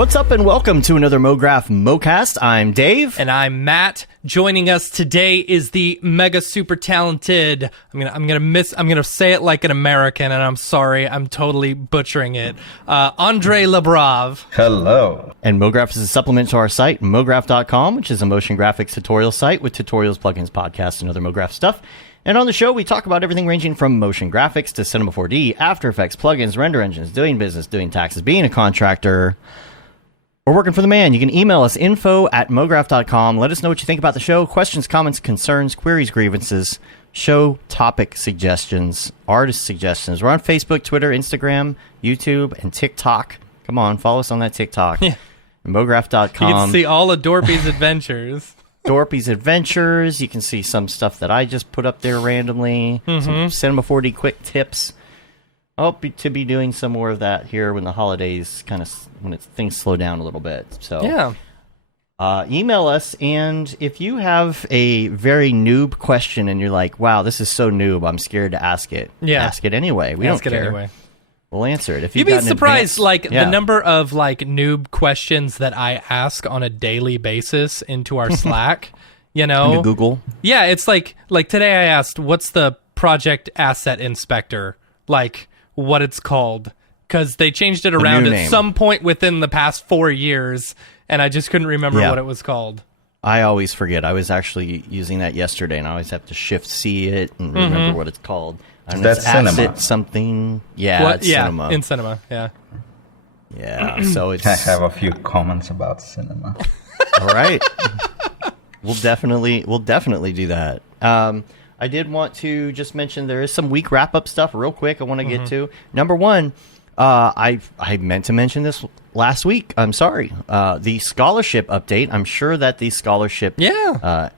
What's up and welcome to another Mograph Mocast. I'm Dave. And I'm Matt. Joining us today is the mega super talented, I'm gonna say it like an American, and I'm sorry, I'm totally butchering it. Andrey Lebrov. Hello. And Mograph is a supplement to our site, mograph.com, which is a motion graphics tutorial site with tutorials, plugins, podcasts, and other Mograph stuff. And on the show, we talk about everything ranging from motion graphics to Cinema 4D, After Effects, plugins, render engines, doing business, doing taxes, being a contractor, or working for the man. You can email us info@mograph.com. Let us know what you think about the show. Questions, comments, concerns, queries, grievances, show topic suggestions, artist suggestions. We're on Facebook, Twitter, Instagram, YouTube, and TikTok. Come on, follow us on that TikTok. Yeah. Mograph.com. You can see all of Dorpy's adventures. Dorpy's adventures. You can see some stuff that I just put up there randomly. Some Cinema 4D quick tips. I hope to be doing some more of that here when the holidays things slow down a little bit. So yeah, email us, and if you have a very noob question and you're like, "Wow, this is so noob, I'm scared to ask it." Yeah, ask it anyway. We don't care. Anyway. We'll answer it. If you'd be surprised, the number of noob questions that I ask on a daily basis into our Slack. You know, into Google. Yeah, it's like today I asked, "What's the project asset inspector?" What it's called, because they changed it around at some point within the past 4 years, and I just couldn't remember what it was called. I always forget. I was actually using that yesterday, and I always have to Shift-C it and remember what it's called. That's Cinema. Asset something. Yeah, it's Cinema. In Cinema, yeah. Yeah, so it's... I have a few comments about Cinema. All right. We'll definitely do that. I did want to just mention there is some week wrap-up stuff real quick I want to get to. Number one, I meant to mention this last week. I'm sorry. The scholarship update. I'm sure that the scholarship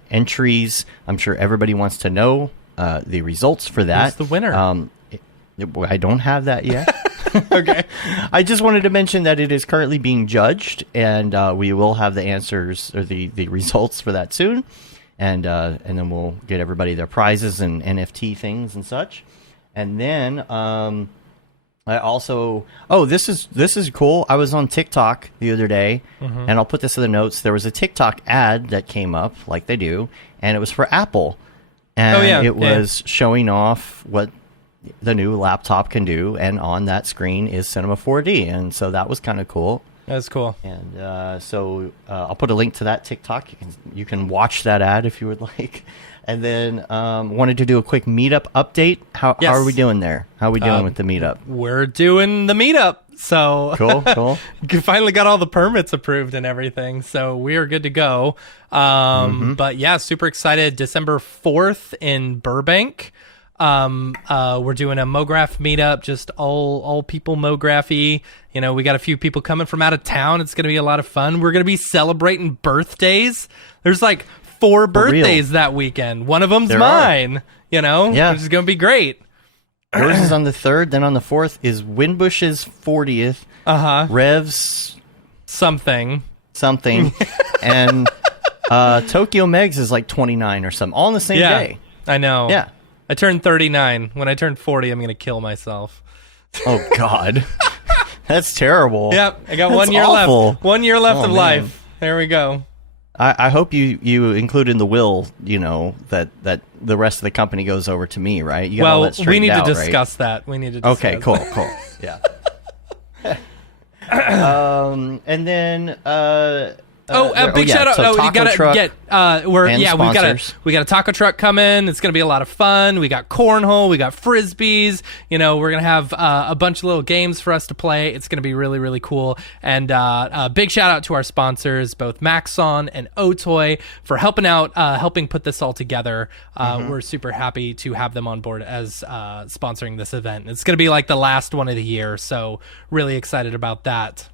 entries, I'm sure everybody wants to know the results for that. Who's the winner? I don't have that yet. Okay. I just wanted to mention that it is currently being judged, and we will have the answers or the results for that soon. And then we'll get everybody their prizes and NFT things and such. And then I also this is cool. I was on TikTok the other day, and I'll put this in the notes. There was a TikTok ad that came up, like they do, and it was for Apple, and it was showing off what the new laptop can do, and on that screen is Cinema 4D, and so that was kind of cool. That's cool. And so I'll put a link to that TikTok. You can watch that ad if you would like. And then wanted to do a quick meetup update. How are we doing there? How are we doing with the meetup? We're doing the meetup. So cool. Finally got all the permits approved and everything. So we are good to go. But yeah, super excited. December 4th in Burbank. We're doing a Mograph meetup, just all people Mography. You know, we got a few people coming from out of town. It's going to be a lot of fun. We're going to be celebrating birthdays. There's 4 birthdays that weekend. One of them's mine, which is going to be great. Yours is on the 3rd, then on the 4th is Winbush's 40th. Rev's something. And Tokyo Meg's is 29 or something. All on the same day. I know. Yeah. I turned 39. When I turn 40, I'm going to kill myself. Oh, God. That's terrible. Yep. I got 1 year awful. left. 1 year left of life. There we go. I hope you include in the will, that the rest of the company goes over to me, right? You got all that we need out, to discuss that. We need to discuss Okay, cool. Yeah. And then... big shout out! So you gotta get. We got a taco truck coming. It's gonna be a lot of fun. We got cornhole. We got frisbees. We're gonna have a bunch of little games for us to play. It's gonna be really, really cool. And big shout out to our sponsors, both Maxon and Otoy, for helping out, helping put this all together. We're super happy to have them on board as sponsoring this event. It's gonna be the last one of the year, so really excited about that.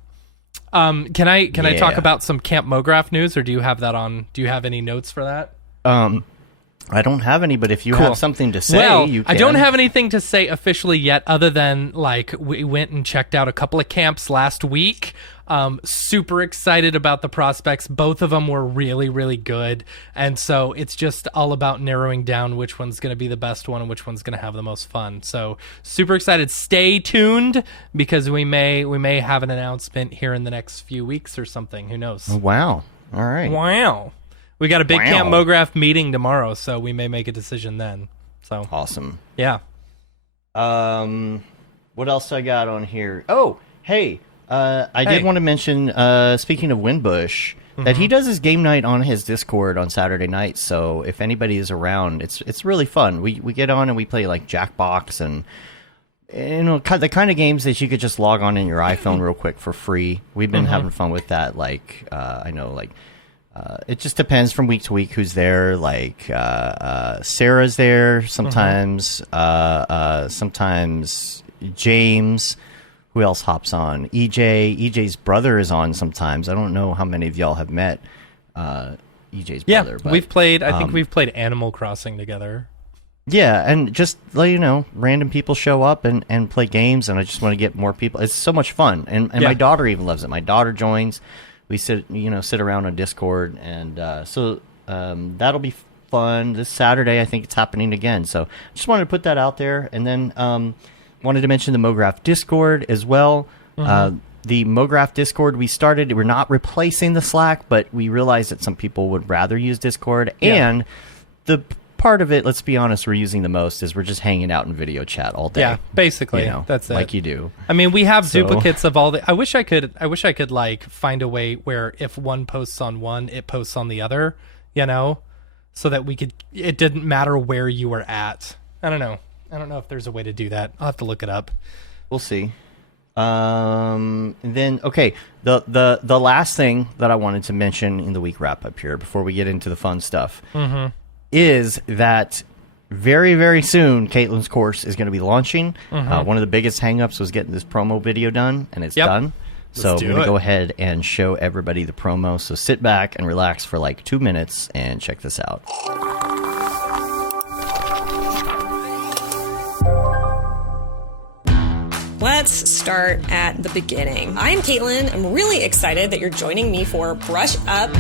Can I talk about some Camp Mograph news, or do you have that on? Do you have any notes for that? I don't have any, but if you Cool. have something to say, Well, you can. I don't have anything to say officially yet, other than like we went and checked out a couple of camps last week. Super excited about the prospects. Both of them were really, really good, and so it's just all about narrowing down which one's going to be the best one and which one's going to have the most fun. So super excited. Stay tuned because we may have an announcement here in the next few weeks or something. Who knows? Oh, wow. All right. Wow. We got a big Camp Mograph meeting tomorrow, so we may make a decision then. So Awesome. yeah. What else I got on here? Oh, hey. I did want to mention, speaking of Winbush, that he does his game night on his Discord on Saturday nights. So if anybody is around, it's really fun. We get on and we play like Jackbox and the kind of games that you could just log on in your iPhone real quick for free. We've been having fun with that. Like I know, like it just depends from week to week who's there. Like Sarah's there sometimes. Sometimes James. Who else hops on? EJ's brother is on sometimes. I don't know how many of y'all have met EJ's brother. Yeah, but, we've played. I think we've played Animal Crossing together. Yeah, and just let you know, random people show up and play games, and I just want to get more people. It's so much fun, and my daughter even loves it. My daughter joins. We sit around on Discord, and so that'll be fun this Saturday. I think it's happening again. So just wanted to put that out there, and then. Wanted to mention the Mograph Discord as well. The Mograph Discord we started, we're not replacing the Slack, but we realized that some people would rather use Discord. Yeah. And the part of it, let's be honest, we're using the most is we're just hanging out in video chat all day. Yeah, basically. That's it. Like you do. I mean, we have duplicates of all the... I wish I could like find a way where if one posts on one, it posts on the other, so that it didn't matter where you were at. I don't know if there's a way to do that. I'll have to look it up. We'll see. And then, okay, the last thing that I wanted to mention in the week wrap up here before we get into the fun stuff is that very, very soon Caitlin's course is going to be launching. One of the biggest hangups was getting this promo video done, and it's done. So I'm going to go ahead and show everybody the promo. So sit back and relax for like 2 minutes and check this out. Let's start at the beginning. I'm Caitlin. I'm really excited that you're joining me for Brush Up.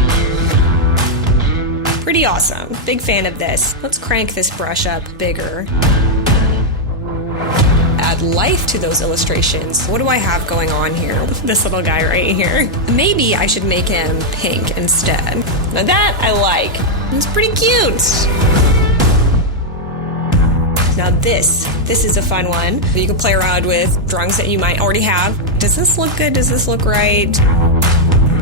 Pretty awesome. Big fan of this. Let's crank this brush up bigger. Add life to those illustrations. What do I have going on here? This little guy right here. Maybe I should make him pink instead. Now that I like. It's pretty cute. Now this is a fun one. You can play around with drawings that you might already have. Does this look good? Does this look right?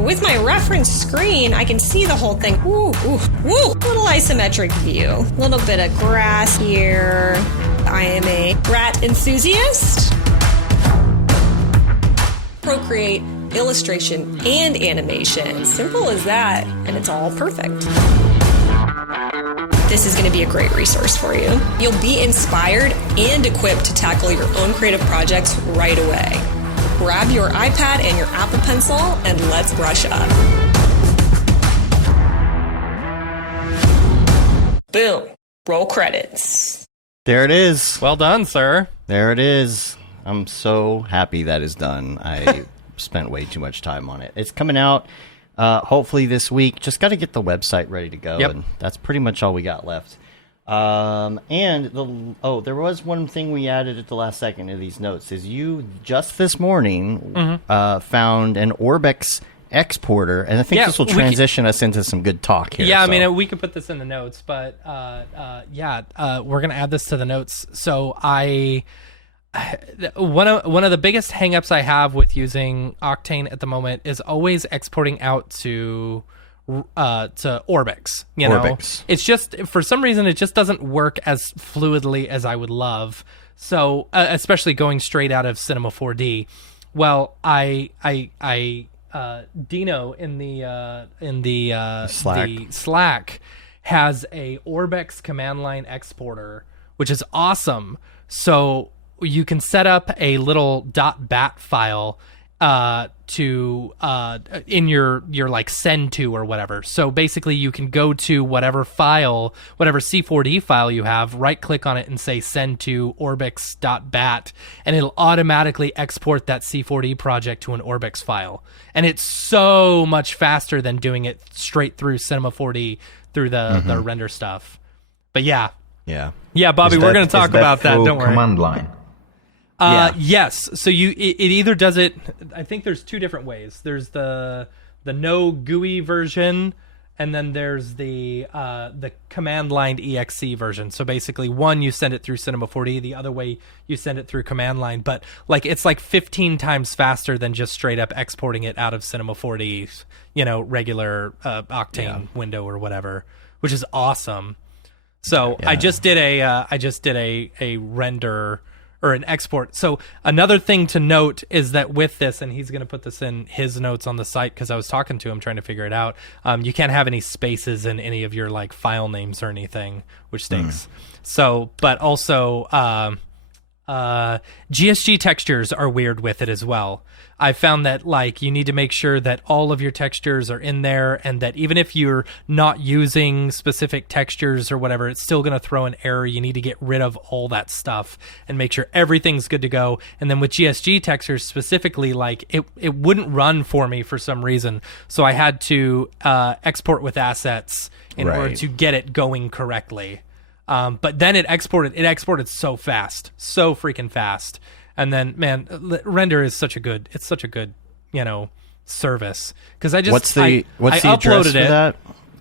With my reference screen, I can see the whole thing. Ooh, ooh, woo! Little isometric view. A little bit of grass here. I am a rat enthusiast. Procreate, illustration, and animation. Simple as that, and it's all perfect. This is going to be a great resource for you. You'll be inspired and equipped to tackle your own creative projects right away. Grab your iPad and your Apple Pencil and let's brush up. Boom. Roll credits. There it is. Well done, sir. There it is. I'm so happy that is done. I spent way too much time on it. It's coming out hopefully this week. Just got to get the website ready to go, and that's pretty much all we got left. And there was one thing we added at the last second of these notes. Is you just this morning found an Orbex Exporter, and I think this will transition us into some good talk here. Yeah, so. I mean, we could put this in the notes, but we're gonna add this to the notes. So one of the biggest hangups I have with using Octane at the moment is always exporting out to Orbex. Orbex. It's just, for some reason, it just doesn't work as fluidly as I would love. So especially going straight out of Cinema 4D. Well, Dino in the Slack has a Orbex command line exporter, which is awesome. So you can set up a little .bat file in your like send to or whatever. So basically you can go to whatever file, whatever C4D file you have, right click on it and say send to orbex.bat, and it'll automatically export that C4D project to an Orbex file. And it's so much faster than doing it straight through Cinema 4D through the render stuff. But yeah, Bobby, we're going to talk about that. Don't worry. Command line. Yes. So it either does it. I think there's two different ways. There's the no GUI version, and then there's the command line exe version. So basically, one you send it through Cinema 4D, the other way you send it through command line. But like it's like 15 times faster than just straight up exporting it out of Cinema 4D, regular Octane window or whatever, which is awesome. So I just did a render or an export. So another thing to note is that with this, and he's going to put this in his notes on the site because I was talking to him trying to figure it out. You can't have any spaces in any of your like file names or anything, which stinks. So, but also GSG textures are weird with it as well. I found that like you need to make sure that all of your textures are in there, and that even if you're not using specific textures or whatever, it's still going to throw an error. You need to get rid of all that stuff and make sure everything's good to go. And then with GSG textures specifically, like it wouldn't run for me for some reason. So I had to export with assets in order to get it going correctly. But then it exported so fast, so freaking fast. And then, man, render is such a good service. Because I just what's the address for that?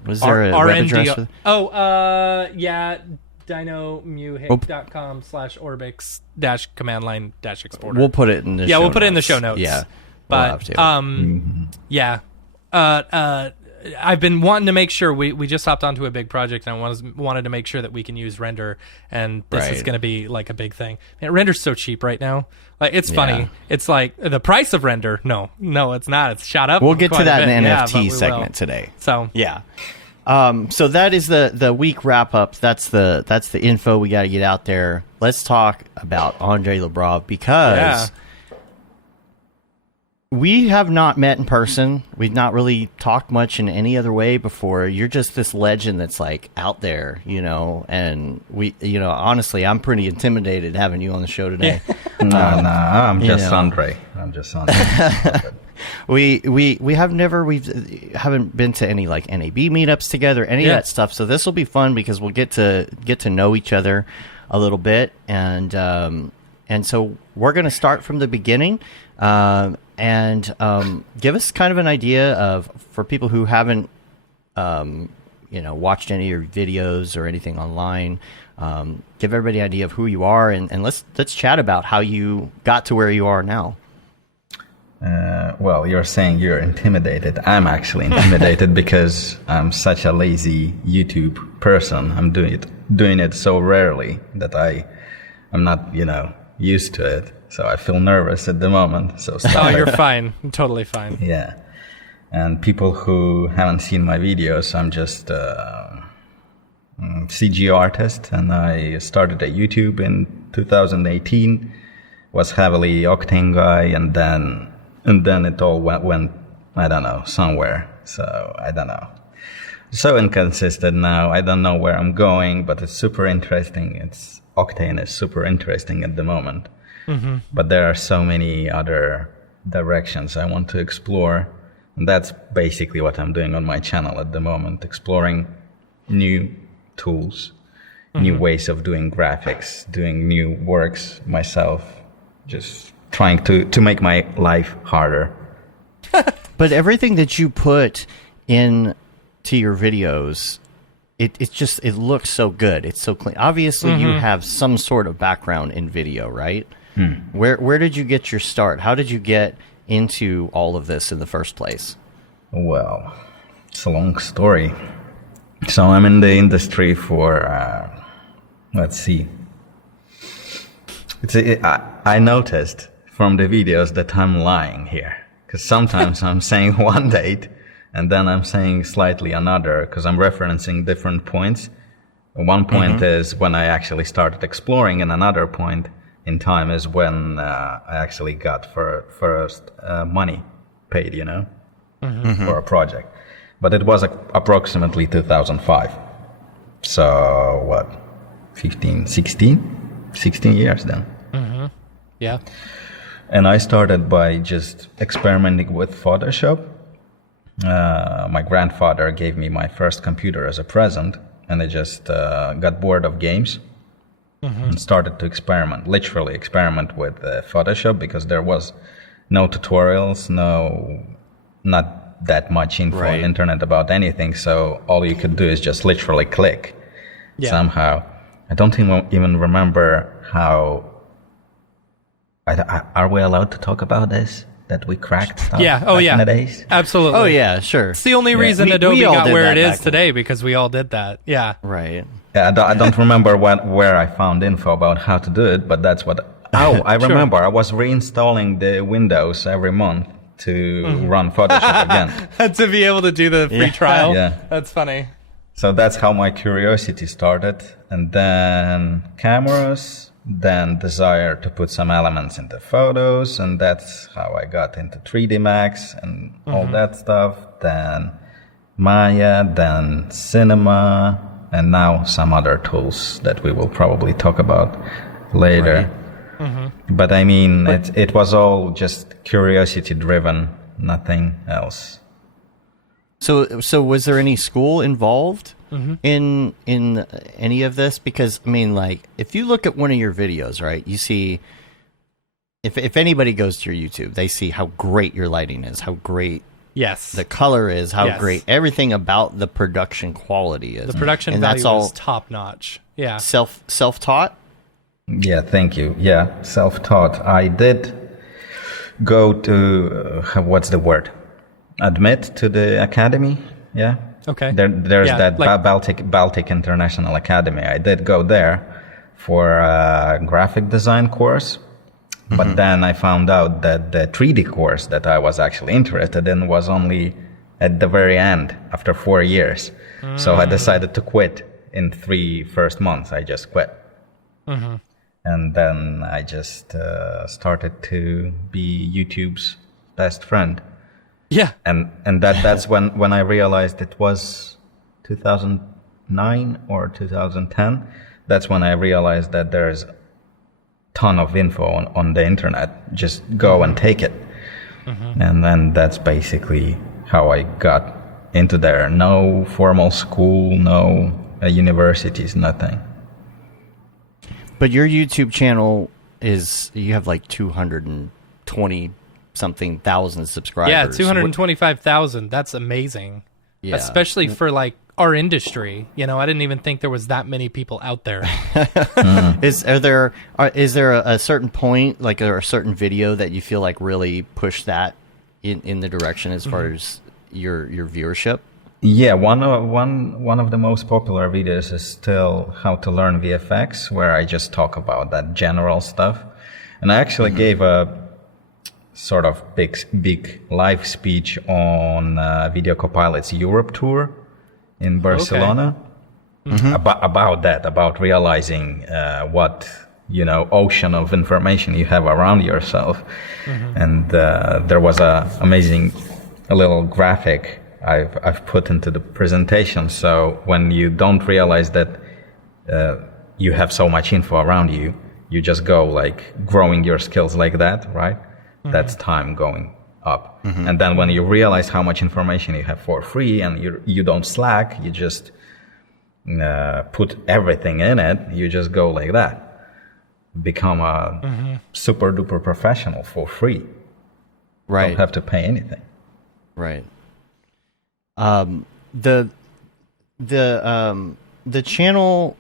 Was there a web address for that? dinomuhic.com/orbex-command line-exporter. We'll put it in the show we'll put notes. it in the show notes. Yeah, but I've been wanting to make sure we just hopped onto a big project, and I wanted to make sure that we can use render, and this is going to be like a big thing. Man, render's so cheap right now. Like it's funny. It's like the price of render. No, it's not. It's shot up. We'll get to that in the NFT segment today. So yeah. So that is the week wrap up. That's the info we got to get out there. Let's talk about Andrey Lebrov because. We have not met in person. We've not really talked much in any other way before. You're just this legend that's like out there, and honestly, I'm pretty intimidated having you on the show today. No, I'm just Andrey. We haven't been to any like NAB meetups together, any of that stuff. So this will be fun because we'll get to know each other a little bit, and so we're going to start from the beginning. And give us kind of an idea of, for people who haven't, watched any of your videos or anything online, give everybody an idea of who you are, and let's chat about how you got to where you are now. Well, you're saying you're intimidated. I'm actually intimidated because I'm such a lazy YouTube person. I'm doing it so rarely that I'm not, used to it. So I feel nervous at the moment. So oh, you're fine. I'm totally fine. Yeah. And people who haven't seen my videos, I'm just CG artist, and I started at YouTube in 2018. Was heavily Octane guy, and then it all went I don't know, somewhere. So I don't know. So inconsistent now. I don't know where I'm going, but it's super interesting. Octane is super interesting at the moment. Mm-hmm. But there are so many other directions I want to explore, and that's basically what I'm doing on my channel at the moment, exploring new tools, new ways of doing graphics, doing new works myself, just trying to make my life harder. But everything that you put in to your videos, it looks so good. It's so clean. Obviously, you have some sort of background in video, right? Where did you get your start? How did you get into all of this in the first place? Well, it's a long story. So I'm in the industry for, let's see. I noticed from the videos that I'm lying here. Because sometimes I'm saying one date, and then I'm saying slightly another, because I'm referencing different points. One point is when I actually started exploring, and another point in time is when I actually got first money paid, for a project. But it was approximately 2005. So what, 16 years then. Yeah. And I started by just experimenting with Photoshop. My grandfather gave me my first computer as a present, and I just got bored of games and started to literally experiment with Photoshop, because there was no tutorials, not that much info on the internet about anything. So all you could do is just literally click somehow. I don't even remember how. Are we allowed to talk about this? That we cracked stuff back in the days? Absolutely. Oh, yeah, sure. It's the only reason Adobe got where it is today, because we all did that. Yeah. Right. Yeah, I don't remember where I found info about how to do it, but that's what... Oh, I remember. I was reinstalling the Windows every month to run Photoshop again. To be able to do the free trial? Yeah. That's funny. So that's how my curiosity started. And then cameras... then desire to put some elements into photos, and that's how I got into 3D Max and all that stuff. Then Maya, then Cinema, and now some other tools that we will probably talk about later. But I mean, it was all just curiosity driven, nothing else. So was there any school involved in any of this? Because I mean, like, if you look at one of your videos, right, you see, if anybody goes to your YouTube, they see how great your lighting is, how great the color is, how great everything about the production quality is. The production value is top notch. Yeah. Self-taught? Yeah, thank you. Yeah, self-taught. I did go to what's the word? Admit to the academy. Yeah. Okay. There's that like Baltic International Academy. I did go there for a graphic design course, but then I found out that the 3D course that I was actually interested in was only at the very end, after 4 years. So I decided to quit in 3 first months. I just quit. And then I just started to be YouTube's best friend. Yeah. And that's when I realized it was 2009 or 2010. That's when I realized that there's a ton of info on the internet. Just go and take it. And then that's basically how I got into there. No formal school, no universities, nothing. But your YouTube channel you have like 220 something thousand subscribers. Yeah, 225,000. That's amazing. Yeah. Especially for like our industry. I didn't even think there was that many people out there. Is there a certain point, like a certain video that you feel like really pushed that in the direction as far as your viewership? Yeah, one of the most popular videos is still How to Learn Vfx, where I just talk about that general stuff. And I actually gave a sort of big live speech on Video Copilot's Europe tour in Barcelona. About realizing what ocean of information you have around yourself. And there was a little graphic I've put into the presentation. So when you don't realize that you have so much info around you, you just go like growing your skills like that, right? That's time going up. And then when you realize how much information you have for free and you don't slack, you just put everything in it, you just go like that. Become a super duper professional for free. Right. Don't have to pay anything. Right. The channel,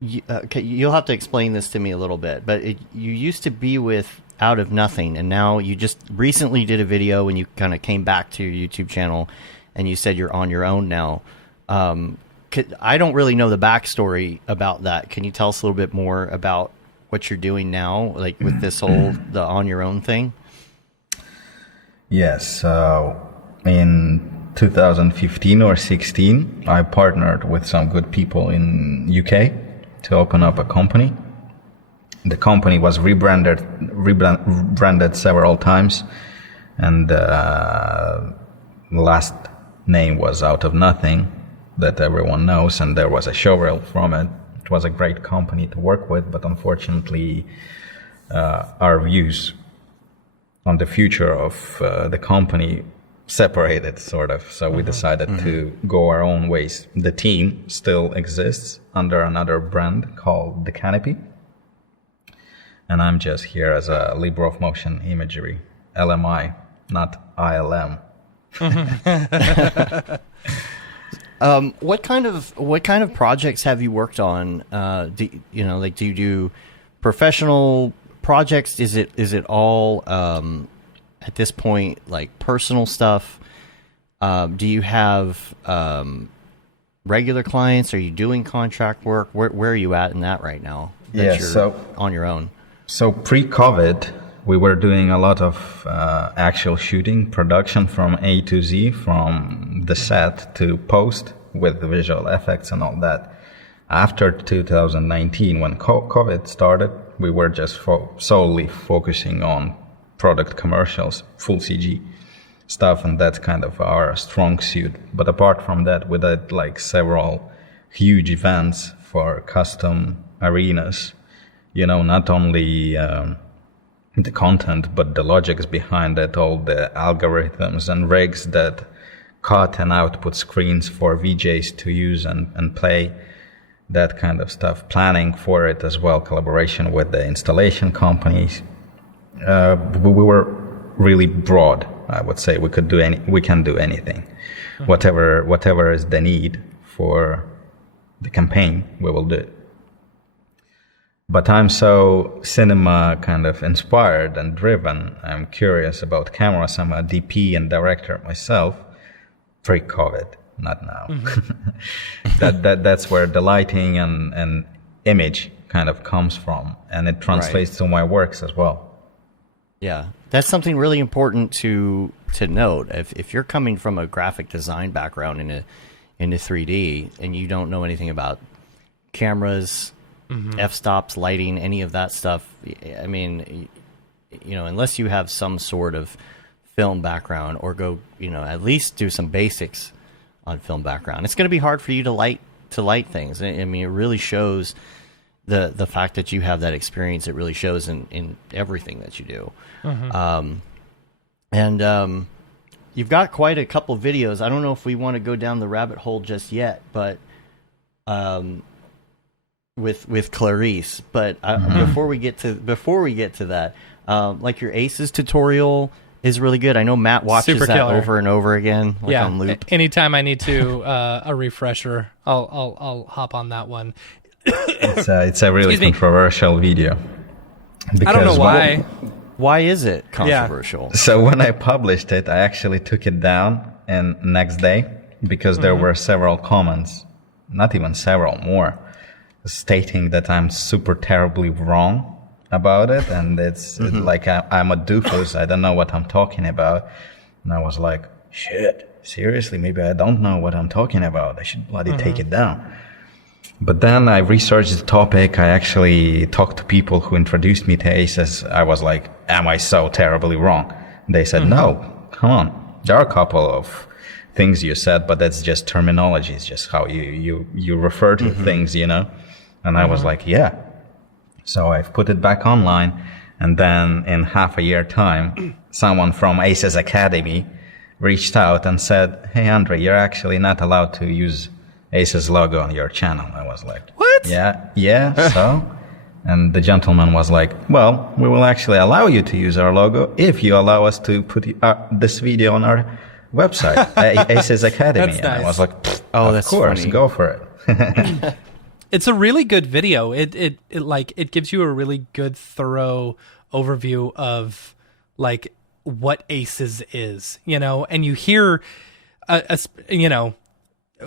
you'll have to explain this to me a little bit, but you used to be with Out of Nothing, and now you just recently did a video when you kind of came back to your YouTube channel, and you said you're on your own now. I don't really know the backstory about that. Can you tell us a little bit more about what you're doing now, like with this whole the on your own thing? Yes. So in 2015 or 16, I partnered with some good people in UK to open up a company. The company was rebranded several times, and last name was Out of Nothing, that everyone knows, and there was a showreel from it. It was a great company to work with, but unfortunately our views on the future of the company separated, sort of. So we decided to go our own ways. The team still exists under another brand called The Canopy, and I'm just here as a Lebrov Motion Imagery, LMI, not ILM. What kind of projects have you worked on? Do you do professional projects? Is it all at this point like personal stuff? Do you have regular clients? Are you doing contract work? Where are you at in that right now? So on your own. So pre-COVID, we were doing a lot of actual shooting, production from A to Z, from the set to post with the visual effects and all that. After 2019, when COVID started, we were just solely focusing on product commercials, full CG stuff, and that's kind of our strong suit. But apart from that, we did like several huge events for custom arenas, not only the content, but the logics behind it, all the algorithms and rigs that cut and output screens for VJs to use and play, that kind of stuff. Planning for it as well, collaboration with the installation companies. We were really broad, I would say. We can do anything. Whatever is the need for the campaign, we will do it. But I'm so cinema kind of inspired and driven. I'm curious about cameras. I'm a DP and director myself. Pre-COVID, not now. That's where the lighting and image kind of comes from, and it translates to my works as well. Yeah, that's something really important to note. If you're coming from a graphic design background into 3D and you don't know anything about cameras, f-stops, lighting, any of that stuff, I mean, unless you have some sort of film background or go, at least do some basics on film background, it's going to be hard for you to light things. I mean, it really shows the fact that you have that experience. It really shows in everything that you do. And you've got quite a couple of videos. I don't know if we want to go down the rabbit hole just yet, but with Clarice, but before we get to that, like your Aces tutorial is really good. I know Matt watches that over and over again, on loop. Anytime I need to a refresher, I'll hop on that one. It's a really controversial video. I don't know why. Why is it controversial? Yeah. So when I published it, I actually took it down and next day because there were several comments, not even several, more, stating that I'm super terribly wrong about it, and it's like I'm a doofus. I don't know what I'm talking about. And I was like, shit, seriously, maybe I don't know what I'm talking about. I should bloody take it down. But then I researched the topic. I actually talked to people who introduced me to Aces. I was like, am I so terribly wrong? And they said, no, come on. There are a couple of things you said, but that's just terminology. It's just how you refer to things, And I was like, yeah. So I've put it back online. And then in half a year time, someone from Aces Academy reached out and said, hey, Andrey, you're actually not allowed to use Aces logo on your channel. I was like, what? Yeah, so? And the gentleman was like, well, we will actually allow you to use our logo if you allow us to put this video on our website, Aces Academy. That's and nice. I was like, of course, funny. Go for it. It's a really good video. It gives you a really good, thorough overview of like what Aces is, and you hear,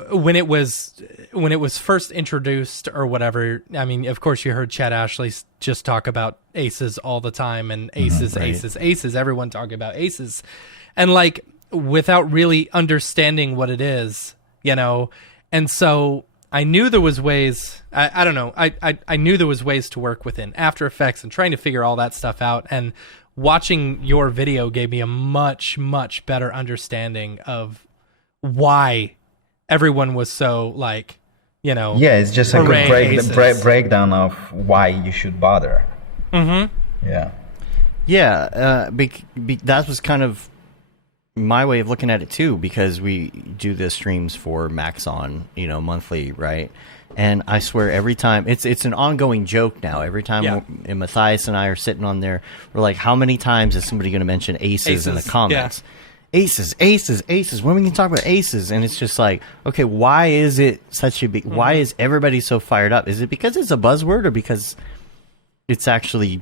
when it was first introduced or whatever. I mean, of course, you heard Chad Ashley just talk about Aces all the time, and Aces, Aces. Everyone talking about Aces, and like without really understanding what it is, And so I knew there was ways. I don't know. I knew there was ways to work within After Effects and trying to figure all that stuff out. And watching your video gave me a much, much better understanding of why everyone was so like, you know. Yeah, it's just a good breakdown of why you should bother. Mm-hmm. Yeah. Yeah, that was kind of my way of looking at it too, because we do the streams for Maxon, you know, monthly, right? And I swear every time it's an ongoing joke now. Every time Matthias and I are sitting on there, we're like, how many times is somebody going to mention aces in the comments? Yeah. Aces. When we can talk about aces, and it's just like, okay, why is it such a big? Why is everybody so fired up? Is it because it's a buzzword, or because it's actually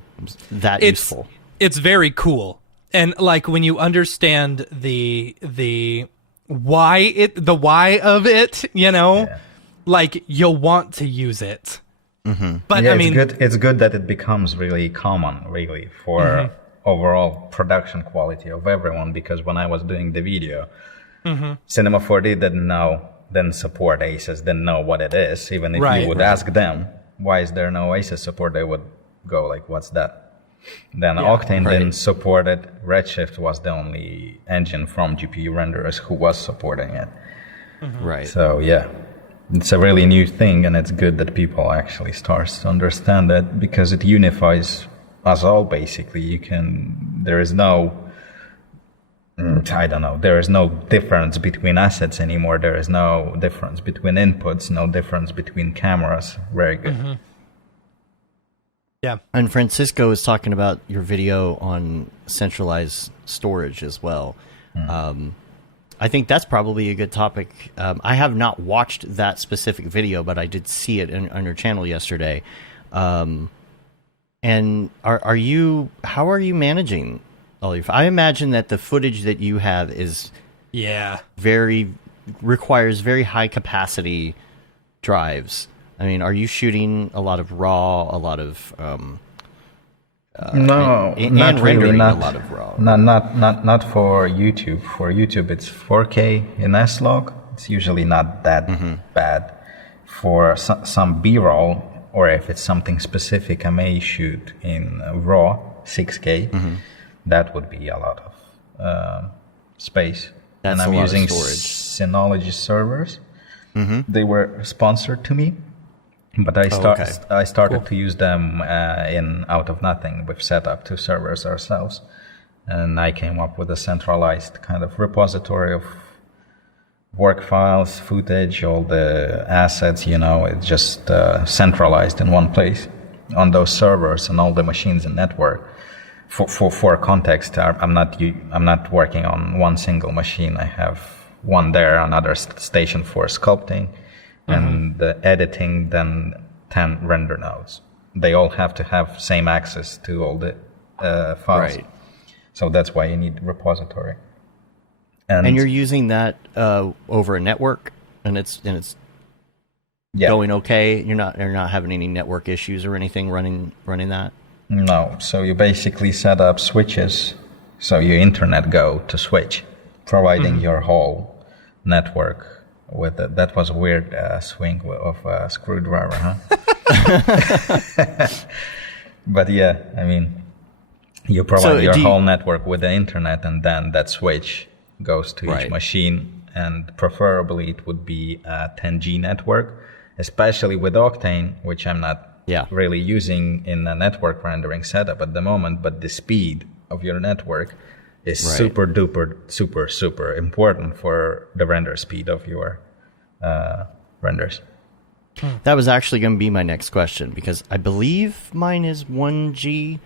that useful? It's very cool. And like when you understand the why of it, you know, like you'll want to use it. Mm-hmm. But yeah, I mean, it's good that it becomes really common, really, for overall production quality of everyone. Because when I was doing the video, Cinema 4D didn't support aces, didn't know what it is. Even if you would ask them, why is there no aces support, they would go like, what's that? Then Octane didn't support it. Redshift was the only engine from GPU renderers who was supporting it. Right. So yeah, it's a really new thing, and it's good that people actually start to understand that, because it unifies us all basically. There is no difference between assets anymore. There is no difference between inputs, no difference between cameras. Very good. Yeah. And Francisco is talking about your video on centralized storage as well. I think that's probably a good topic. I have not watched that specific video, but I did see it on your channel yesterday. And how are you managing all your? I imagine that the footage that you have is requires very high capacity drives. I mean, are you shooting a lot of RAW, a lot of no, and not rendering really, a lot of RAW? Not for YouTube. For YouTube, it's 4K in S-Log. It's usually not that bad. For some B-roll, or if it's something specific, I may shoot in RAW 6K. That would be a lot of space. That's and I'm using storage. Synology servers. They were sponsored to me. But I started to use them out of nothing. We've set up 2 servers ourselves, and I came up with a centralized kind of repository of work files, footage, all the assets. You know, it's just centralized in one place on those servers and all the machines and network. For context, I'm not working on one single machine. I have one there, another station for sculpting. And the editing, then 10 render nodes. They all have to have same access to all the files. Right. So that's why you need repository. And you're using that over a network, and it's going okay. You're not having any network issues or anything running that. No. So you basically set up switches. So you internet go to switch, providing your whole network. With it. That was a weird swing of a screwdriver, huh? But yeah, I mean, you provide your whole network with the internet, and then that switch goes to each machine, and preferably it would be a 10G network, especially with Octane, which I'm not really using in a network rendering setup at the moment, but the speed of your network is super duper, super important for the render speed of your renders. That was actually going to be my next question, because I believe mine is 1G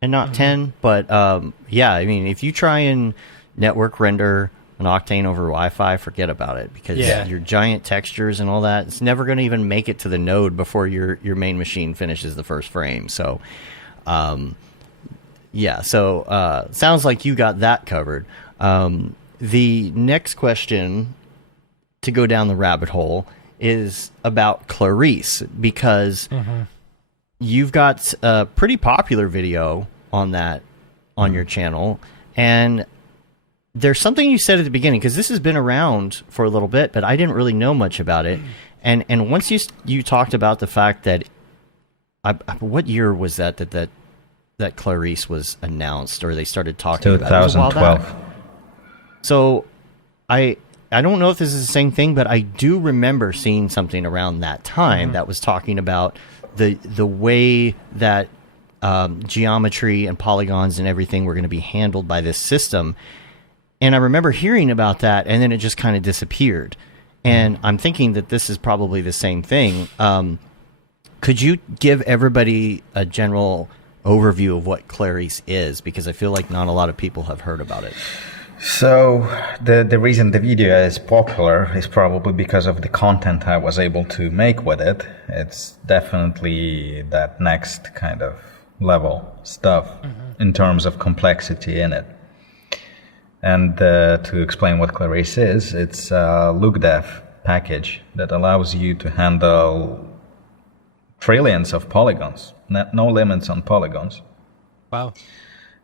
and not 10. But yeah, I mean, if you try and network render an Octane over Wi-Fi, forget about it, because your giant textures and all that, it's never going to even make it to the node before your main machine finishes the first frame. So sounds like you got that covered. The next question to go down the rabbit hole is about Clarice, because you've got a pretty popular video on your channel, and there's something you said at the beginning, because this has been around for a little bit, but I didn't really know much about it. And once you talked about the fact that, what year was that Clarice was announced, or they started talking about it? 2012. So I don't know if this is the same thing, but I do remember seeing something around that time that was talking about the way that geometry and polygons and everything were going to be handled by this system. And I remember hearing about that, and then it just kind of disappeared. And I'm thinking that this is probably the same thing. Could you give everybody a general overview of what Clarice is? Because I feel like not a lot of people have heard about it. So the reason the video is popular is probably because of the content I was able to make with it. It's definitely that next kind of level stuff in terms of complexity in it. And to explain what Clarice is, it's a LookDev package that allows you to handle trillions of polygons, no limits on polygons. Wow.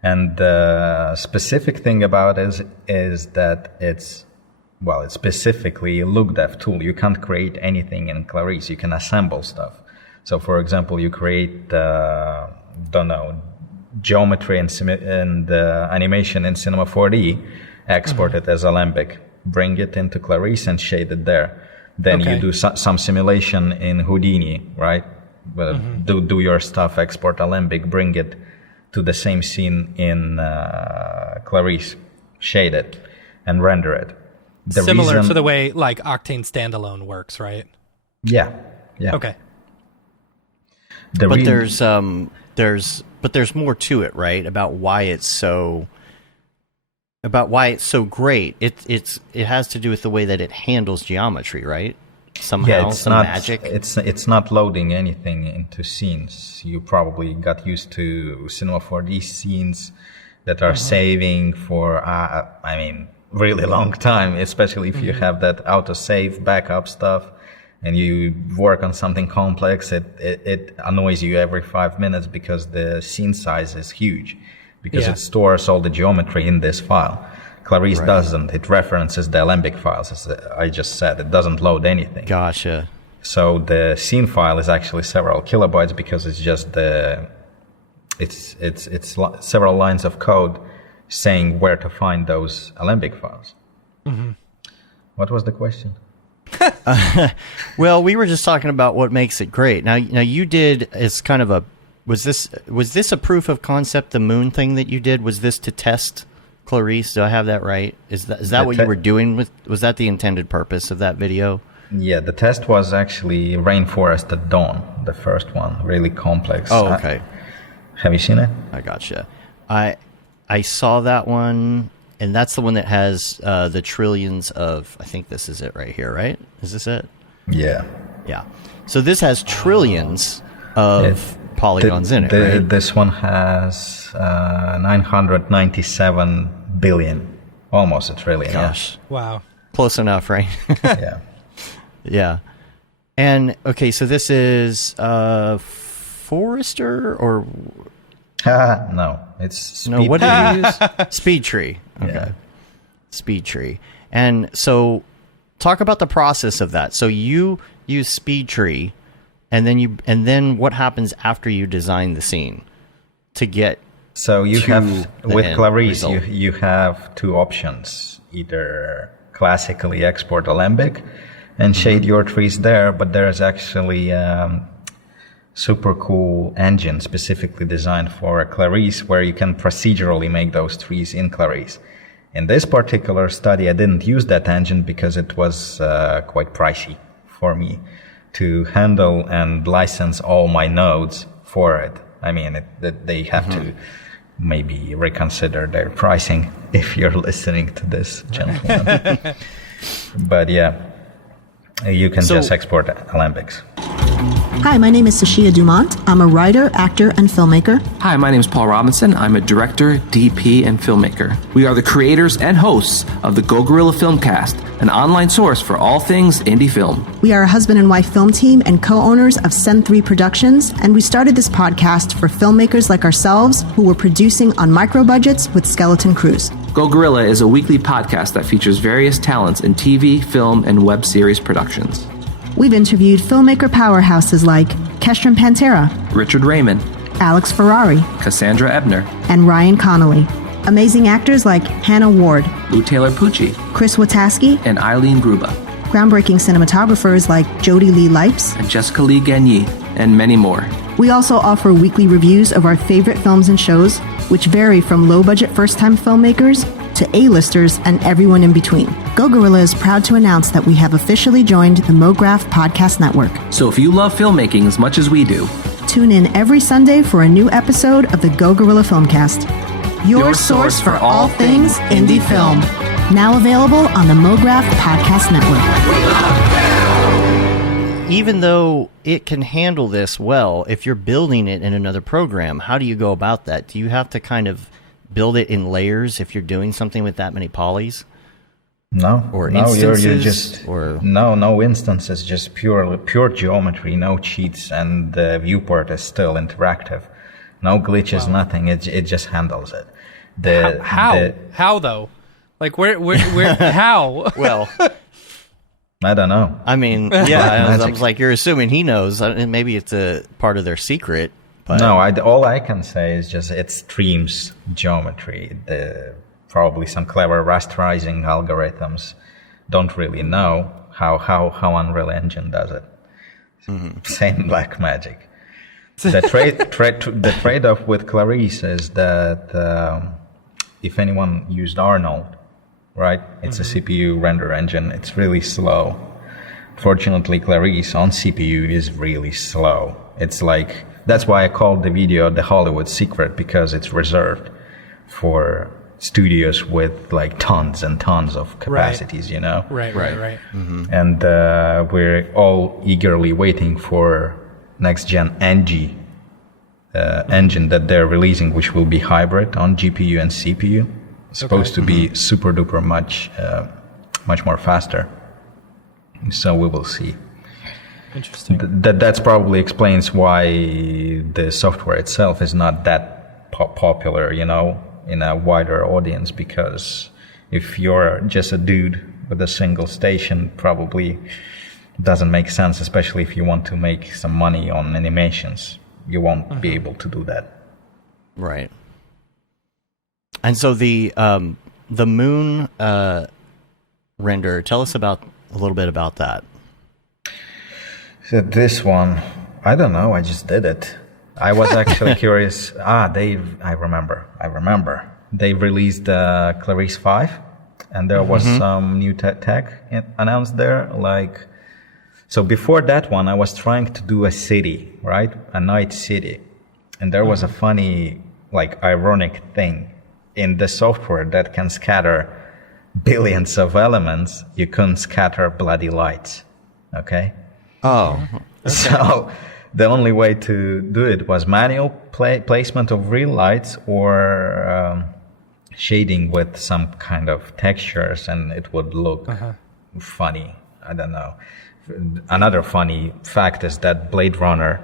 And the specific thing about it is that it's specifically a LookDev tool. You can't create anything in Clarice. You can assemble stuff. So, for example, you create, geometry and animation in Cinema 4D, export it as Alembic, bring it into Clarice and shade it there. Then you do some simulation in Houdini, right? Do your stuff, export Alembic, bring it to the same scene in Clarice, shade it, and render it. Similar to the way like Octane Standalone works, right? Yeah. Okay. There's more to it, right? About why it's so great. It has to do with the way that it handles geometry, right? Somehow, magic. It's not loading anything into scenes. You probably got used to Cinema 4D scenes that are saving for really long time, especially if you have that autosave backup stuff and you work on something complex. It annoys you every 5 minutes because the scene size is huge, because it stores all the geometry in this file. Clarice doesn't. It references the Alembic files, as I just said. It doesn't load anything. Gotcha. So the scene file is actually several kilobytes because it's just it's several lines of code saying where to find those Alembic files. What was the question? Well, we were just talking about what makes it great. Now you did as kind of a was this a proof of concept? The moon thing that you did, was this to test Clarice? Do I have that right? Is that what you were doing with? Was that the intended purpose of that video? Yeah, the test was actually Rainforest at Dawn, the first one, really complex. Oh, okay. Have you seen it? I gotcha. I saw that one, and that's the one that has the trillions of. I think this is it right here, right? Is this it? Yeah. Yeah. So this has trillions of polygons in it, right? This one has 997 billion, almost a trillion. Gosh. Yeah. Wow. Close enough, right? Yeah. Yeah. And, okay, so this is Forester or... No, it's Speed No, what did you use? Speed Tree. Okay. Yeah. Speed Tree. And so talk about the process of that. So you use Speed Tree, and then what happens after you design the scene to get So you have, with Clarice, result? you have two options. Either classically export Alembic and shade your trees there, but there's actually super cool engine specifically designed for Clarice where you can procedurally make those trees in Clarice. In this particular study, I didn't use that engine because it was quite pricey for me to handle and license all my nodes for it. I mean, they have to maybe reconsider their pricing if you're listening to this, gentlemen. But yeah, you can just export Alembics. Hi, my name is Sashia Dumont. I'm a writer, actor, and filmmaker. Hi, my name is Paul Robinson. I'm a director, DP, and filmmaker. We are the creators and hosts of the Go Gorilla Filmcast, an online source for all things indie film. We are a husband and wife film team and co-owners of Sen3 Productions, and we started this podcast for filmmakers like ourselves who were producing on micro budgets with skeleton crews. Go Gorilla is a weekly podcast that features various talents in TV, film, and web series productions. We've interviewed filmmaker powerhouses like Kestrin Pantera, Richard Raymond, Alex Ferrari, Cassandra Ebner, and Ryan Connolly. Amazing actors like Hannah Ward, Lou Taylor Pucci, Chris Wataski, and Eileen Gruba. Groundbreaking cinematographers like Jody Lee Lipes, And Jessica Lee Gagné, and many more. We also offer weekly reviews of our favorite films and shows, which vary from low-budget first-time filmmakers to A-listers and everyone in between. Go Gorilla is proud to announce that we have officially joined the Mograph Podcast Network. So if you love filmmaking as much as we do, tune in every Sunday for a new episode of the Go Gorilla Filmcast, your source for all things indie film. Now available on the Mograph Podcast Network. Even though it can handle this well, if you're building it in another program, how do you go about that? Do you have to kind of build it in layers if you're doing something with that many polys? No, or no, instances, you're just or no instances, just pure geometry, no cheats, and the viewport is still interactive. No glitches, nothing. It just handles it. How though? Like where how? Well, I don't know. I mean, yeah, I was like, you're assuming he knows. Maybe it's a part of their secret. But no, all I can say is just it streams geometry. Probably some clever rasterizing algorithms don't really know how Unreal Engine does it. Same black magic. The trade-off with Clarice is that if anyone used Arnold, right, it's a CPU render engine. It's really slow. Fortunately, Clarice on CPU is really slow. It's like, that's why I called the video the Hollywood secret, because it's reserved for studios with like tons and tons of capacities, you know? Right. Mm-hmm. And we're all eagerly waiting for next-gen NG engine that they're releasing, which will be hybrid on GPU and CPU. Supposed to be super duper much more faster. So we will see. Interesting. That's probably explains why the software itself is not that popular, you know, in a wider audience, because if you're just a dude with a single station, probably doesn't make sense, especially if you want to make some money on animations. You won't be able to do that. Right. And so the moon render, tell us a little bit about that. So this one, I don't know, I just did it. I was actually curious. I remember. They released Clarice 5, and there was some new tech announced there. Like, so before that one, I was trying to do a city, right? A night city. And there was a funny, like, ironic thing. In the software that can scatter billions of elements, you couldn't scatter bloody lights. Okay? Oh. Okay. So the only way to do it was manual placement of real lights or shading with some kind of textures, and it would look funny. I don't know. Another funny fact is that Blade Runner,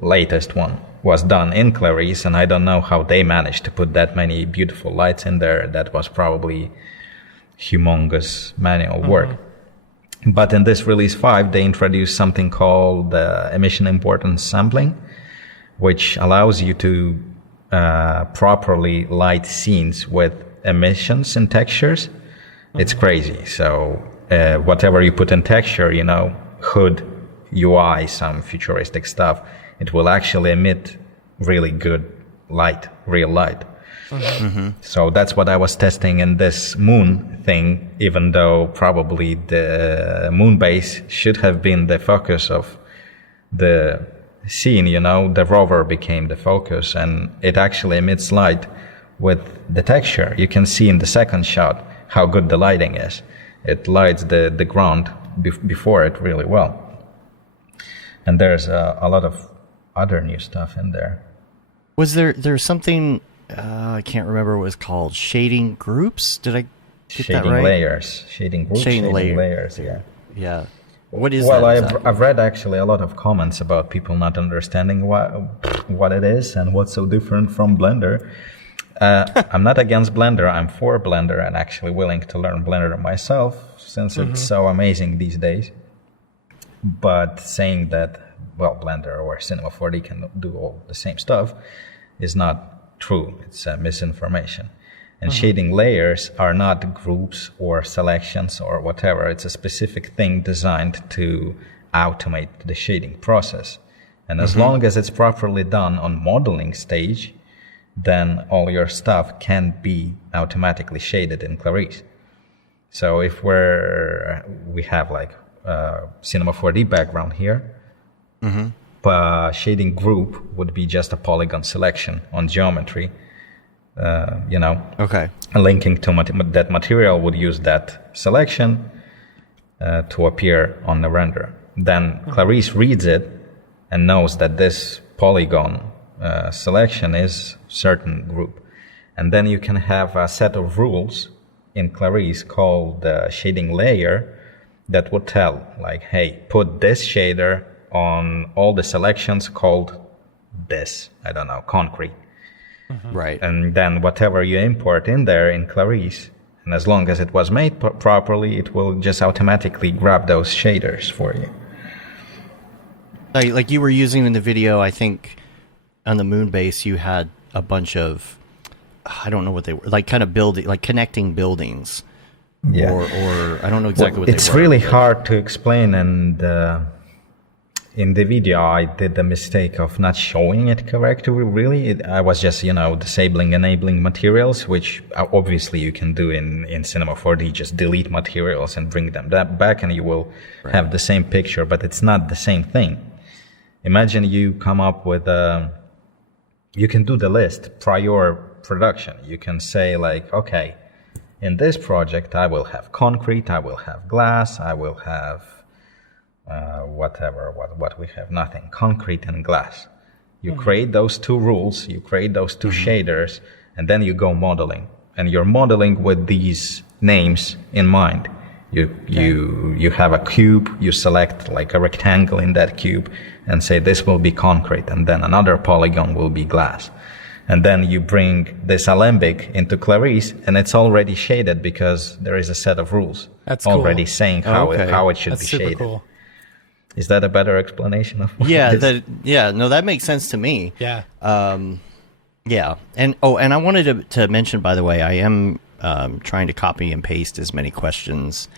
latest one, was done in Clarice, and I don't know how they managed to put that many beautiful lights in there. That was probably humongous manual work. But in this release 5, they introduced something called Emission importance sampling, which allows you to properly light scenes with emissions and textures. It's crazy. So whatever you put in texture, you know, HUD, UI, some futuristic stuff, it will actually emit really good light, real light. So that's what I was testing in this moon thing, even though probably the moon base should have been the focus of the scene, you know, the rover became the focus, and it actually emits light with the texture. You can see in the second shot how good the lighting is. It lights the ground before it really well. And there's a lot of other new stuff in there. Was there's something, I can't remember what it was called, shading groups? Did I get that right? Shading groups, shading layers, yeah. Yeah. What is that? Well, I've read actually a lot of comments about people not understanding what it is and what's so different from Blender. I'm not against Blender. I'm for Blender and actually willing to learn Blender myself, since it's so amazing these days. But saying that, well, Blender or Cinema 4D can do all the same stuff is not true. It's misinformation. And shading layers are not groups or selections or whatever. It's a specific thing designed to automate the shading process. And as long as it's properly done on modeling stage, then all your stuff can be automatically shaded in Clarice. So if we have like Cinema 4D background here, shading group would be just a polygon selection on geometry. Okay. Linking to that material would use that selection to appear on the render. Then Clarice reads it and knows that this polygon selection is certain group. And then you can have a set of rules in Clarice called the shading layer that would tell, like, hey, put this shader on all the selections called this, I don't know, concrete. Right. And then whatever you import in there in Clarice, and as long as it was made properly, it will just automatically grab those shaders for you. Like you were using in the video, I think on the moon base you had a bunch of, I don't know what they were, like kind of building, like connecting buildings. Yeah. Or I don't know exactly what they were. It's really hard to explain, and in the video I did the mistake of not showing it correctly, really. I was just, disabling enabling materials, which obviously you can do in Cinema 4D, just delete materials and bring them back and you will have the same picture, but it's not the same thing. Imagine you come up with you can do the list prior production. You can say like, okay, in this project I will have concrete, I will have glass, I will have what we have, nothing, concrete and glass. You create those two rules, you create those two shaders, and then you go modeling. And you're modeling with these names in mind. You have a cube, you select like a rectangle in that cube and say this will be concrete, and then another polygon will be glass. And then you bring this alembic into Clarice, and it's already shaded because there is a set of rules already saying how it should be shaded. Cool. Is that a better explanation of what it is? That makes sense to me. Yeah. Yeah. And I wanted to mention, by the way, I am trying to copy and paste as many questions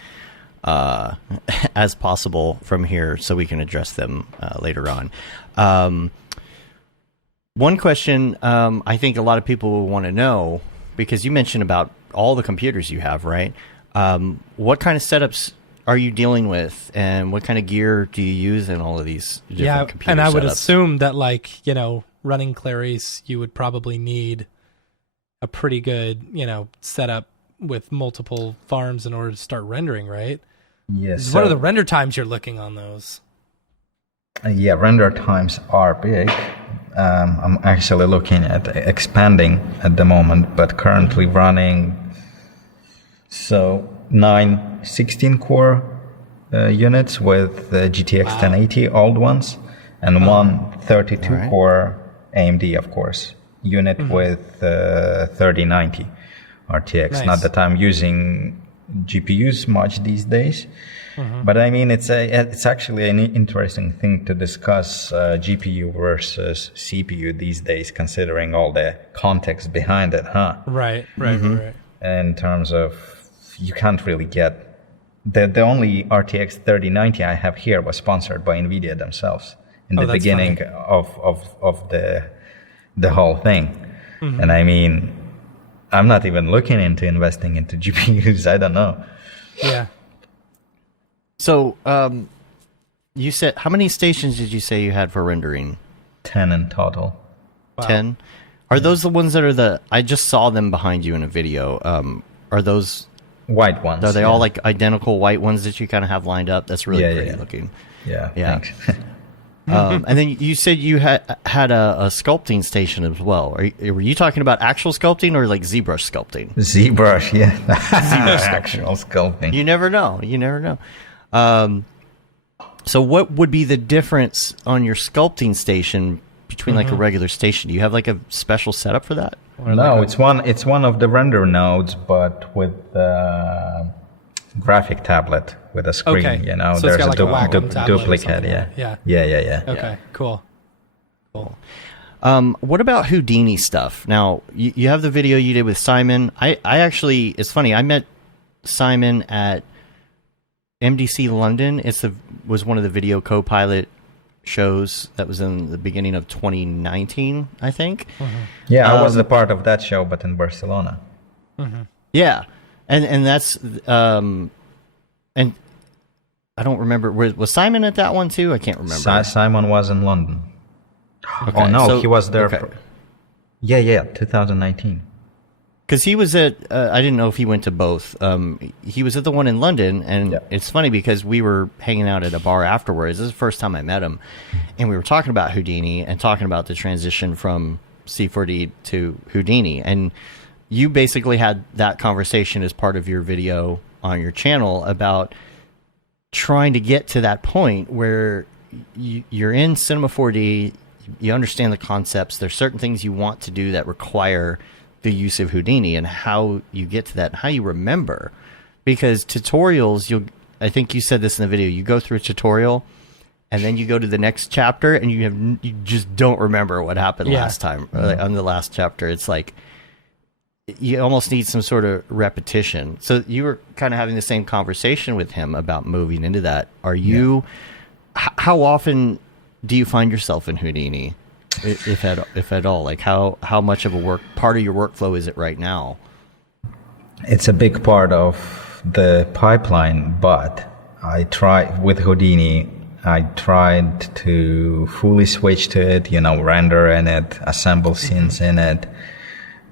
as possible from here so we can address them later on. One question I think a lot of people will want to know, because you mentioned about all the computers you have, right? What kind of setups are you dealing with, and what kind of gear do you use in all of these different computer setups? And I would assume that, running Clarice, you would probably need a pretty good, setup with multiple farms in order to start rendering, right? Yes. What are the render times you're looking on those? Render times are big. I'm actually looking at expanding at the moment, but currently running 9 16-core units with GTX 1080 old ones, and one 32-core AMD, of course, unit with 3090 RTX. Nice. Not that I'm using GPUs much these days, but I mean it's actually an interesting thing to discuss GPU versus CPU these days, considering all the context behind it, huh? Right. In terms of, you can't really get the only RTX 3090 I have here was sponsored by NVIDIA themselves in the beginning of the whole thing. And I mean, I'm not even looking into investing into GPUs. I don't know. Yeah. So, you said, how many stations did you say you had for rendering? 10 in total. Wow. 10? Are those the ones that are I just saw them behind you in a video. Are those white ones? Are they all like identical white ones that you kind of have lined up? That's really pretty looking. Yeah. Thanks. And then you said you had a sculpting station as well. Were you talking about actual sculpting or like ZBrush sculpting? ZBrush, yeah. ZBrush actual sculpting. You never know. So what would be the difference on your sculpting station between like a regular station? Do you have like a special setup for that? No, it's one of the render nodes, but with graphic tablet with a screen. Okay. You know, So there's it's got a like a Wacom tablet or duplicate. something. Yeah. Yeah. Yeah. Okay. Cool. What about Houdini stuff? Now, you have the video you did with Simon. I actually, it's funny, I met Simon at MDC London. Was one of the video co-pilot shows that was in the beginning of 2019, I think. Yeah, I was a part of that show, but in Barcelona. Yeah, and that's and I don't remember. Was Simon at that one too? I can't remember. Simon was in London. Okay, Oh no, so- he was there. okay. Yeah, 2019. Because he was at, I didn't know if he went to both. He was at the one in London, and it's funny because we were hanging out at a bar afterwards. This is the first time I met him, and we were talking about Houdini and talking about the transition from C4D to Houdini. And you basically had that conversation as part of your video on your channel about trying to get to that point where you're in Cinema 4D, you understand the concepts, there's certain things you want to do that require the use of Houdini, and how you get to that and how you remember. Because tutorials, I think you said this in the video, you go through a tutorial and then you go to the next chapter and you just don't remember what happened last time. Like on the last chapter, it's like you almost need some sort of repetition. So you were kind of having the same conversation with him about moving into that. Are you how often do you find yourself in Houdini? If at all, like how much of a part of your workflow is it right now? It's a big part of the pipeline, but with Houdini, I tried to fully switch to it, render in it, assemble scenes in it.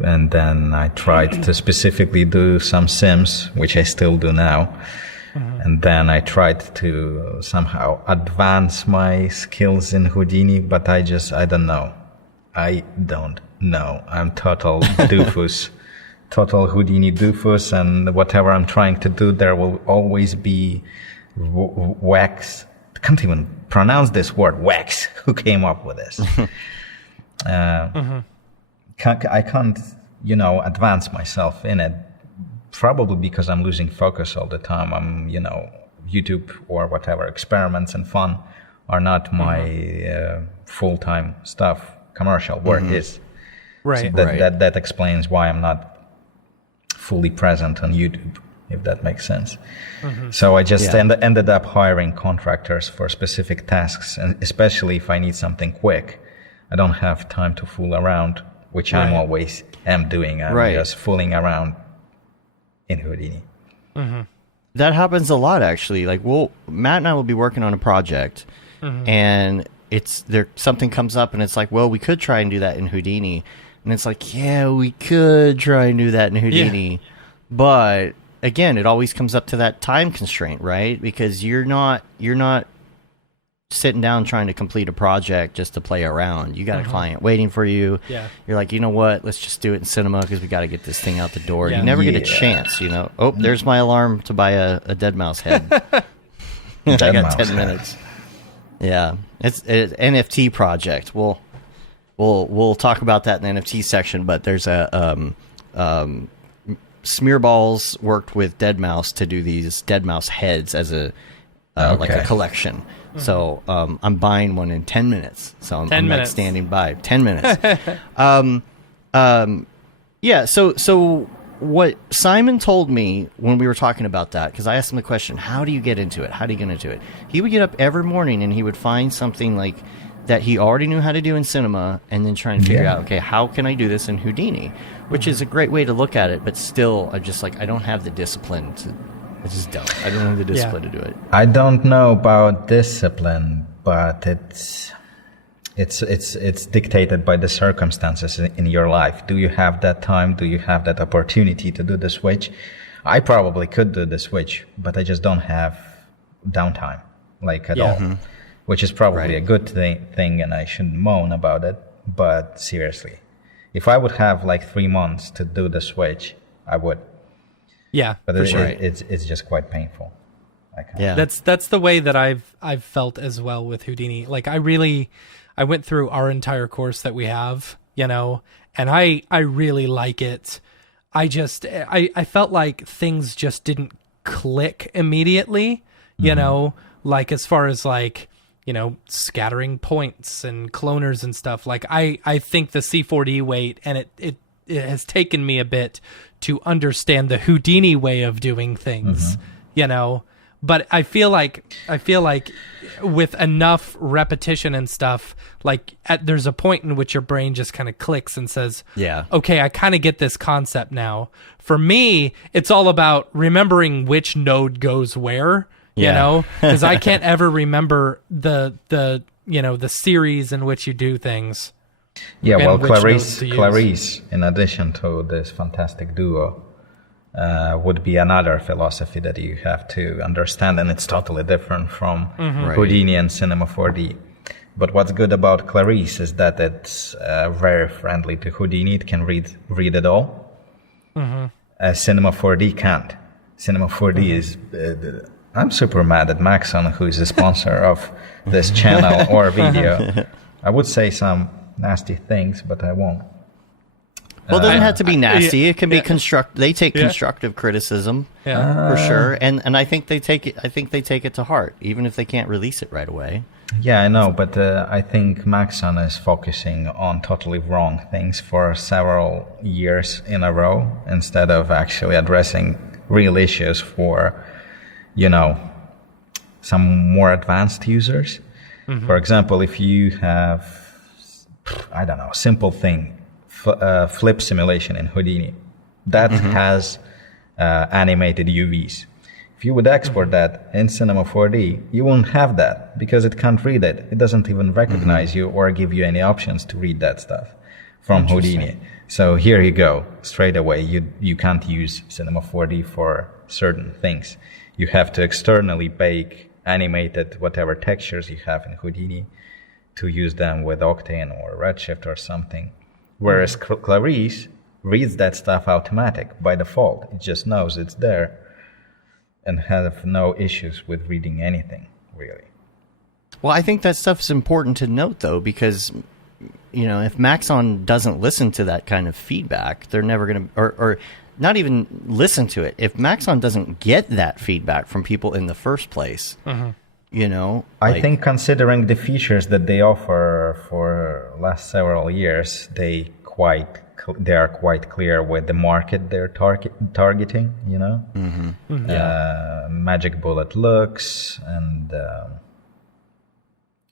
And then I tried to specifically do some sims, which I still do now. And then I tried to somehow advance my skills in Houdini, but I don't know. I'm total doofus, total Houdini doofus, and whatever I'm trying to do, there will always be wax. I can't even pronounce this word, wax. Who came up with this? I can't, advance myself in it. Probably because I'm losing focus all the time. I'm, YouTube or whatever, experiments and fun are not my full-time stuff. Commercial work is. Right. So that explains why I'm not fully present on YouTube, if that makes sense. So I just ended up hiring contractors for specific tasks, and especially if I need something quick. I don't have time to fool around, which I'm always doing. I'm just fooling around in Houdini. That happens a lot, actually. Like, Matt and I will be working on a project, and something comes up, and it's like, well, we could try and do that in Houdini, and it's like, yeah, we could try and do that in Houdini, but again, it always comes up to that time constraint, right? Because you're not sitting down trying to complete a project just to play around. You got a client waiting for you. You're like, you know what? Let's just do it in cinema because we got to get this thing out the door. You never get a chance, Oh, there's my alarm to buy a dead mouse head. I got 10 minutes. Yeah, it's an NFT project. We'll talk about that in the NFT section. But there's a Smearballs worked with Dead Mouse to do these Dead Mouse heads as like a collection. So I'm buying one in 10 minutes. So I'm like standing by 10 minutes. So what Simon told me when we were talking about that, because I asked him the question, how do you get into it? How do you get into it? He would get up every morning and he would find something like that he already knew how to do in cinema and then try and figure out, okay, how can I do this in Houdini? Which is a great way to look at it, but still, I'm just like, I don't have the discipline to... I just don't. I don't have the discipline to do it. I don't know about discipline, but it's dictated by the circumstances in your life. Do you have that time? Do you have that opportunity to do the switch? I probably could do the switch, but I just don't have downtime, at all, which is probably a good thing, and I shouldn't moan about it. But seriously, if I would have 3 months to do the switch, I would. Yeah, but for sure. It's just quite painful. That's the way that I've felt as well with Houdini. I went through our entire course that we have, and I really like it. I felt like things just didn't click immediately. you know, like as far as like, you know, scattering points and cloners and stuff. Like I think the C4D weight, and it has taken me a bit to understand the Houdini way of doing things, you know, but I feel like with enough repetition and stuff, like there's a point in which your brain just kind of clicks and says, yeah, okay, I kind of get this concept now. For me, it's all about remembering which node goes where, you know, because I can't ever remember the you know, the series in which you do things. Yeah, well, Clarice, in addition to this fantastic duo, would be another philosophy that you have to understand, and it's totally different from Houdini and Cinema 4D. But what's good about Clarice is that it's very friendly to Houdini. It can read it all. Cinema 4D can't. Cinema 4D is... I'm super mad at Maxon, who is the sponsor of this channel or video. I would say some nasty things, but I won't. Well, it doesn't have to be nasty. It can be constructive. They take constructive criticism for sure, and I think they take it. I think they take it to heart, even if they can't release it right away. Yeah, I know, but I think Maxon is focusing on totally wrong things for several years in a row instead of actually addressing real issues for, you know, some more advanced users. For example, if you have, I don't know, simple thing, flip simulation in Houdini, that has animated UVs. If you would export that in Cinema 4D, you won't have that because it can't read it. It doesn't even recognize you or give you any options to read that stuff from Houdini. So here you go, straight away. You can't use Cinema 4D for certain things. You have to externally bake animated whatever textures you have in Houdini to use them with Octane or Redshift or something. Whereas Clarice reads that stuff automatic by default. It just knows it's there and have no issues with reading anything, really. Well, I think that stuff is important to note, though, because, you know, if Maxon doesn't listen to that kind of feedback, they're never going to, or not even listen to it. If Maxon doesn't get that feedback from people in the first place, you know, I think considering the features that they offer for last several years, they are quite clear with the market they're targeting, you know, Magic Bullet looks and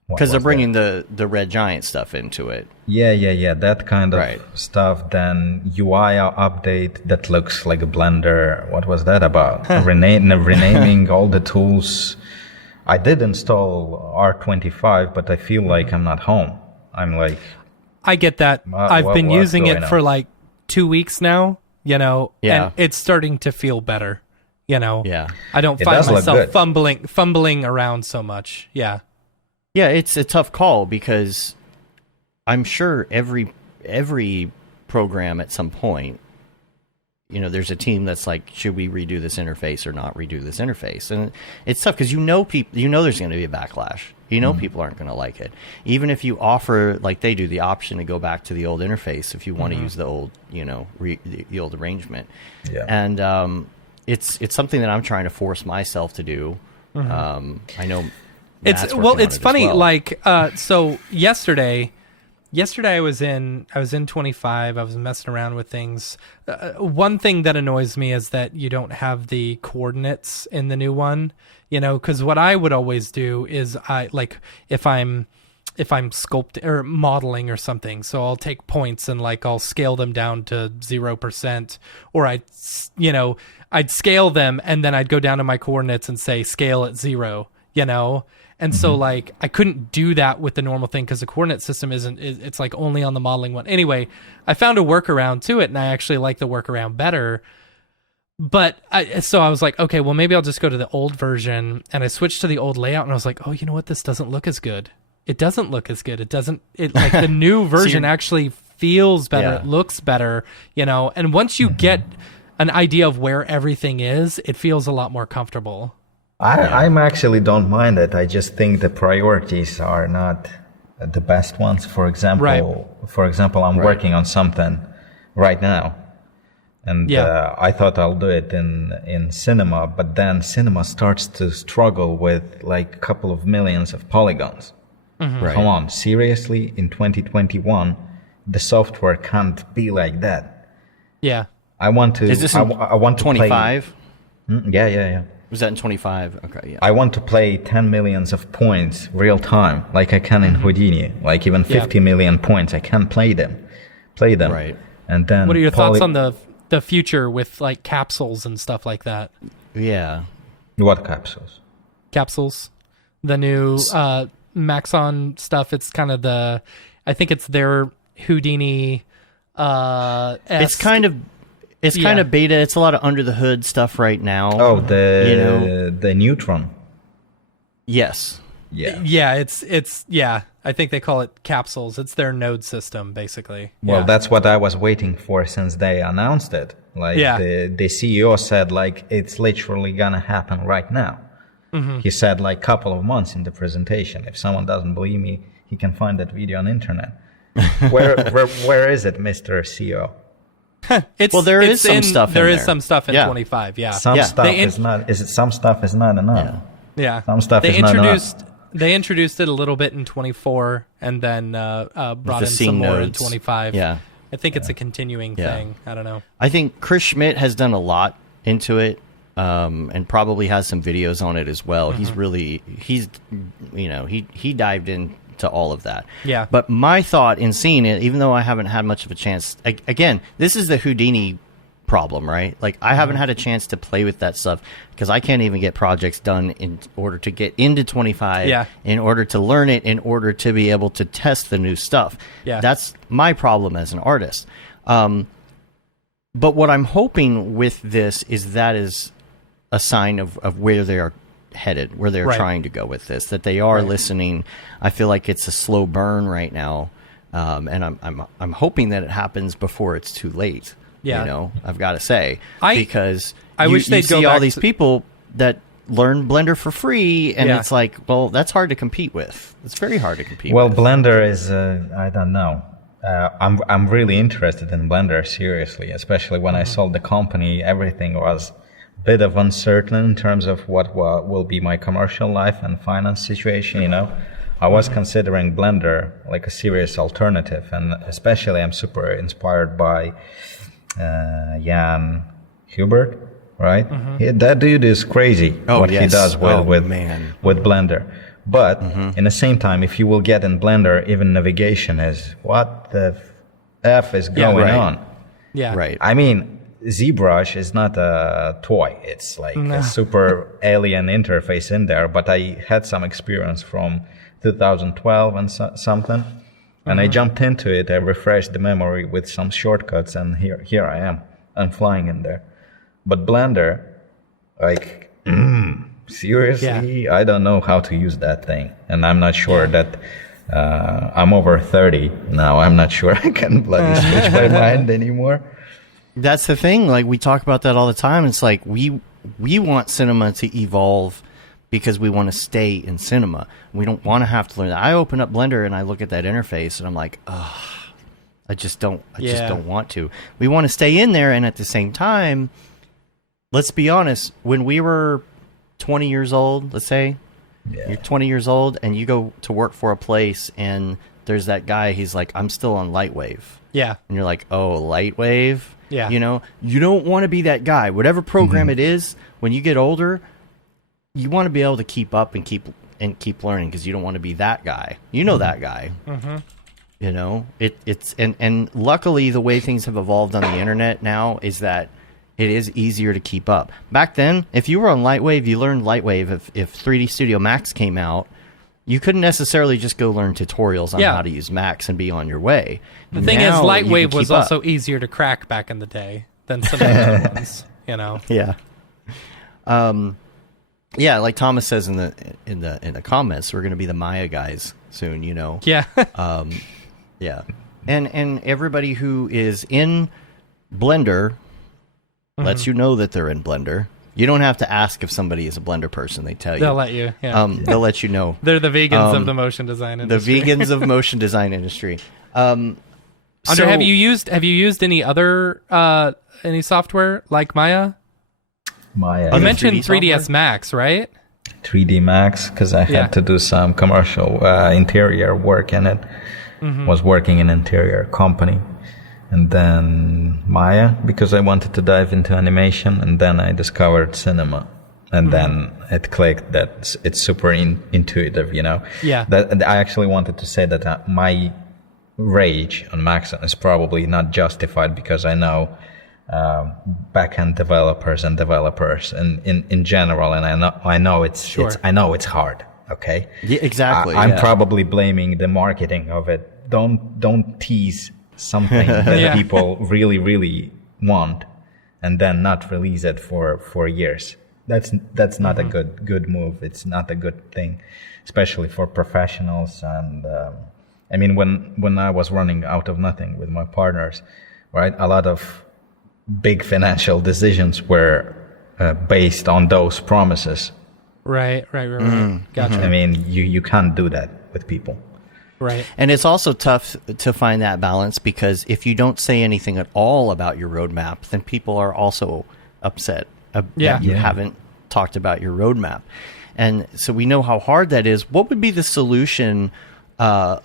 because they're bringing the Red Giant stuff into it. Yeah, that kind of stuff. Then UI update that looks like a Blender. What was that about? Renaming all the tools. I did install R25, but I feel like I'm not home. I'm like, I get that. I've been using it for like 2 weeks now, you know, and it's starting to feel better, you know. Yeah. I don't find myself fumbling around so much. Yeah. Yeah, it's a tough call because I'm sure every program at some point, you know, there's a team that's like, should we redo this interface or not redo this interface? And it's tough because you know there's going to be a backlash. You know people aren't going to like it. Even if you offer, like they do, the option to go back to the old interface if you want to use the old, you know, the old arrangement. Yeah. And it's something that I'm trying to force myself to do. I know it's funny. Well. Like so yesterday I was in 25. I was messing around with things. One thing that annoys me is that you don't have the coordinates in the new one. You know, because what I would always do is if I'm sculpting or modeling or something, so I'll take points and like I'll scale them down to 0%, or I'd scale them and then I'd go down to my coordinates and say scale at 0. You know. And so, like, I couldn't do that with the normal thing because the coordinate system it's like only on the modeling one. Anyway, I found a workaround to it, and I actually like the workaround better. But so I was like, okay, well, maybe I'll just go to the old version. And I switched to the old layout, and I was like, oh, you know what? This doesn't look as good. It doesn't look as good. Like, the new version actually feels better. Yeah. It looks better, you know. And once you get an idea of where everything is, it feels a lot more comfortable. I'm actually don't mind it. I just think the priorities are not the best ones. For example, I'm working on something right now, And I thought I'll do it in cinema, but then cinema starts to struggle with like a couple of millions of polygons. Right. Come on, seriously? In 2021, the software can't be like that. Yeah. I want to. Is this I want to 25? Yeah. Was that in 25? Okay, yeah. I want to play 10 millions of points real time, like I can in Houdini. Like even 50 million points, I can play them. Right. And then. What are your thoughts on the future with like capsules and stuff like that? Yeah. What capsules? Capsules, the new Maxon stuff. It's kind of I think it's their Houdini. It's kind of beta. It's a lot of under the hood stuff right now. Oh, the Neutron. Yes. Yeah. It's I think they call it capsules. It's their node system, basically. Well, that's what I was waiting for since they announced it. Like the CEO said, like it's literally gonna happen right now. He said like a couple of months in the presentation. If someone doesn't believe me, he can find that video on the internet. Where is it, Mr. CEO? There is some stuff in 25. Yeah, some stuff is not. Is it some stuff is not enough? Yeah. Some stuff is not enough. They introduced it a little bit in 24, and then brought in some more in 25. Yeah, I think it's a continuing thing. I don't know. I think Chris Schmidt has done a lot into it, and probably has some videos on it as well. He dived into all of that. Yeah. But my thought in seeing it, even though I haven't had much of a chance, again, this is the Houdini problem, right? Like I haven't had a chance to play with that stuff because I can't even get projects done in order to get into 25, in order to learn it, in order to be able to test the new stuff. Yeah. That's my problem as an artist. But what I'm hoping with this is that is a sign of where they are headed, where they're trying to go with this, that they are listening. I feel like it's a slow burn right now, and I'm hoping that it happens before it's too late. Yeah. You know, I've got to say, because I wish they'd see go all back these people that learn Blender for free, and it's like, well, that's hard to compete with. It's very hard to compete with. Well, Blender is, I don't know. I'm really interested in Blender, seriously, especially when I sold the company. Everything was a bit of uncertain in terms of what will be my commercial life and finance situation, you know. I was considering Blender like a serious alternative, and especially I'm super inspired by Jan Hubert, right? That dude is crazy what he does with Blender. But in the same time, if you will get in Blender, even navigation is what the F is going on. Yeah, right. I mean, ZBrush is not a toy. It's like a super alien interface in there. But I had some experience from 2012 and something. And I jumped into it. I refreshed the memory with some shortcuts, and here I am. I'm flying in there. But Blender, like, seriously, I don't know how to use that thing. And I'm not sure that I'm over 30 now. I'm not sure I can bloody switch my mind anymore. That's the thing. Like, we talk about that all the time. It's like we want cinema to evolve because we want to stay in cinema. We don't want to have to learn that. I open up Blender and I look at that interface and I'm like, ugh, I just don't want to. We want to stay in there, and at the same time, let's be honest, when we were 20 years old, let's say, you're 20 years old and you go to work for a place and there's that guy, he's like, I'm still on Lightwave. Yeah. And you're like, oh, Lightwave? Yeah. You know, you don't want to be that guy. Whatever program it is, when you get older, you want to be able to keep up and keep learning, because you don't want to be that guy. You know that guy. You know, it's and luckily the way things have evolved on the internet now is that it is easier to keep up. Back then, if you were on Lightwave, you learned Lightwave. If 3D Studio Max came out, you couldn't necessarily just go learn tutorials on how to use Max and be on your way. The thing is, Lightwave was also easier to crack back in the day than some of the other ones. You know. Yeah. Yeah, like Thomas says in the comments, we're going to be the Maya guys soon. You know. Yeah. Yeah, and everybody who is in Blender lets you know that they're in Blender. You don't have to ask if somebody is a Blender person; they tell you. They'll let you. Yeah. They'll let you know. They're the vegans of the motion design industry. The vegans of motion design industry. Andre, have you used any other any software like Maya? You mentioned 3ds Max, right? 3D Max, because I had to do some commercial interior work in it. Was working in an interior company. And then Maya, because I wanted to dive into animation, and then I discovered cinema. And then it clicked that it's super intuitive, you know? Yeah. That I actually wanted to say that my rage on Maxon is probably not justified, because I know backend developers and developers in general, and I know it's hard. Okay. Yeah, exactly. I'm probably blaming the marketing of it. Don't tease something that people really, really want, and then not release it for years. That's not a good move. It's not a good thing, especially for professionals. And I mean, when I was running out of nothing with my partners, right, a lot of big financial decisions were based on those promises. Right. Gotcha. I mean, you can't do that with people. Right. And it's also tough to find that balance, because if you don't say anything at all about your roadmap, then people are also upset that you haven't talked about your roadmap. And so we know how hard that is. What would be the solution? What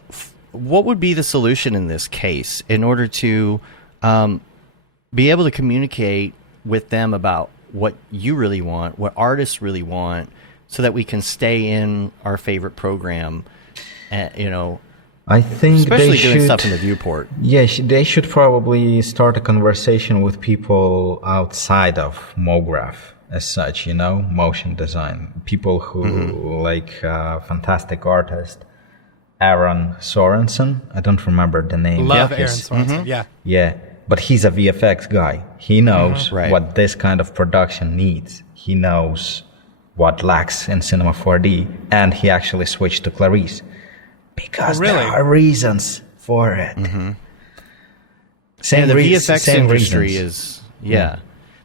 would be the solution in this case in order to be able to communicate with them about what you really want, what artists really want, so that we can stay in our favorite program? I think especially they doing should, stuff in the viewport. Yeah, they should probably start a conversation with people outside of Mograph as such, motion design. People who like fantastic artist Aaron Sorensen. I don't remember the name. Love Aaron Sorensen. Yeah. Yeah, but he's a VFX guy. He knows what this kind of production needs. He knows what lacks in Cinema 4D, and he actually switched to Clarice because there are reasons for it. The VFX industry is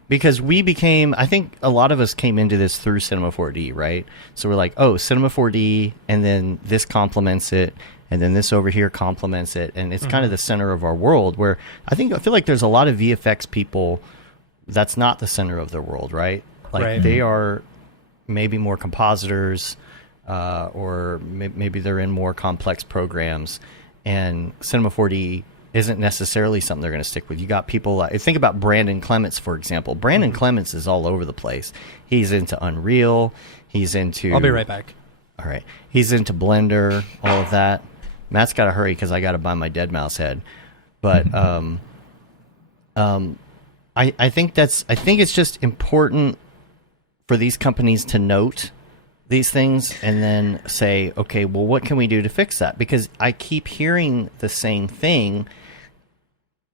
because I think a lot of us came into this through Cinema 4D, right? So we're like, oh, Cinema 4D, and then this complements it, and then this over here complements it, and it's kind of the center of our world, where I feel like there's a lot of VFX people that's not the center of their world, right? Like they are maybe more compositors, or maybe they're in more complex programs, and Cinema 4D isn't necessarily something they're going to stick with. You got people like, think about Brandon Clements, for example. Brandon Clements is all over the place. He's into Unreal. He's into... I'll be right back. All right. He's into Blender, all of that. Matt's got to hurry because I got to buy my dead mouse head. But I think it's just important for these companies to note these things and then say, okay, well, what can we do to fix that? Because I keep hearing the same thing,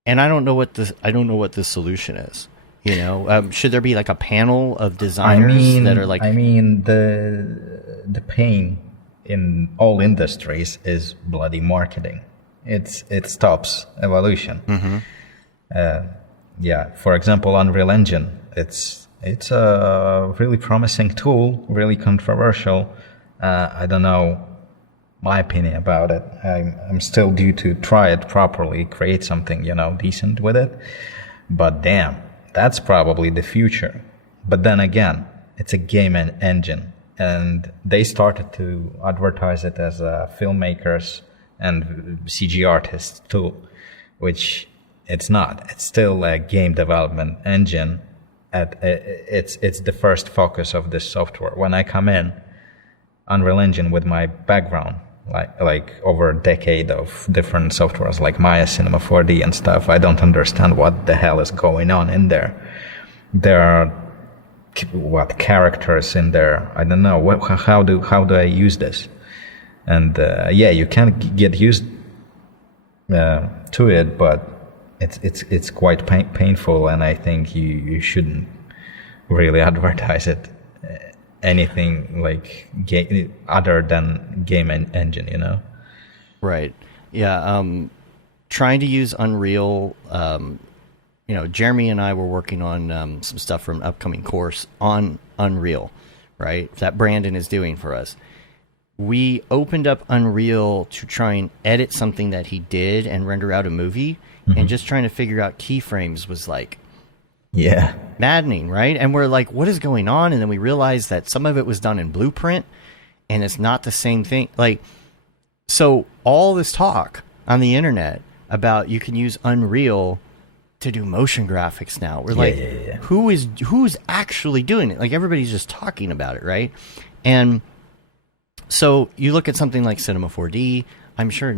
and I don't know what the solution is. Should there be like a panel of designers that are like? I mean, the pain in all industries is bloody marketing. It stops evolution. For example, Unreal Engine. It's a really promising tool, really controversial. I don't know my opinion about it. I'm still due to try it properly, create something, decent with it. But damn, that's probably the future. But then again, it's a game engine. And they started to advertise it as a filmmakers and CG artists tool, which it's not. It's still a game development engine. It's the first focus of this software. When I come in, Unreal Engine with my background, like over a decade of different softwares like Maya, Cinema 4D and stuff, I don't understand what the hell is going on in there. There are characters in there? I don't know. How do I use this? And you can get used to it, but it's quite painful, and I think you shouldn't really advertise it anything like other than game engine, Right. Yeah. Trying to use Unreal. Jeremy and I were working on some stuff for an upcoming course on Unreal, right? That Brandon is doing for us. we opened up Unreal to try and edit something that he did and render out a movie, and just trying to figure out keyframes was like maddening, right? And we're like, what is going on? And then we realized that some of it was done in Blueprint, and it's not the same thing. Like, so all this talk on the internet about you can use Unreal to do motion graphics now. We're who's actually doing it? Like, everybody's just talking about it, right? And so you look at something like Cinema 4D, I'm sure,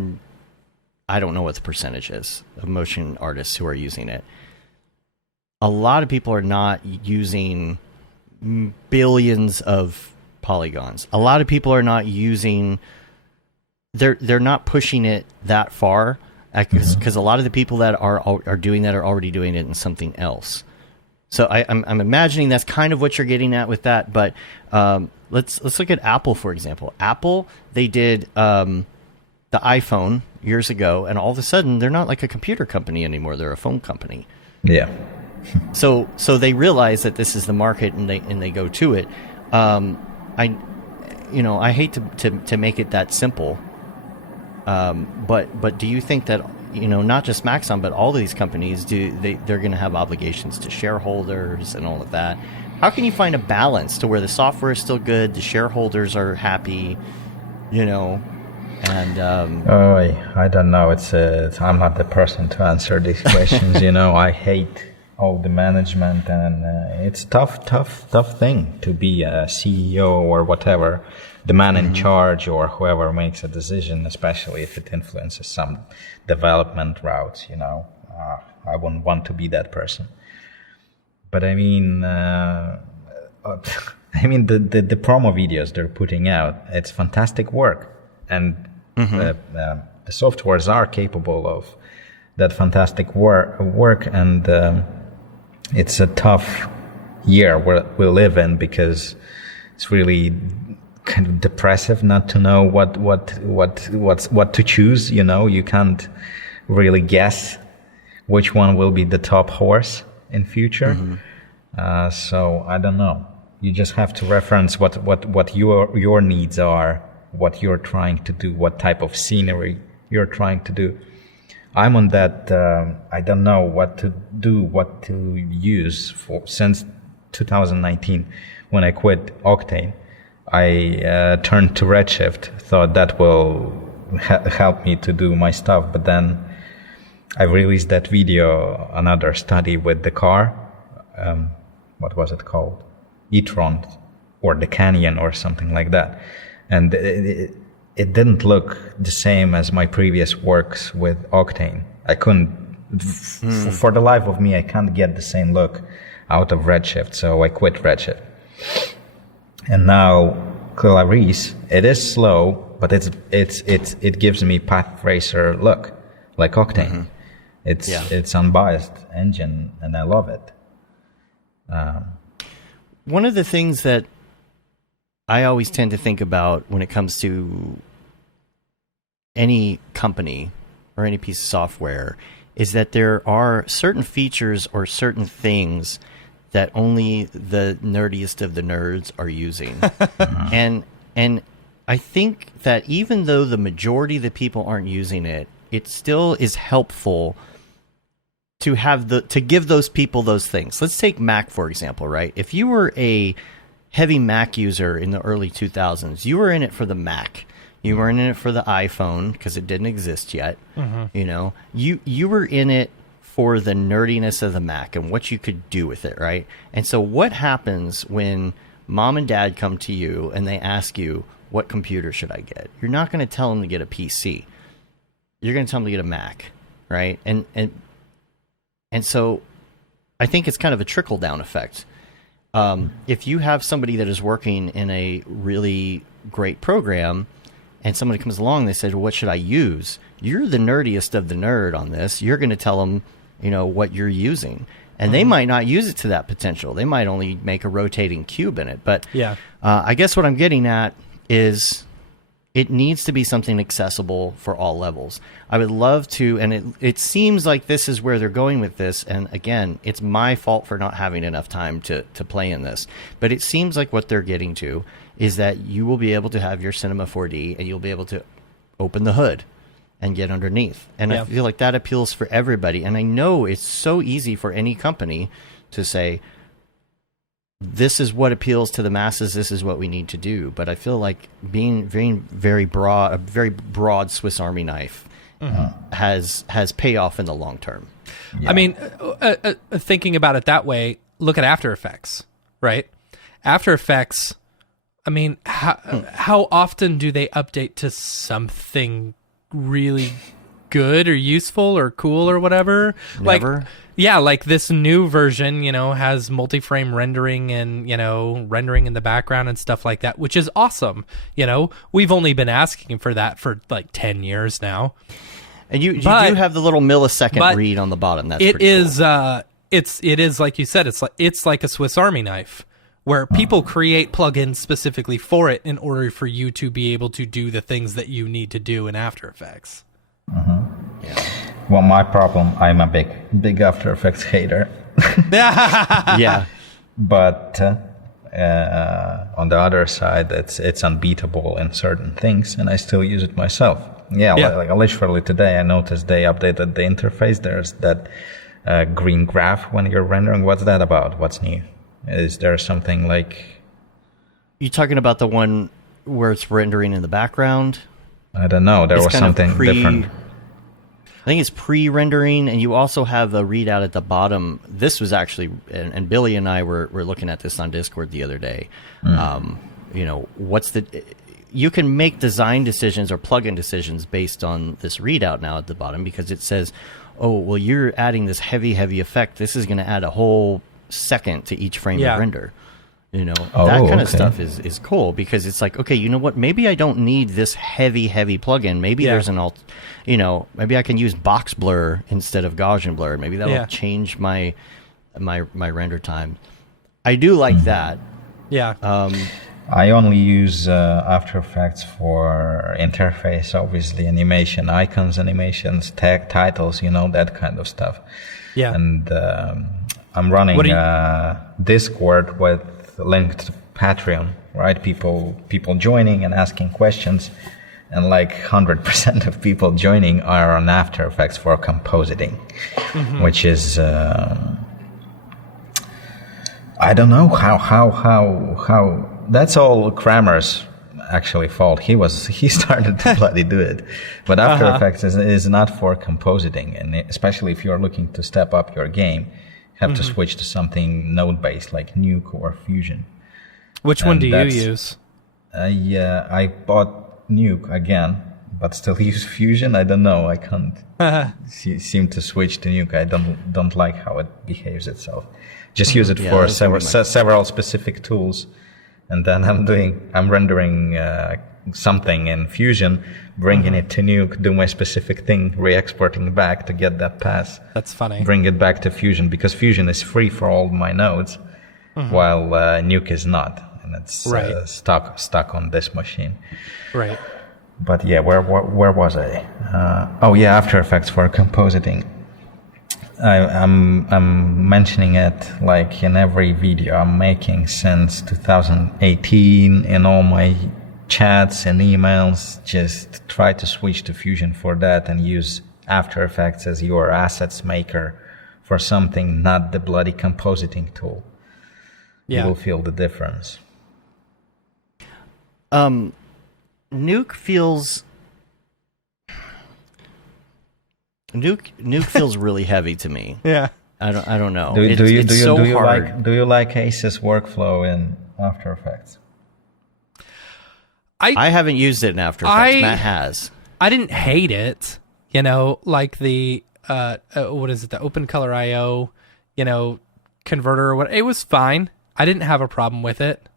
I don't know what the percentage is of motion artists who are using it. A lot of people are not using billions of polygons. A lot of people are not using, they're not pushing it that far, because a lot of the people that are doing that are already doing it in something else. So I'm imagining that's kind of what you're getting at with that. But let's look at Apple, for example. Apple, they did the iPhone years ago, and all of a sudden they're not like a computer company anymore. They're a phone company. Yeah. So they realize that this is the market, and they go to it. I hate to make it that simple. But do you think that, not just Maxon, but all of these companies, they're going to have obligations to shareholders and all of that? How can you find a balance to where the software is still good, the shareholders are happy, and I don't know. I'm not the person to answer these questions. I hate all the management, and it's tough thing to be a CEO or whatever, the man in charge, or whoever makes a decision, especially if it influences some development routes. I wouldn't want to be that person. But I mean, the promo videos they're putting out, it's fantastic work, and the softwares are capable of that fantastic work, and it's a tough year we live in, because it's really kind of depressive not to know what to choose. You can't really guess which one will be the top horse in future. So I don't know. You just have to reference what your needs are, what you're trying to do, what type of scenery you're trying to do. I'm on that. I don't know what to do, what to use for since 2019, when I quit Octane. I turned to Redshift, thought that will help me to do my stuff, but then I released that video, another study with the car. What was it called? e-tron or the Canyon or something like that. And it didn't look the same as my previous works with Octane. I couldn't, for the life of me, I can't get the same look out of Redshift, so I quit Redshift. And now Clarice, it is slow, but it gives me path tracer look, like Octane. It's unbiased engine, and I love it. One of the things that I always tend to think about when it comes to any company or any piece of software is that there are certain features or certain things that only the nerdiest of the nerds are using. And I think that even though the majority of the people aren't using it, it still is helpful to have to give those people those things. Let's take Mac, for example, right? If you were a heavy Mac user in the early 2000s, you were in it for the Mac. You weren't in it for the iPhone because it didn't exist yet. You know, you were in it for the nerdiness of the Mac and what you could do with it, right? And so what happens when mom and dad come to you and they ask you, what computer should I get? You're not going to tell them to get a PC. You're going to tell them to get a Mac, right? And so I think it's kind of a trickle-down effect. If you have somebody that is working in a really great program and somebody comes along and they say, well, what should I use? You're the nerdiest of the nerd on this. You're going to tell them, you know, what you're using. And they might not use it to that potential. They might only make a rotating cube in it. But I guess what I'm getting at is it needs to be something accessible for all levels. I would love to, and it seems like this is where they're going with this. And again, it's my fault for not having enough time to play in this. But it seems like what they're getting to is that you will be able to have your Cinema 4D and you'll be able to open the hood and get underneath. And I feel like that appeals for everybody. And I know it's so easy for any company to say, this is what appeals to the masses. This is what we need to do. But I feel like being very broad, a very broad Swiss Army knife has payoff in the long term. Yeah. I mean, thinking about it that way, look at After Effects, right? After Effects, I mean, how often do they update to something really good or useful or cool or whatever? Never. Like this new version, has multi-frame rendering and, rendering in the background and stuff like that, which is awesome. We've only been asking for that for like 10 years now. And you do have the little millisecond read on the bottom. That's pretty cool. It is like you said, it's like a Swiss Army knife where people create plugins specifically for it in order for you to be able to do the things that you need to do in After Effects. Yeah. Well, my problem, I'm a big After Effects hater. Yeah. But on the other side, it's unbeatable in certain things, and I still use it myself. Like literally today, I noticed they updated the interface. There's that green graph when you're rendering. What's that about? What's new? Is there something like... You talking about the one where it's rendering in the background? I don't know. There was something different. I think it's pre-rendering, and you also have a readout at the bottom. This was actually, and Billy and I were looking at this on Discord the other day. You can make design decisions or plugin decisions based on this readout now at the bottom, because it says, oh, well, you're adding this heavy effect. This is going to add a whole second to each frame of render. That kind of stuff is cool, because it's like, okay, you know what? Maybe I don't need this heavy plugin. Maybe there's an maybe I can use box blur instead of Gaussian blur. Maybe that'll change my render time. I do like that. Yeah. I only use After Effects for interface, obviously, animation, icons, animations, tag titles, that kind of stuff. Yeah. And I'm running Discord with linked to Patreon, right? People joining and asking questions, and like 100% of people joining are on After Effects for compositing, which is I don't know how that's all Kramer's actually fault. He started to bloody do it, but After Effects is not for compositing, and especially if you're looking to step up your game. Have to switch to something node-based like Nuke or Fusion. Which one do you use? I bought Nuke again, but still use Fusion. I don't know. I can't seem to switch to Nuke. I don't like how it behaves itself. Just use it for several specific tools, and then I'm rendering something in Fusion, bringing it to Nuke, do my specific thing, re-exporting back to get that pass. That's funny. Bring it back to Fusion, because Fusion is free for all my nodes, while Nuke is not, and it's stuck on this machine. Right. But yeah, where was I? After Effects for compositing. I'm mentioning it like in every video I'm making since 2018 in all my chats and emails. Just try to switch to Fusion for that and use After Effects as your assets maker for something, not the bloody compositing tool. You will feel the difference. Nuke feels really heavy to me. Yeah. I don't know. Do you like Ace's workflow in After Effects? I haven't used it in After Effects. Matt has. I didn't hate it. Like the what is it? The Open Color IO, converter or what? It was fine. I didn't have a problem with it.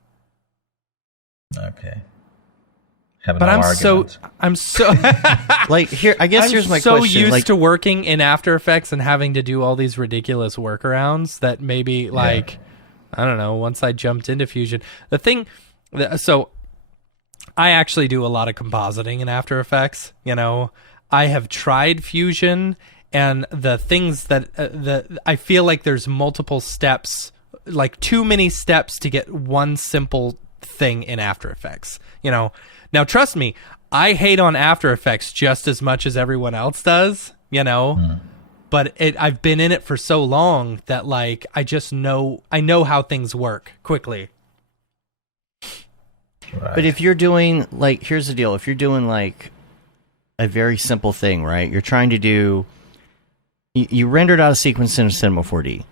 Okay. I'm so like here. I guess here's my question. I'm so used to working in After Effects and having to do all these ridiculous workarounds that maybe I don't know. Once I jumped into Fusion, the thing. So I actually do a lot of compositing in After Effects. You know, I have tried Fusion, and the things that I feel like there's multiple steps, like too many steps to get one simple thing in After Effects. You know, now trust me, I hate on After Effects just as much as everyone else does. You know, but I've been in it for so long that like I know how things work quickly. Right. But if you're doing, like, here's the deal. If you're doing, like, a very simple thing, right? You're trying to do... You rendered out a sequence in Cinema 4D.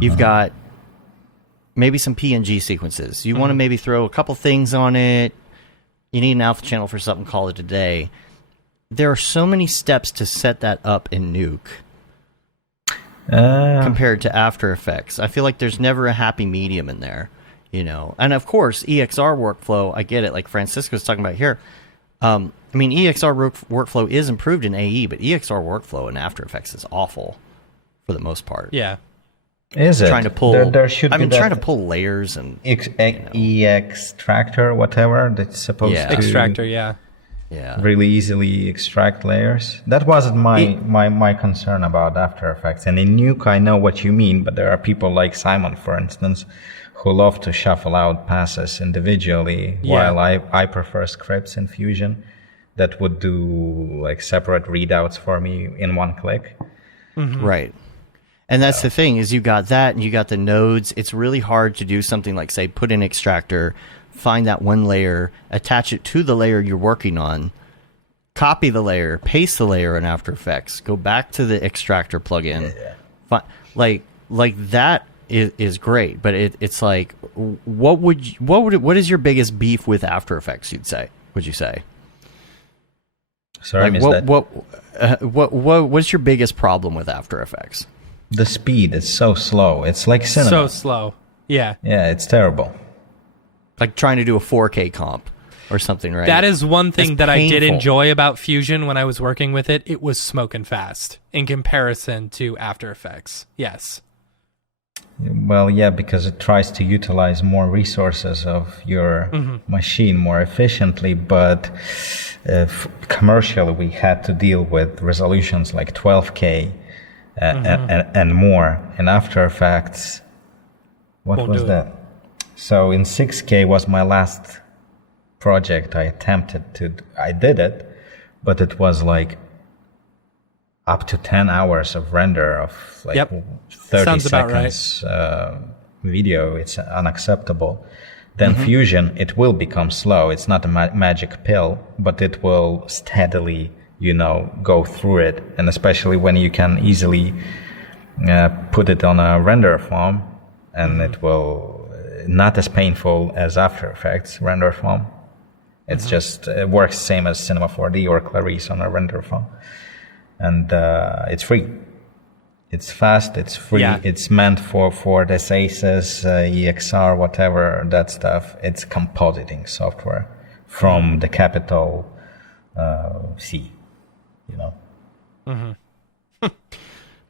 You've got maybe some PNG sequences. You want to maybe throw a couple things on it. You need an alpha channel for something, call it a day. There are so many steps to set that up in Nuke compared to After Effects. I feel like there's never a happy medium in there. You know, and of course, EXR workflow, I get it, like Francisco's talking about here. I mean, EXR workflow is improved in AE, but EXR workflow in After Effects is awful for the most part. Yeah. Is it? Trying to pull, there should be trying to pull layers and... Extractor, whatever, that's supposed to... Extractor, yeah. Really easily extract layers. That wasn't my concern about After Effects. And in Nuke, I know what you mean, but there are people like Simon, for instance, who love to shuffle out passes individually, while I prefer scripts in Fusion that would do like separate readouts for me in one click. Right. And that's the thing, is you got that and you got the nodes. It's really hard to do something like, say, put in Extractor, find that one layer, attach it to the layer you're working on, copy the layer, paste the layer in After Effects, go back to the Extractor plugin. Like that is great, but it's like, what is your biggest beef with After Effects? Would you say? Sorry, I missed that. What's your biggest problem with After Effects? The speed is so slow. It's like cinema. So slow. Yeah. Yeah, it's terrible. Like trying to do a 4K comp or something, right? That is one thing that painful. I did enjoy about Fusion when I was working with it. It was smoking fast in comparison to After Effects. Yes. Well, yeah, because it tries to utilize more resources of your machine more efficiently, but commercially we had to deal with resolutions like 12K and more. In After Effects, what was that? So in 6K was my last project I did it, but it was like up to 10 hours of render of like 30 Sounds seconds video. It's unacceptable. Then Fusion, it will become slow. It's not a magic pill, but it will steadily, go through it. And especially when you can easily put it on a render form, and it will not as painful as After Effects render form. It's just, it works same as Cinema 4D or Clarice on a render form. And it's free. It's fast, it's free, it's meant for the SACES, EXR, whatever, that stuff. It's compositing software from the capital C, Well,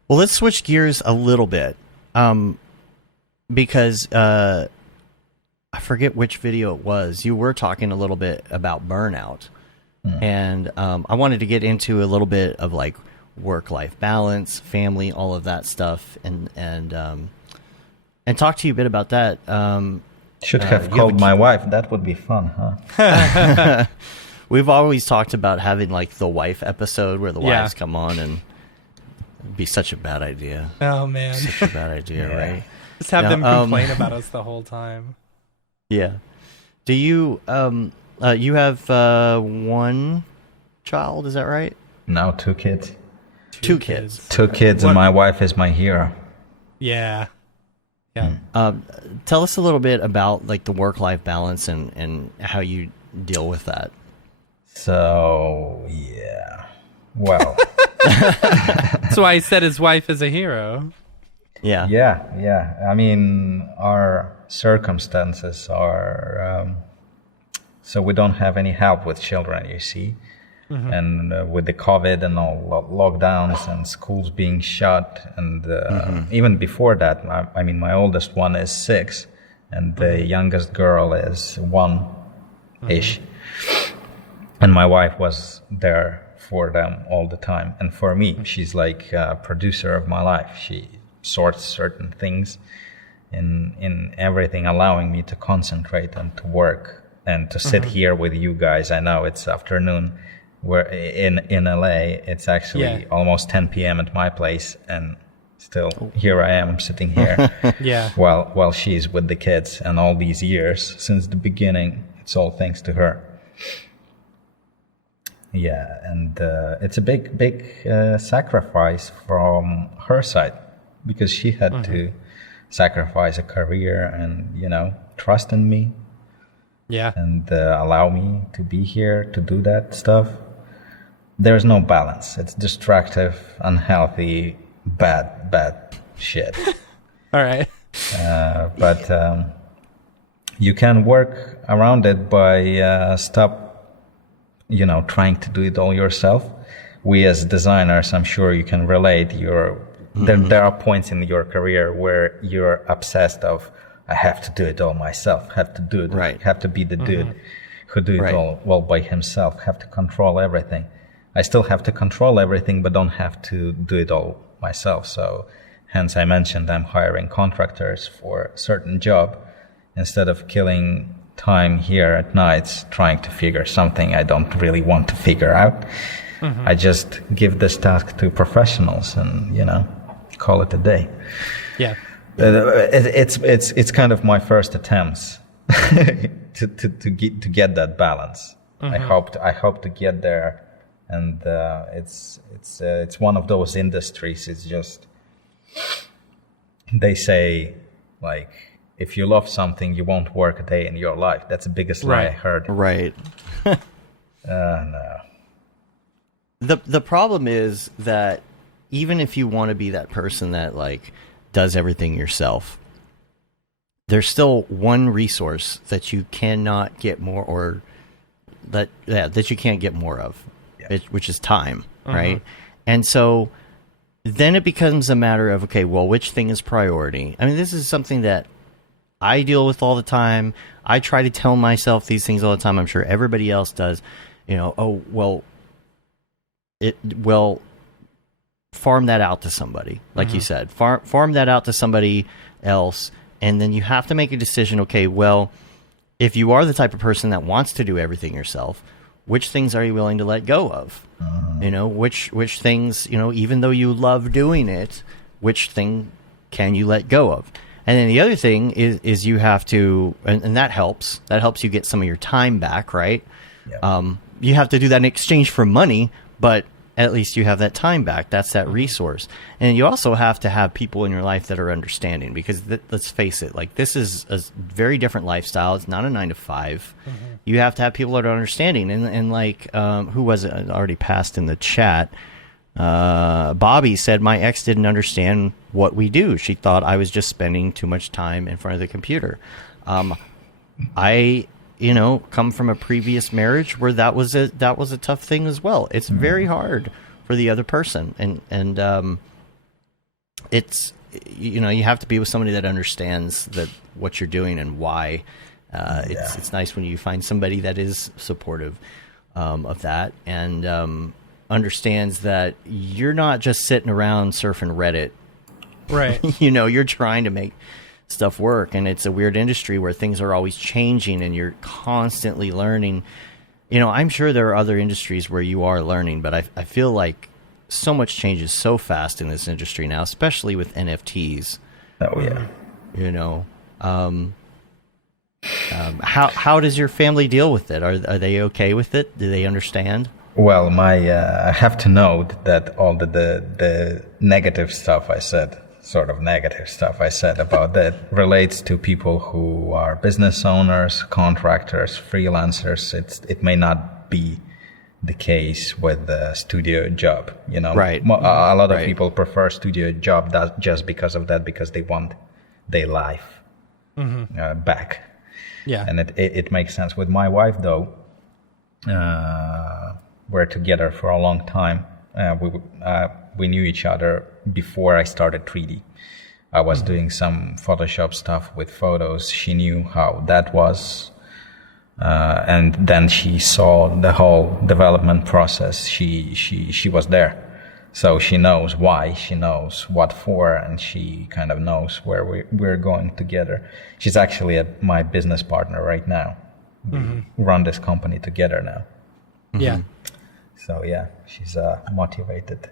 let's switch gears a little bit, because I forget which video it was. You were talking a little bit about burnout, and I wanted to get into a little bit of like work-life balance, family, all of that stuff, and talk to you a bit about that. Should have called my wife. That would be fun, huh? We've always talked about having like the wife episode where the wives come on, and it'd be such a bad idea. Oh man, such a bad idea, right? Just have them complain about us the whole time. Yeah. Do you you have one child? Is that right? No, 2 kids. Two kids. 2 kids, and my wife is my hero. Yeah. Tell us a little bit about like the work-life balance and how you deal with that. So yeah, well, that's why I said his wife is a hero. Yeah. I mean, our circumstances are so we don't have any help with children, you see. And with the COVID and all lockdowns and schools being shut, and even before that, I mean, my oldest one is 6, and the youngest girl is 1-ish. And my wife was there for them all the time. And for me, she's like a producer of my life. She sorts certain things in everything, allowing me to concentrate and to work and to sit here with you guys. I know it's afternoon. We're in LA. It's actually almost 10 p.m. at my place, and still here I am sitting here while she's with the kids. And all these years since the beginning, it's all thanks to her. Yeah, and it's a big sacrifice from her side, because she had to sacrifice a career and, you know, trust in me. Yeah. And allow me to be here to do that stuff. There's no balance. It's destructive, unhealthy, bad shit. All right. But you can work around it by stop, you know, trying to do it all yourself. We as designers, I'm sure you can relate. There are points in your career where you're obsessed of, I have to do it all myself, have to do it, have to be the dude who do it all by himself, have to control everything. I still have to control everything, but don't have to do it all myself. So hence I mentioned I'm hiring contractors for a certain job instead of killing time here at nights trying to figure something I don't really want to figure out. I just give this task to professionals and, you know, call it a day. Yeah. It's kind of my first attempts to get that balance. I hope to get there, and it's one of those industries. It's just, they say, like, if you love something, you won't work a day in your life. That's the biggest lie I heard. Right. No. The problem is that even if you want to be that person that, like, does everything yourself, there's still one resource that you cannot get more, or that you can't get more of, which is time, right? And so then it becomes a matter of, okay, well, which thing is priority? I mean, this is something that I deal with all the time. I try to tell myself these things all the time. I'm sure everybody else does. You know, farm that out to somebody, like you said. Farm that out to somebody else, and then you have to make a decision. Okay, well, if you are the type of person that wants to do everything yourself, which things are you willing to let go of? You know, which things, you know, even though you love doing it, which thing can you let go of? And then the other thing is you have to, and that helps. That helps you get some of your time back, right? Yeah. You have to do that in exchange for money, but at least you have that time back. That's that resource. And you also have to have people in your life that are understanding, because let's face it, like, this is a very different lifestyle. It's not a 9-to-5. You have to have people that are understanding. And like, who was it? It already passed in the chat. Bobby said, my ex didn't understand what we do. She thought I was just spending too much time in front of the computer. I, you know, come from a previous marriage where that was a tough thing as well. It's very hard for the other person, and it's, you know, you have to be with somebody that understands that what you're doing and why. It's nice when you find somebody that is supportive of that, and understands that you're not just sitting around surfing Reddit. Right. You know, you're trying to make stuff work, and it's a weird industry where things are always changing and you're constantly learning. You know, I'm sure there are other industries where you are learning, but I feel like so much changes so fast in this industry now, especially with NFTs. Oh yeah. You know, how does your family deal with it? Are they okay with it? Do they understand? Well, I have to note that all the negative stuff I said, sort of negative stuff I said about that, relates to people who are business owners, contractors, freelancers. It may not be the case with the studio job, you know. Right. A lot of people prefer studio job just because of that, because they want their life back. Yeah. And it makes sense. With my wife, though, we're together for a long time. We knew each other before I started 3D. I was doing some Photoshop stuff with photos. She knew how that was. And then she saw the whole development process. She was there. So she knows why, she knows what for, and she kind of knows where we're going together. She's actually my business partner right now. We run this company together now. Yeah. So yeah, she's a motivated,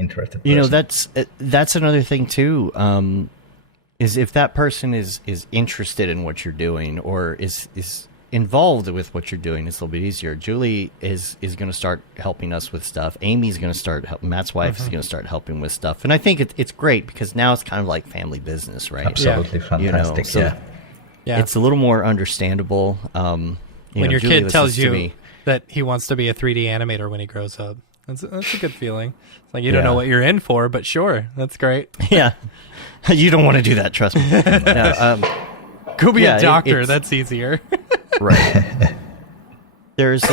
interested person. You know, that's another thing too, is if that person is interested in what you're doing or is involved with what you're doing, it's a little bit easier. Julie is going to start helping us with stuff. Amy's going to start Matt's wife is going to start helping with stuff. And I think it's great because now it's kind of like family business, right? Absolutely fantastic. You know, so it's a little more understandable. When your kid tells you that he wants to be a 3D animator when he grows up, that's a good feeling. It's like you don't know what you're in for, but sure, that's great. Yeah. You don't want to do that, trust me. No, go be a doctor. That's easier. Right. There's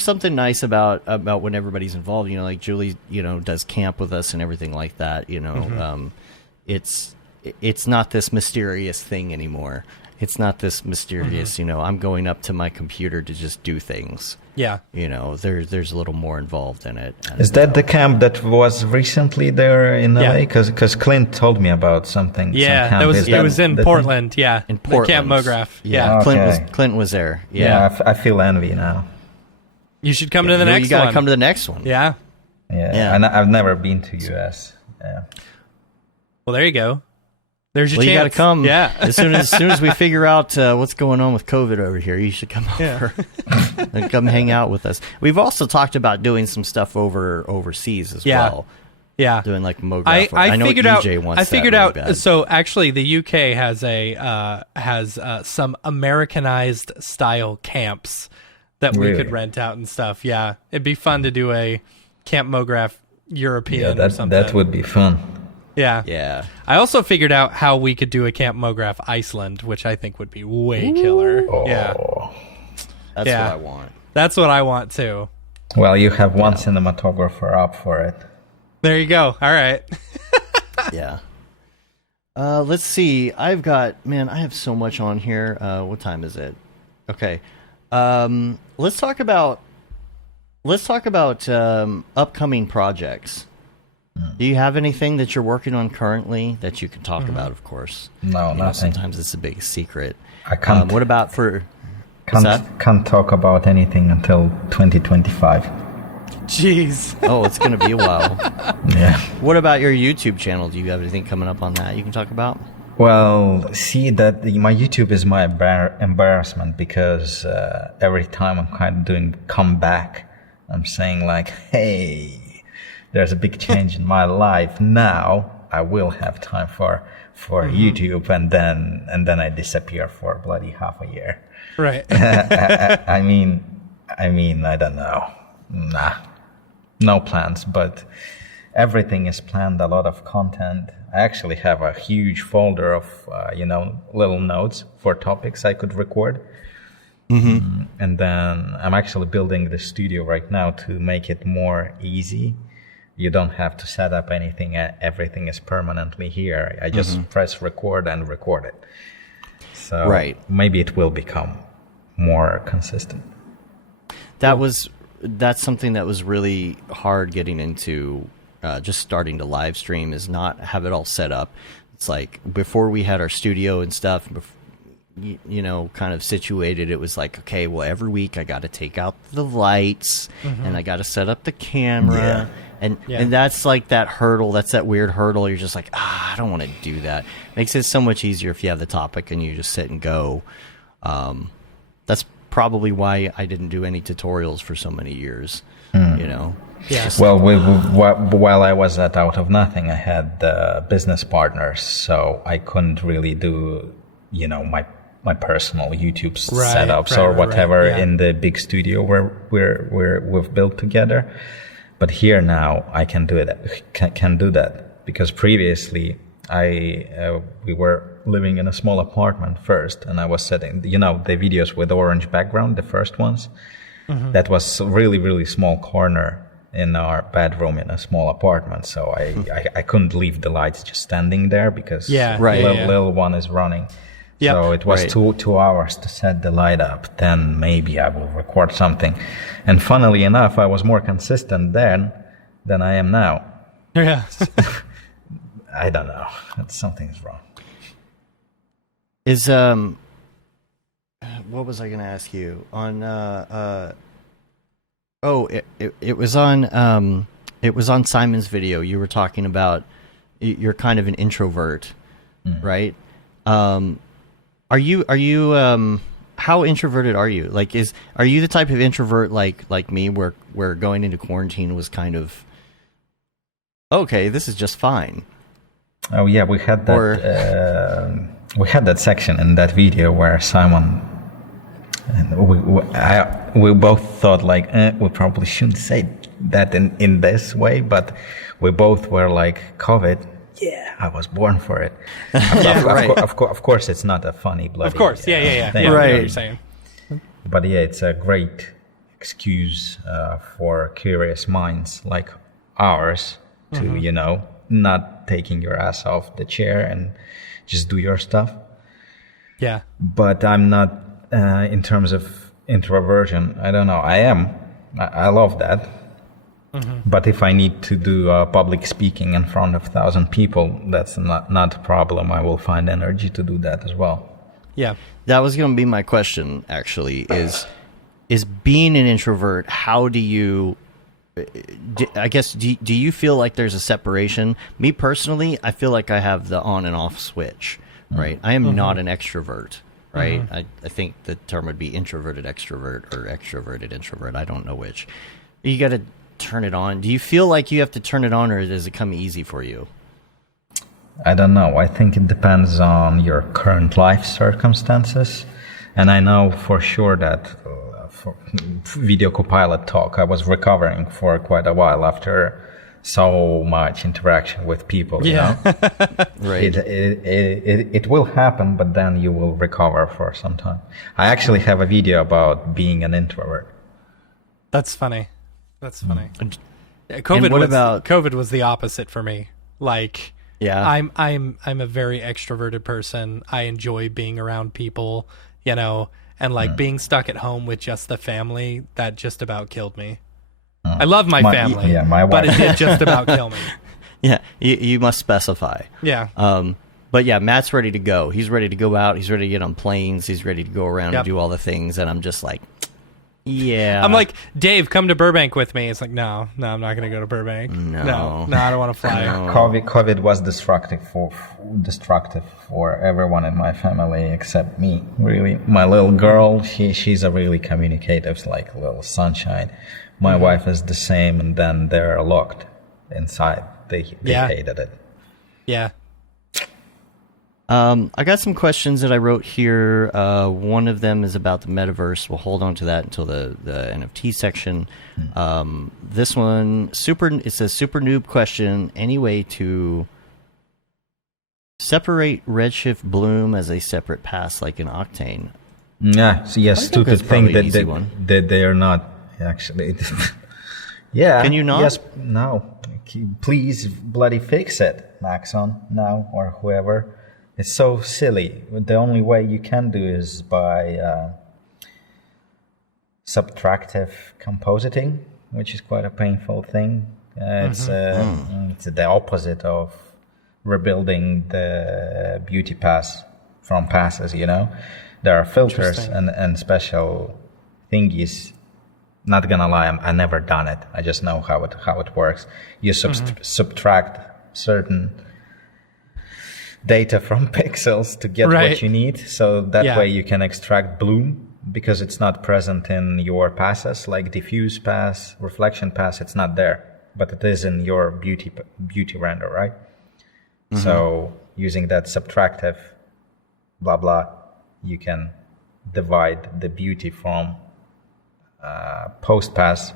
something nice about when everybody's involved. You know, like Julie, you know, does camp with us and everything like that. You know, it's not this mysterious thing anymore. It's not this mysterious. You know, I'm going up to my computer to just do things. Yeah. You know, there's a little more involved in it. And, is that the camp that was recently there in LA? Because Clint told me about something. Yeah, it was in Portland. Yeah, in Portland. Camp Mograph. Yeah, okay. Clint was there. Yeah, I feel envy now. You should come to the next one. You got to come to the next one. Yeah. Yeah. And I've never been to US. Yeah. Well, there you go. There's your chance. You got to come. Yeah. as soon as we figure out what's going on with COVID over here, you should come over and come hang out with us. We've also talked about doing some stuff overseas as well. Yeah. Doing like Mograph. I know figured EJ wants I figured that out. really bad. So actually, the UK has some Americanized style camps that we could rent out and stuff. Yeah, it'd be fun to do a Camp Mograph European or something. That would be fun. Yeah. Yeah. I also figured out how we could do a Camp Mograph Iceland, which I think would be way killer. Oh. Yeah. That's what I want. That's what I want too. Well, you have one cinematographer up for it. There you go. All right. Yeah. Let's see. I have so much on here. What time is it? Okay. Let's talk about upcoming projects. Do you have anything that you're working on currently that you can talk about, of course? No, nothing. Sometimes it's a big secret. I can't. What about for... Can't talk about anything until 2025. Jeez. Oh, it's going to be a while. Yeah. What about your YouTube channel? Do you have anything coming up on that you can talk about? Well, see, that my YouTube is my embarrassment because every time I'm kind of doing comeback, I'm saying like, hey... There's a big change in my life now. I will have time for YouTube, and then I disappear for bloody half a year. Right. I mean, I don't know. Nah, no plans. But everything is planned. A lot of content. I actually have a huge folder of little notes for topics I could record. And then I'm actually building the studio right now to make it more easy. You don't have to set up anything. Everything is permanently here. I just press record and record it. So maybe it will become more consistent. That's something that was really hard getting into, just starting to live stream, is not have it all set up. It's like before we had our studio and stuff, kind of situated, it was like, okay, well, every week I got to take out the lights and I got to set up the camera. Yeah. And that's like that hurdle. That's that weird hurdle. You're just like, I don't want to do that. Makes it so much easier if you have the topic and you just sit and go. That's probably why I didn't do any tutorials for so many years. You know. Yeah. Well, while I was at Out of Nothing, I had business partners, so I couldn't really do, my personal YouTube setups or whatever in the big studio where we've built together. But here now I can do that because previously we were living in a small apartment first, and I was setting the videos with orange background, the first ones. That was a really, really small corner in our bedroom in a small apartment, so I couldn't leave the lights just standing there because little one is running. Yep. So it was 2 hours to set the light up. Then maybe I will record something. And funnily enough, I was more consistent then than I am now. Yeah. I don't know. Something's wrong. Is what was I going to ask you on? It was on Simon's video. You were talking about you're kind of an introvert, right? Are you how introverted are you? Like, are you the type of introvert like me, where going into quarantine was kind of okay, this is just fine? Oh yeah, we had that. We had that section in that video where Simon and we both thought like we probably shouldn't say that in this way, but we both were like, COVID. Yeah, I was born for it. Of course, it's not a funny bloody. Of course, thing. Yeah, right. I know what you're saying. But yeah, it's a great excuse for curious minds like ours to, not taking your ass off the chair and just do your stuff. Yeah. But I'm not, in terms of introversion, I don't know. I am. I love that. But if I need to do public speaking in front of 1,000 people, that's not a problem. I will find energy to do that as well. Yeah. That was going to be my question, actually, is being an introvert, how do you, I guess, do you feel like there's a separation? Me personally, I feel like I have the on and off switch, right? I am not an extrovert, right? I think the term would be introverted extrovert or extroverted introvert. I don't know which. You got to turn it on. Do you feel like you have to turn it on, or does it come easy for you? I don't know. I think it depends on your current life circumstances. And I know for sure that for Video Copilot talk, I was recovering for quite a while after so much interaction with people. Yeah. You know? Right. It will happen, but then you will recover for some time. I actually have a video about being an introvert. That's funny. That's funny. Yeah, COVID was the opposite for me. Like, yeah, I'm a very extroverted person. I enjoy being around people, and like being stuck at home with just the family, that just about killed me. I love my family, my wife. but it did just about kill me. Yeah, you must specify. Yeah. But yeah, Matt's ready to go. He's ready to go out. He's ready to get on planes. He's ready to go around and do all the things. And I'm just like, yeah. I'm like, Dave, come to Burbank with me. It's like, no, I'm not going to go to Burbank. No, I don't want to fly. No. COVID was destructive for everyone in my family except me. Really, my little girl, she's a really communicative, like little sunshine. My wife is the same, and then they're locked inside. They hated it. Yeah. I got some questions that I wrote here. One of them is about the metaverse. We'll hold on to that until the NFT section. This one, it says super noob question. Any way to separate Redshift Bloom as a separate pass like in Octane? Yeah, stupid thing that they are not actually. Yeah. Can you not? Yes. No. Please bloody fix it, Maxon, now, or whoever. It's so silly. The only way you can do is by subtractive compositing, which is quite a painful thing. It's the opposite of rebuilding the beauty pass from passes, There are filters and special thingies. Not gonna lie, I never done it. I just know how it works. You subtract certain data from pixels to get what you need, so that way you can extract bloom, because it's not present in your passes, like diffuse pass, reflection pass. It's not there, but it is in your beauty render, right? So using that subtractive blah blah, you can divide the beauty from post pass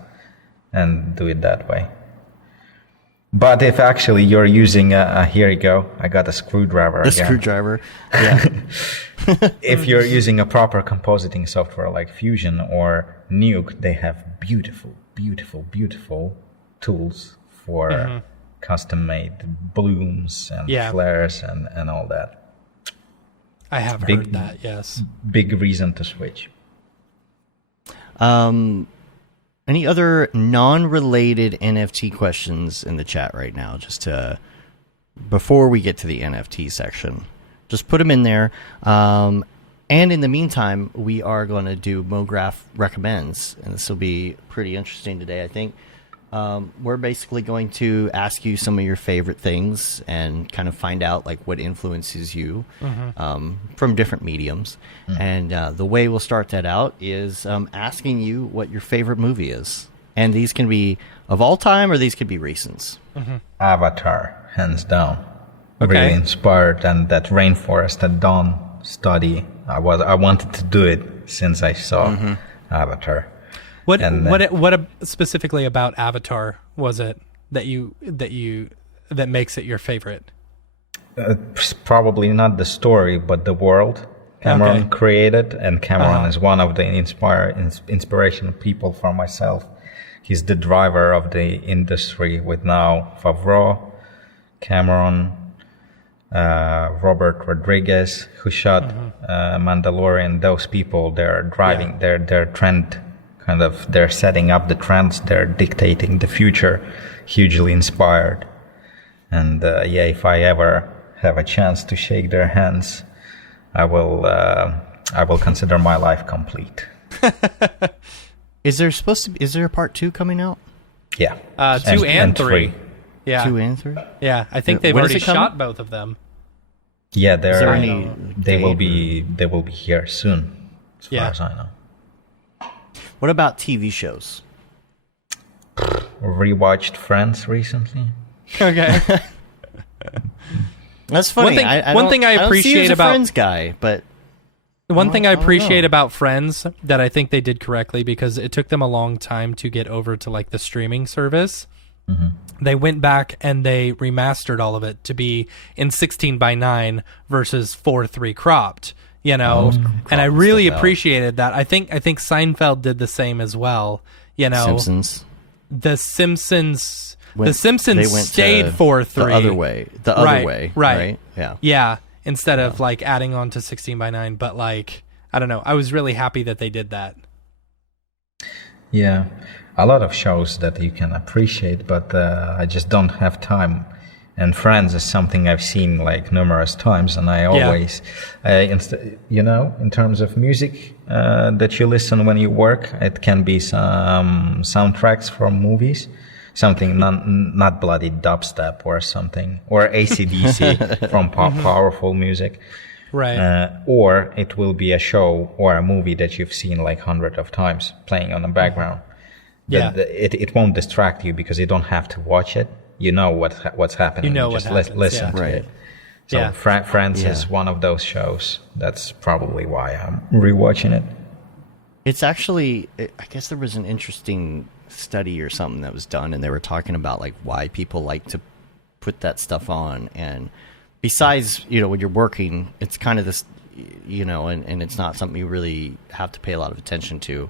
and do it that way. But if actually you're using here you go, I got a screwdriver again. Screwdriver, yeah. If you're using a proper compositing software like Fusion or Nuke, they have beautiful tools for custom-made blooms and flares and all that. I have heard that, yes. Big reason to switch. Any other non-related NFT questions in the chat right now? Just before we get to the NFT section, just put them in there. And in the meantime, we are going to do Mograph recommends, and this will be pretty interesting today, I think. We're basically going to ask you some of your favorite things and kind of find out like what influences you from different mediums. And the way we'll start that out is asking you what your favorite movie is. And these can be of all time or these could be recents. Avatar, hands down. Okay. Really inspired, and that rainforest at dawn study. I wanted to do it since I saw Avatar. What specifically about Avatar was it that makes it your favorite? Probably not the story, but the world Cameron created, and Cameron is one of the inspirational people for myself. He's the driver of the industry with now Favreau, Cameron, Robert Rodriguez, who shot Mandalorian. Those people, they're driving their trend. Kind of, they're setting up the trends, they're dictating the future, hugely inspired. And if I ever have a chance to shake their hands, I will consider my life complete. Is there a part 2 coming out? Yeah. 2 and 3. Yeah. 2 and 3? Yeah, I think they've already shot both of them. Yeah, they will be here soon, as far as I know. What about TV shows? Rewatched Friends recently. Okay. That's funny. One thing I appreciate about Friends guy, but one thing I appreciate about Friends that I think they did correctly, because it took them a long time to get over to like the streaming service. They went back and they remastered all of it to be in 16:9 versus 4:3 cropped. You know, and I really appreciated that. I think Seinfeld did the same as well. You know, Simpsons. The Simpsons stayed 4:3 the other way. The other way, right? Yeah, yeah. Instead of like adding on to 16:9, but like I don't know. I was really happy that they did that. Yeah, a lot of shows that you can appreciate, but I just don't have time. And Friends is something I've seen like numerous times, and I always, in terms of music that you listen when you work, it can be some soundtracks from movies, something not bloody dubstep or something, or AC/DC from powerful music, right? Or it will be a show or a movie that you've seen like hundreds of times playing on the background. It won't distract you because you don't have to watch it. You know what's happening. You know just what happens, listen to it. So Friends is one of those shows. That's probably why I'm rewatching it. It's actually, I guess there was an interesting study or something that was done, and they were talking about like why people like to put that stuff on. And besides, when you're working, it's kind of this, and it's not something you really have to pay a lot of attention to.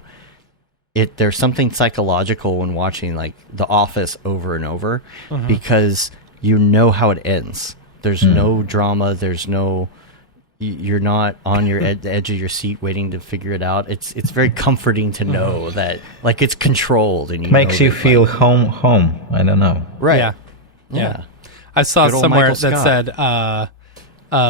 There's something psychological when watching like The Office over and over, because you know how it ends. There's no drama. There's no, you're not on your edge of your seat waiting to figure it out. It's very comforting to know that like it's controlled and makes you feel home. I don't know. Right. Yeah. I saw somewhere that said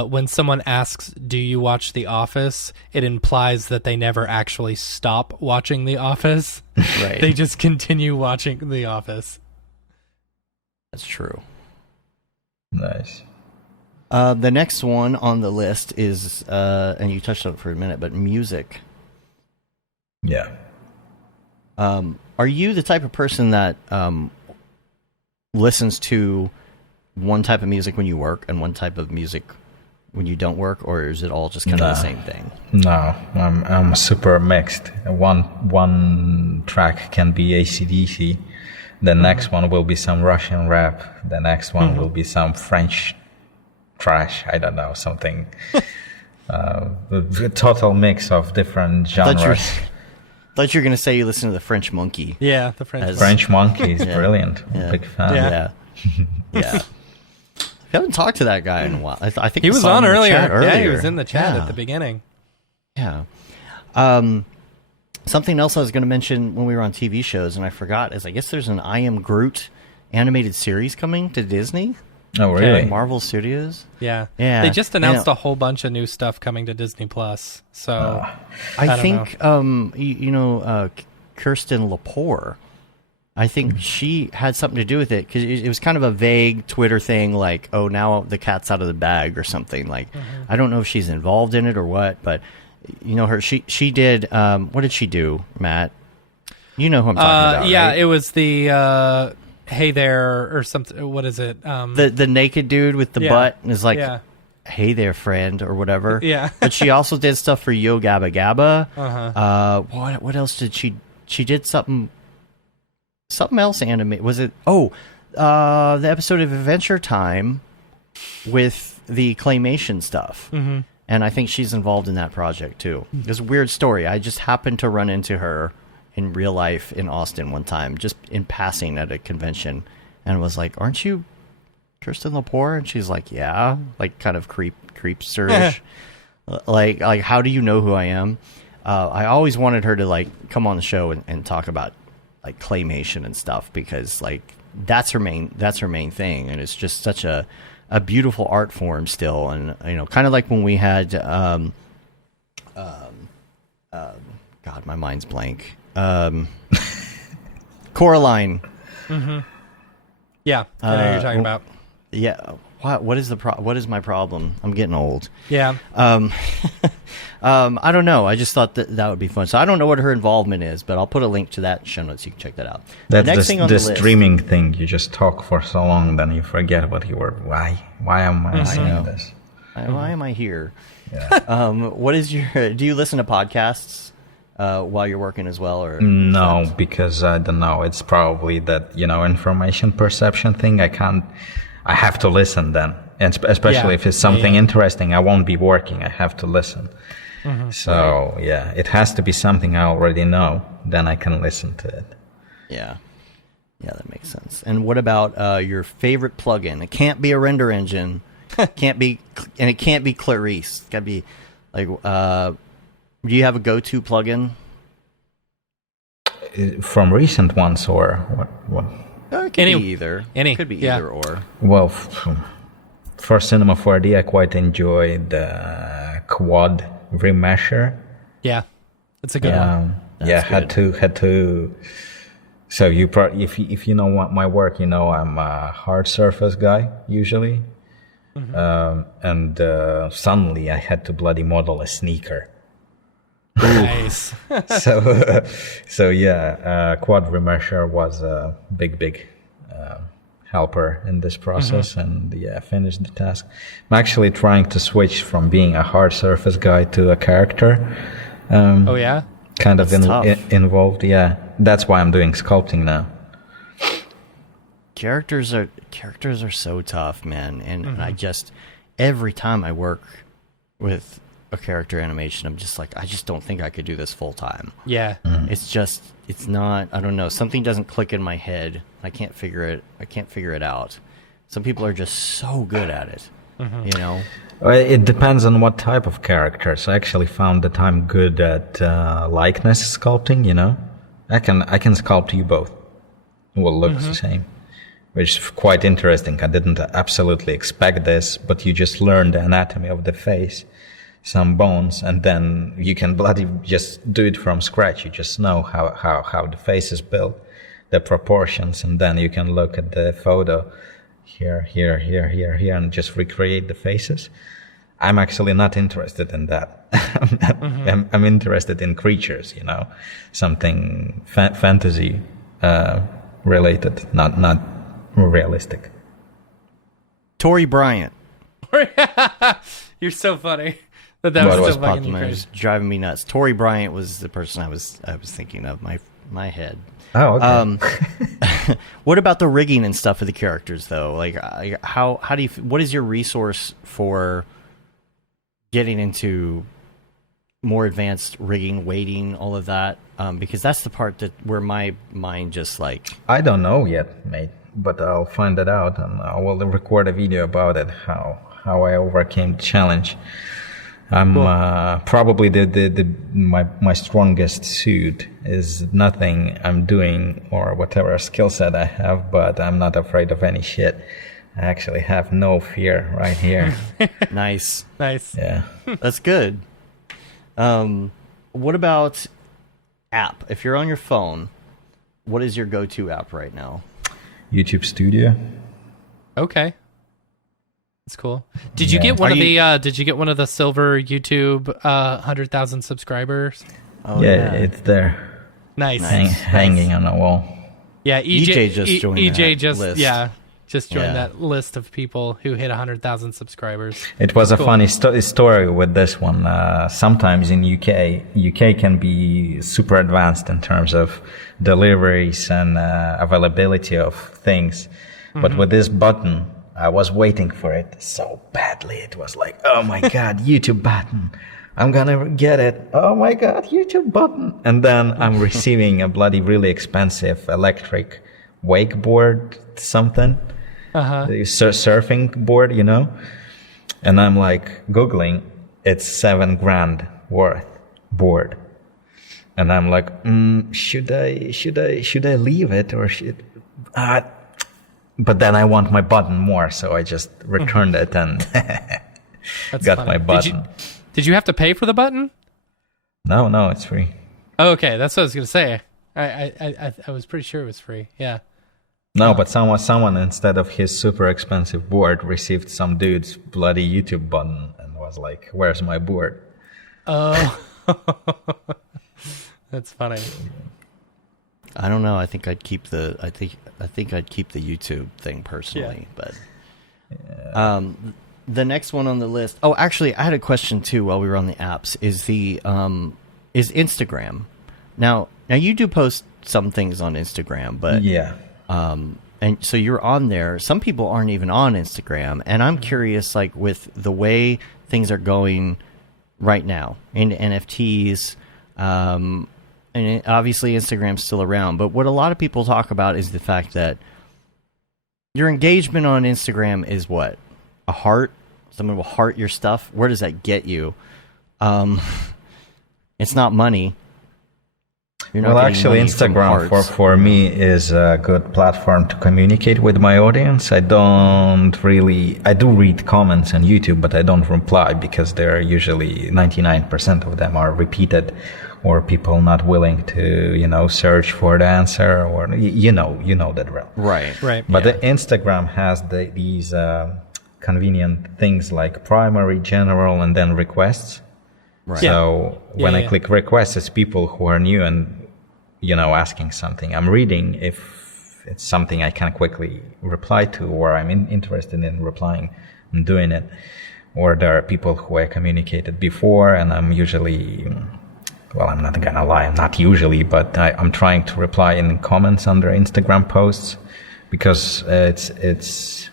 when someone asks, "Do you watch The Office?" it implies that they never actually stop watching The Office. Right. They just continue watching The Office. That's true. Nice. The next one on the list is, and you touched on it for a minute, but music. Yeah. Are you the type of person that listens to one type of music when you work and one type of music when you don't work, or is it all just kind of the same thing? No, I'm super mixed. One track can be AC/DC, the next one will be some Russian rap, the next one will be some French trash. I don't know, something. A total mix of different genres. Thought you were gonna say you listen to the French Monkey. Yeah, the French Monkey is brilliant. Yeah. Big fan. Yeah. Yeah. haven't talked to that guy in a while. I think he was on earlier. earlier. Yeah, he was in the chat at the beginning. Yeah. Something else I was going to mention when we were on TV shows, and I forgot, is I guess there's an I Am Groot animated series coming to Disney. Oh, really? Marvel Studios. Yeah. Yeah. They just announced a whole bunch of new stuff coming to Disney Plus. So I think Kirsten Lepore, I think she had something to do with it, because it was kind of a vague Twitter thing, like, oh, now the cat's out of the bag or something. Like, I don't know if she's involved in it or what, but her, she did. What did she do, Matt? You know who I'm talking about? Yeah, right? it was the Hey There or something. What is it? The naked dude with the butt and is like, hey there, friend, or whatever. Yeah. But she also did stuff for Yo Gabba Gabba. What else did she? She did something else animated. Was it? Oh, the episode of Adventure Time with the claymation stuff. Mm-hmm. And I think she's involved in that project too. It's a weird story. I just happened to run into her in real life in Austin one time, just in passing at a convention, and was like, "Aren't you Kirsten Lepore?" And she's like, "Yeah," like kind of creepster-ish. like how do you know who I am? I always wanted her to like come on the show and talk about like claymation and stuff, because like that's her main thing, and it's just such a beautiful art form still. And kind of like when we had God, my mind's blank. Coraline. Mm-hmm. Yeah, I know what you're talking about. Yeah. What is my problem? I'm getting old. Yeah. I don't know. I just thought that would be fun. So I don't know what her involvement is, but I'll put a link to that in show notes. You can check that out. That's next thing on this the list, streaming thing. You just talk for so long, then you forget what you were. Why am I saying this? Why am I here? Yeah. What is your? Do you listen to podcasts while you're working as well, or no? Because I don't know. It's probably that information perception thing. I have to listen then, and especially if it's something interesting. I won't be working. I have to listen. Mm-hmm. So it has to be something I already know. Then I can listen to it. Yeah, that makes sense. And what about your favorite plugin? It can't be a render engine. It can't be Clarice. It's got to be like. Do you have a go-to plugin? From recent ones or what? It could be either. It could be either or. Well, for Cinema 4D, I quite enjoy the Quad Remesher. Yeah, it's a good one. Had to. So if you know what my work, I'm a hard surface guy usually, and suddenly I had to bloody model a sneaker. Nice. so Quad Remesher was a big helper in this process, and finished the task. I'm actually trying to switch from being a hard surface guy to a character. Kind of involved. Yeah, that's why I'm doing sculpting now. Characters are so tough, man, and I just every time I work with a character animation, I'm just like, I just don't think I could do this full time. Yeah. It's not, I don't know, something doesn't click in my head. I can't figure it out. Some people are just so good at it. It depends on what type of characters. I actually found that I'm good at likeness sculpting, I can sculpt you both. It will look the same, which is quite interesting. I didn't absolutely expect this, but you just learn the anatomy of the face, some bones, and then you can bloody just do it from scratch. You just know how the face is built, the proportions, and then you can look at the photo here, and just recreate the faces. I'm actually not interested in that. I'm interested in creatures, something fantasy related, not realistic. Tori Bryant. You're so funny. That was still fucking crazy. Was driving me nuts. Tori Bryant was the person I was thinking of. My head. Oh, okay. What about the rigging and stuff of the characters, though? Like, how do you? What is your resource for getting into more advanced rigging, weighting, all of that? Because that's the part where my mind just like. I don't know yet, mate. but I'll find it out and I will record a video about it, how I overcame the challenge. I'm probably my strongest suit is nothing I'm doing or whatever skill set I have, but I'm not afraid of any shit. I actually have no fear right here. Nice. Yeah. That's good. What about app? If you're on your phone, what is your go-to app right now? YouTube Studio. Okay. That's cool. Did you get one of the did you get one of the silver YouTube 100,000 subscribers? Oh, yeah, it's there. Nice. Hanging on the wall. Yeah, EJ just joined that list. Just joined that list of people who hit 100,000 subscribers. It was a funny story with this one. Sometimes in UK can be super advanced in terms of deliveries and availability of things. But with this button, I was waiting for it so badly. It was like, oh my God, YouTube button. I'm gonna get it. Oh my God, YouTube button. And then I'm receiving a bloody really expensive electric wakeboard something. The surfing board, you know? And I'm like Googling, it's $7,000 worth board. And I'm like, should I leave it or should but then I want my button more, so I just returned it and got funny. My button. Did you have to pay for the button? No, it's free. Oh, okay, that's what I was gonna say. I was pretty sure it was free. Yeah. No, but someone instead of his super expensive board received some dude's bloody YouTube button and was like, "Where's my board?" Oh, that's funny. I don't know. I think I'd keep the. I think I'd keep the YouTube thing personally, but. The next one on the list. Oh, actually, I had a question too while we were on the apps. Is is Instagram? Now you do post some things on Instagram, but yeah. And so you're on there. Some people aren't even on Instagram, and I'm curious, like with the way things are going right now into NFTs, and obviously Instagram's still around. But what a lot of people talk about is the fact that your engagement on Instagram is what? A heart? Someone will heart your stuff. Where does that get you? It's not money. Well, actually, Instagram for me is a good platform to communicate with my audience. I do read comments on YouTube, but I don't reply because they're usually 99% of them are repeated, or people not willing to, search for the answer, or you know that drill. Right. But the Instagram has these convenient things like primary, general, and then requests. Right. So when I click requests, it's people who are new and asking something. I'm reading if it's something I can quickly reply to, or I'm interested in replying and doing it. Or there are people who I communicated before, and I'm usually, well, I'm not gonna lie, I'm not usually, but I'm trying to reply in comments under Instagram posts because it's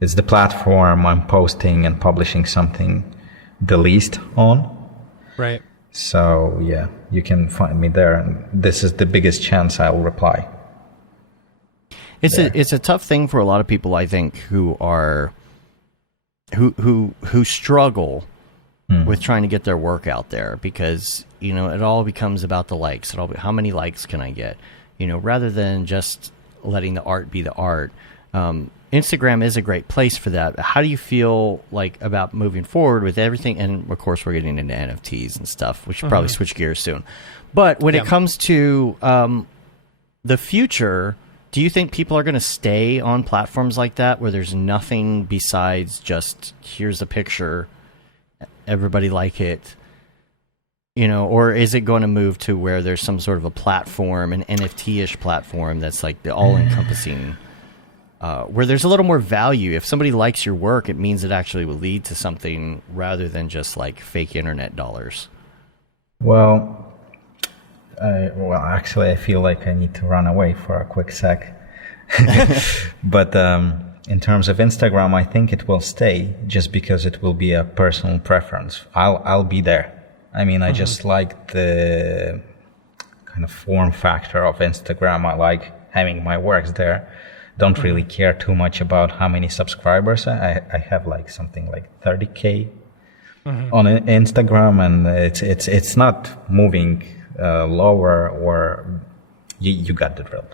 the platform I'm posting and publishing something the least on. Right. So yeah, you can find me there, and this is the biggest chance I'll reply. It's a tough thing for a lot of people, I think, who struggle with trying to get their work out there, because it all becomes about the likes. How many likes can I get? Rather than just letting the art be the art. Instagram is a great place for that. How do you feel like about moving forward with everything? And of course, we're getting into NFTs and stuff. We should probably switch gears soon. But when it comes to the future, do you think people are going to stay on platforms like that where there's nothing besides just here's a picture, everybody like it, or is it going to move to where there's some sort of a platform, an NFT-ish platform that's like the all-encompassing? Where there's a little more value. If somebody likes your work, it means it actually will lead to something rather than just like fake internet dollars. Well, actually, I feel like I need to run away for a quick sec. But in terms of Instagram, I think it will stay just because it will be a personal preference. I'll be there. I mean, I just like the kind of form factor of Instagram. I like having my works there. don't really care too much about how many subscribers. I have like something like 30K on Instagram, and it's not moving lower, or you got the drill.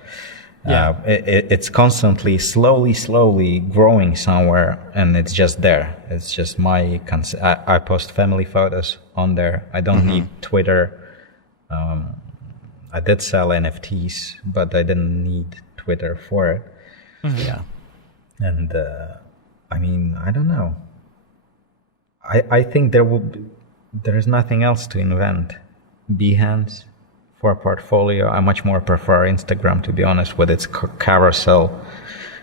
Yeah. It's constantly, slowly growing somewhere, and it's just there. It's just I post family photos on there. I don't need Twitter. I did sell NFTs, but I didn't need Twitter for it. Yeah. And I mean, I don't know. I think there is nothing else to invent. Behance for a portfolio. I much more prefer Instagram, to be honest, with its carousel,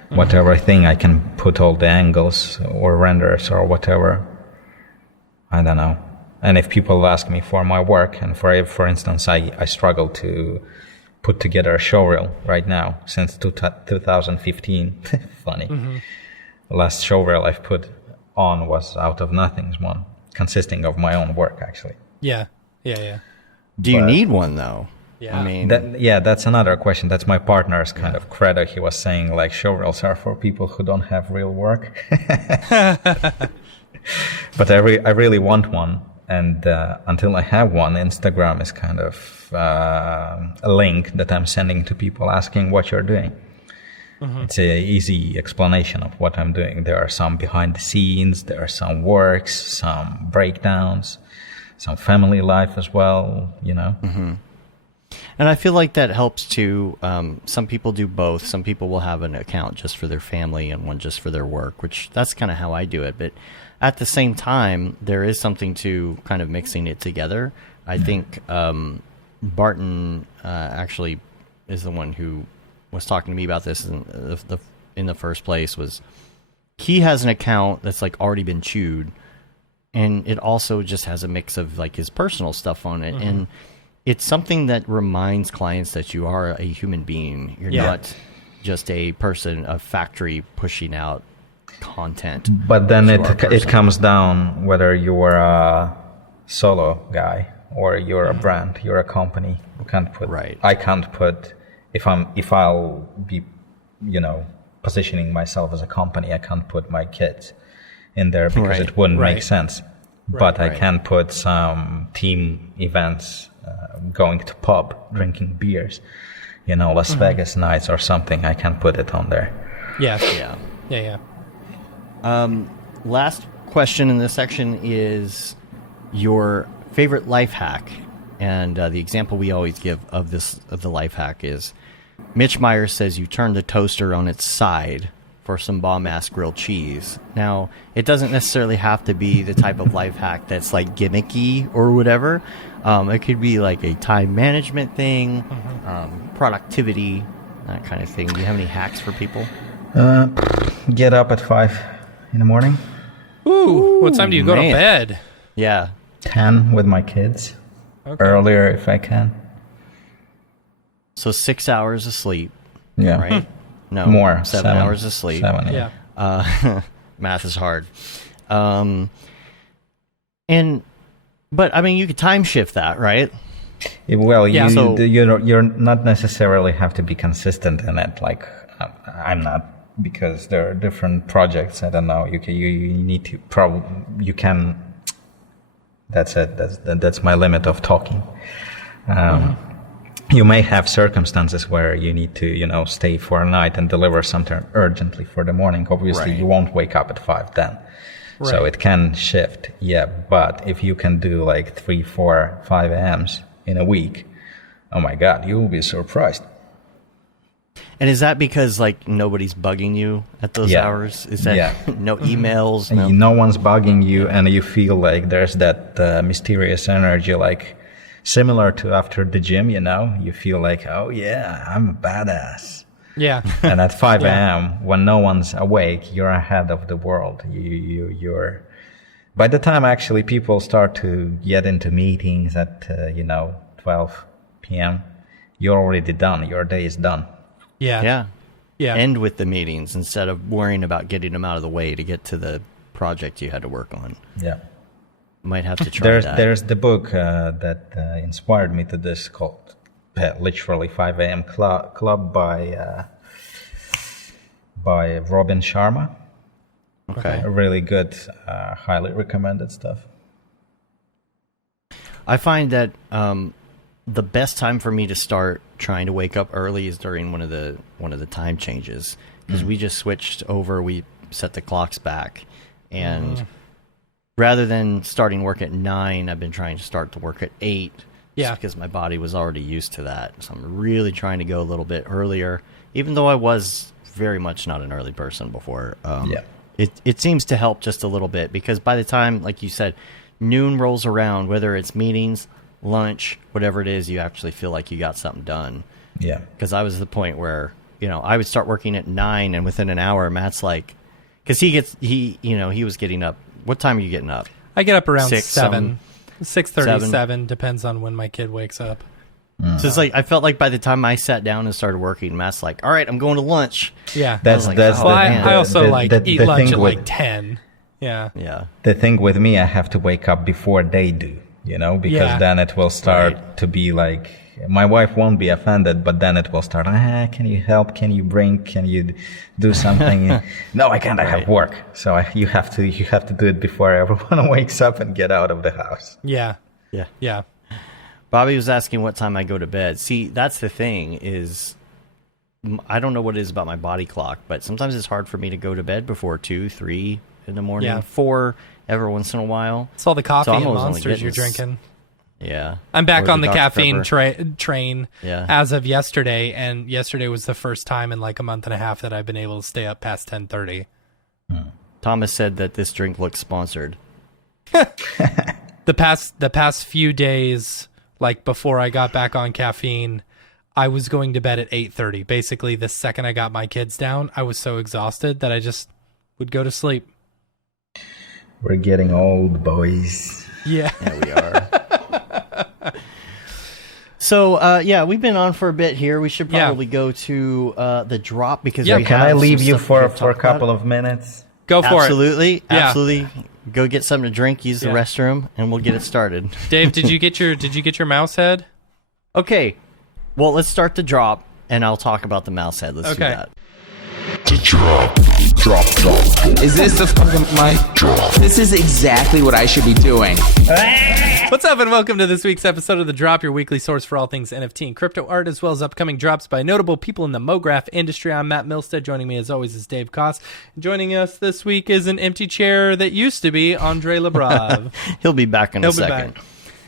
whatever thing. I can put all the angles or renders or whatever. I don't know. And if people ask me for my work, and for instance, I struggle to put together a showreel right now since 2015. Funny. Last showreel I've put on was out of nothing, one consisting of my own work, actually. Yeah. Do you need one though? Yeah. I mean, that's another question. That's my partner's kind of credo. He was saying like showreels are for people who don't have real work. But I really want one, and until I have one, Instagram is kind of a link that I'm sending to people asking what you're doing. It's an easy explanation of what I'm doing. There are some behind the scenes, there are some works, some breakdowns, some family life as well, you know. And I feel like that helps too. Some people do both. Some people will have an account just for their family and one just for their work, which that's kind of how I do it. But at the same time, there is something to kind of mixing it together. I think Barton actually is the one who was talking to me about this in the first place. Was he has an account that's like already been chewed, and it also just has a mix of like his personal stuff on it, and it's something that reminds clients that you are a human being. You're not just a person, a factory pushing out content. But then it comes down whether you are a solo guy or you're a brand, you're a company. You can't put. I can't put. If I'll be, positioning myself as a company, I can't put my kids in there because it wouldn't make sense. But I can put some team events, going to pub, drinking beers, Las Vegas nights or something. I can put it on there. Yeah. Last question in this section is your favorite life hack, and the example we always give of the life hack is Mitch Myers says you turn the toaster on its side for some bomb-ass grilled cheese. Now, it doesn't necessarily have to be the type of life hack that's like gimmicky or whatever. It could be like a time management thing, productivity, that kind of thing. Do you have any hacks for people? Get up at 5 in the morning. Ooh, what time do you go to bed? Yeah. 10 with my kids. Okay. Earlier if I can. So 6 hours of sleep. Yeah. Right? No. More. 7 hours of sleep. 7, yeah. Math is hard. But I mean, you could time shift that, right? Well, you're not necessarily have to be consistent in it. Like I'm not, because there are different projects. I don't know. You need to you can. That's it. That's my limit of talking. You may have circumstances where you need to, stay for a night and deliver something urgently for the morning. Obviously, you won't wake up at 5 then. Right. So it can shift, but if you can do like 3, 4, 5 a.m.s in a week, oh my God, you will be surprised. And is that because like nobody's bugging you at those hours? Is that no emails? No one's bugging you, and you feel like there's that mysterious energy, like similar to after the gym, you feel like, oh yeah, I'm a badass. Yeah. And at 5 a.m., when no one's awake, you're ahead of the world. You're. By the time actually people start to get into meetings at 12 p.m., you're already done. Your day is done. Yeah. End with the meetings instead of worrying about getting them out of the way to get to the project you had to work on. Yeah. Might have to try that. There's the book that inspired me to this called literally 5 a.m. Club by by Robin Sharma. Okay. Really good, highly recommended stuff. I find that the best time for me to start trying to wake up early is during one of the time changes, because we just switched over. We set the clocks back, and rather than starting work at 9, I've been trying to start to work at 8. Yeah, because my body was already used to that. So I'm really trying to go a little bit earlier, even though I was very much not an early person before. It seems to help just a little bit, because by the time, like you said, noon rolls around, whether it's meetings, lunch, whatever it is, you actually feel like you got something done. Yeah. Because I was at the point where, I would start working at 9, and within an hour, Matt's like, because he was getting up. What time are you getting up? I get up around 7. 6:37, depends on when my kid wakes up. So it's like, I felt like by the time I sat down and started working, Matt's like, all right, I'm going to lunch. Yeah. I also eat lunch at like 10. Yeah. Yeah. The thing with me, I have to wake up before they do, because then it will start to be like, my wife won't be offended, but then it will start, can you help? Can you bring? Can you do something? No, I can't. I have work. So you have to do it before everyone wakes up and get out of the house. Yeah. Yeah. Yeah. Bobby was asking what time I go to bed. See, that's the thing is, I don't know what it is about my body clock, but sometimes it's hard for me to go to bed before 2, 3 in the morning, 4 every once in a while. It's all the coffee and Monsters you're drinking. Yeah. I'm back on the caffeine train yeah. as of yesterday, and yesterday was the first time in like a month and a half that I've been able to stay up past 10:30. Thomas said that this drink looks sponsored. The past few days, like before I got back on caffeine, I was going to bed at 8:30. Basically, the second I got my kids down, I was so exhausted that I just would go to sleep. We're getting old, boys. Yeah. Yeah, we are. So, we've been on for a bit here. We should probably go to the drop, because we can I leave you for a couple of minutes? Go for it. Absolutely. Go get something to drink, use the restroom, and we'll get it started. Dave, did you get your mouse head? Okay. Well, let's start the drop, and I'll talk about the mouse head. Let's do that. The drop. Is this the fucking mic drop? This is exactly what I should be doing. What's up, and welcome to this week's episode of The Drop, your weekly source for all things NFT and crypto art, as well as upcoming drops by notable people in the Mograph industry. I'm Matt Milstead. Joining me, as always, is Dave Koss. Joining us this week is an empty chair that used to be Andrey Lebrov. He'll be back in a second.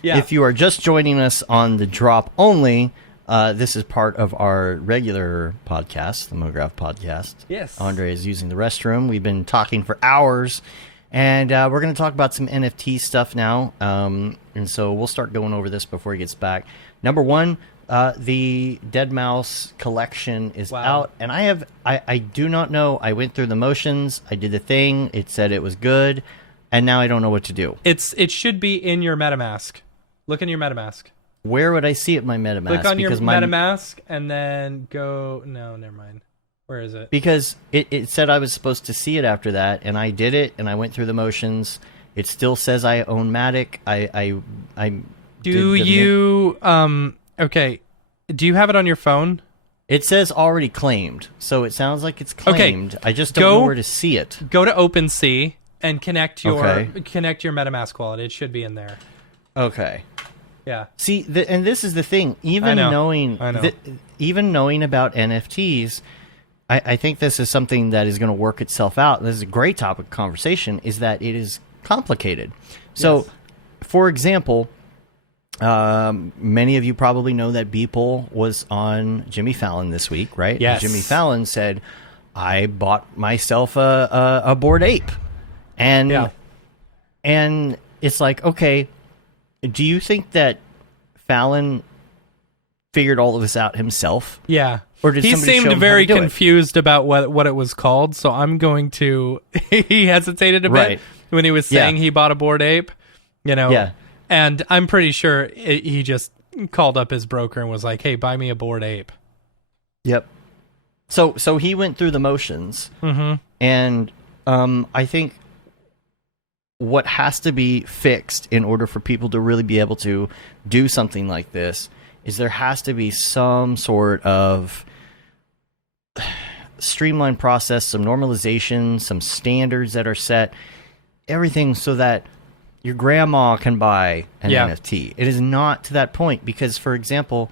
Yeah. If you are just joining us on The Drop only, this is part of our regular podcast, the Mograph podcast. Yes. Andrey is using the restroom. We've been talking for hours, and we're going to talk about some NFT stuff now. And so we'll start going over this before he gets back. Number one, the Dead Mouse collection is out, and I do not know. I went through the motions. I did the thing. It said it was good, and now I don't know what to do. It should be in your MetaMask. Look in your MetaMask. Where would I see it in my MetaMask? Click on your MetaMask and then go... No, never mind. Where is it? Because it said I was supposed to see it after that, and I did it, and I went through the motions. It still says I own Matic. Okay. Do you have it on your phone? It says already claimed, so it sounds like it's claimed. I just don't know where to see it. Go to OpenSea and connect your MetaMask wallet. It should be in there. Okay. Yeah. See, and this is the thing. Even knowing about NFTs, I think this is something that is going to work itself out. This is a great topic of conversation, is that it is complicated. So, for example, many of you probably know that Beeple was on Jimmy Fallon this week, right? Yes. Jimmy Fallon said, I bought myself a Bored Ape. And it's like, okay, do you think that Fallon figured all of this out himself? Yeah. Or did he somebody show seemed him very how to do confused about what it was called, so I'm going to... He hesitated a bit when he was saying he bought a Bored Ape, Yeah. And I'm pretty sure he just called up his broker and was like, hey, buy me a Bored Ape. Yep. So he went through the motions, and I think what has to be fixed in order for people to really be able to do something like this is there has to be some sort of streamlined process, some normalization, some standards that are set, everything so that your grandma can buy an NFT. It is not to that point because, for example,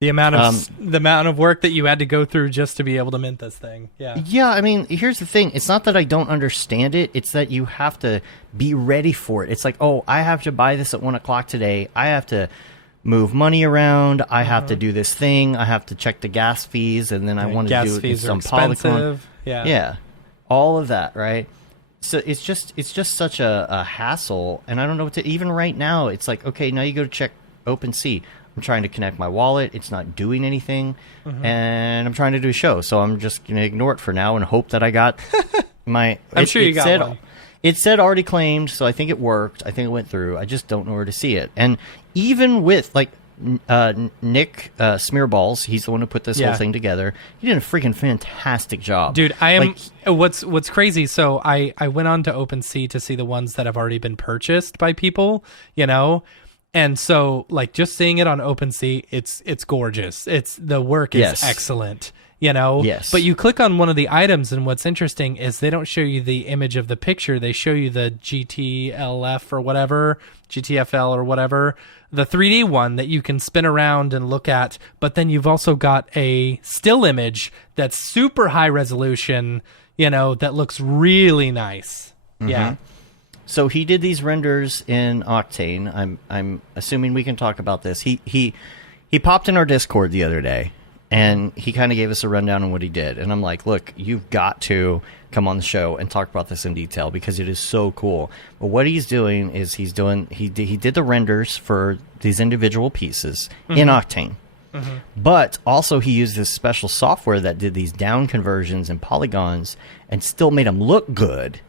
the amount of work that you had to go through just to be able to mint this thing. Yeah, I mean, here's the thing. It's not that I don't understand it. It's that you have to be ready for it. It's like, oh, I have to buy this at 1 o'clock today. I have to move money around. I have to do this thing. I have to check the gas fees, and then I want to do it in some Polygon. Yeah, all of that, right? So it's just such a hassle, and I don't know what to. Even right now, it's like, okay, now you go to check OpenSea. I'm trying to connect my wallet. It's not doing anything, and I'm trying to do a show. So I'm just gonna ignore it for now and hope that I got my. I'm sure you got one. It said already claimed, so I think it worked. I think it went through. I just don't know where to see it. And even with like Nick Smearballs, he's the one who put this whole thing together. He did a freaking fantastic job, dude. I am. What's crazy? So I went on to OpenSea to see the ones that have already been purchased by people. You know. And so, like, just seeing it on OpenSea, it's gorgeous. The work is excellent, you know? Yes. But you click on one of the items, and what's interesting is they don't show you the image of the picture. They show you the GTLF or whatever, GTFL or whatever, the 3D one that you can spin around and look at. But then you've also got a still image that's super high resolution, you know, that looks really nice. Yeah. So he did these renders in Octane. I'm assuming we can talk about this. He popped in our Discord the other day, and he kind of gave us a rundown on what he did. And I'm like, look, you've got to come on the show and talk about this in detail because it is so cool. But what he's doing is he did the renders for these individual pieces in Octane. But also he used this special software that did these down conversions and polygons and still made them look good.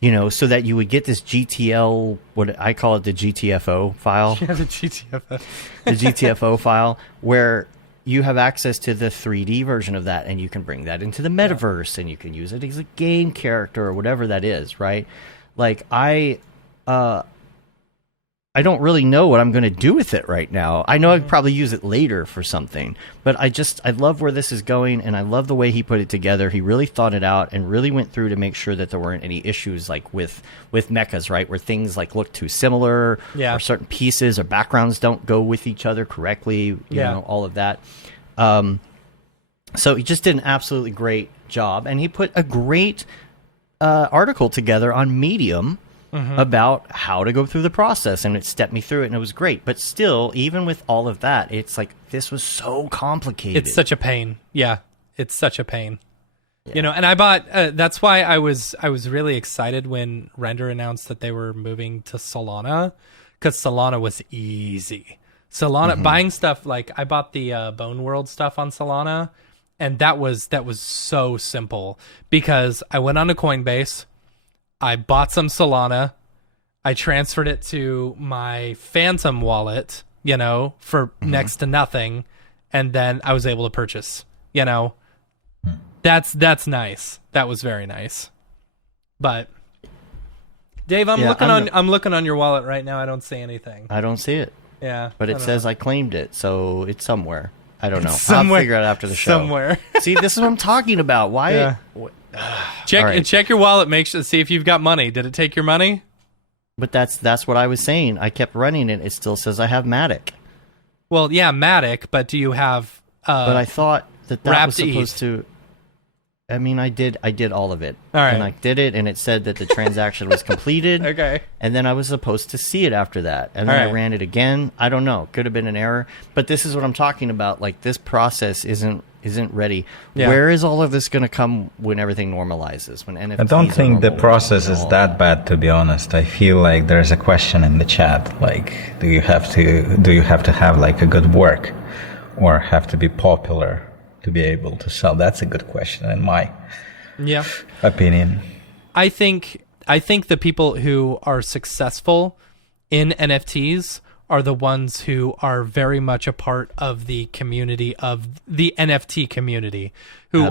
You know, so that you would get this GTL, what I call it, the GTFO file. Yeah, the GTFO. The GTFO file, where you have access to the 3D version of that, and you can bring that into the metaverse, and you can use it as a game character or whatever that is, right? Like, I don't really know what I'm going to do with it right now. I know I'd probably use it later for something, but I love where this is going, and I love the way he put it together. He really thought it out and really went through to make sure that there weren't any issues like with mechas, right? Where things like look too similar, or certain pieces or backgrounds don't go with each other correctly, you know, all of that. So he just did an absolutely great job, and he put a great article together on Medium about how to go through the process, and it stepped me through it, and it was great. But still, even with all of that, it's like, this was so complicated. It's such a pain. Yeah, it's such a pain. You know, and I bought, that's why I was really excited when Render announced that they were moving to Solana, because Solana was easy. Solana, buying stuff, like, I bought the Bone World stuff on Solana, and that was so simple, because I went onto Coinbase, I bought some Solana, I transferred it to my Phantom wallet, you know, for next to nothing, and then I was able to purchase, you know. That's nice. That was very nice. But Dave, I'm looking on your wallet right now. I don't see anything. I don't see it. Yeah. But it says I claimed it, so it's somewhere. I don't know. Somewhere. I'll figure it out after the show. Somewhere. See, this is what I'm talking about. Why? Yeah. Check your wallet. See if you've got money. Did it take your money? But that's what I was saying. I kept running it. It still says I have Matic. Well, yeah, Matic. But do you have? But I thought that was supposed to. I mean, I did all of it. All right. And I did it, and it said that the transaction was completed. Okay. And then I was supposed to see it after that. And then I ran it again. I don't know. Could have been an error. But this is what I'm talking about. Like, this process isn't ready. Yeah. Where is all of this going to come when everything normalizes? When NFTs I don't think the process is that bad, to be honest. I feel like there's a question in the chat. Like, do you have to have like a good work, or have to be popular to be able to sell? That's a good question in my opinion. I think the people who are successful in NFTs are the ones who are very much a part of the community, of the NFT community, who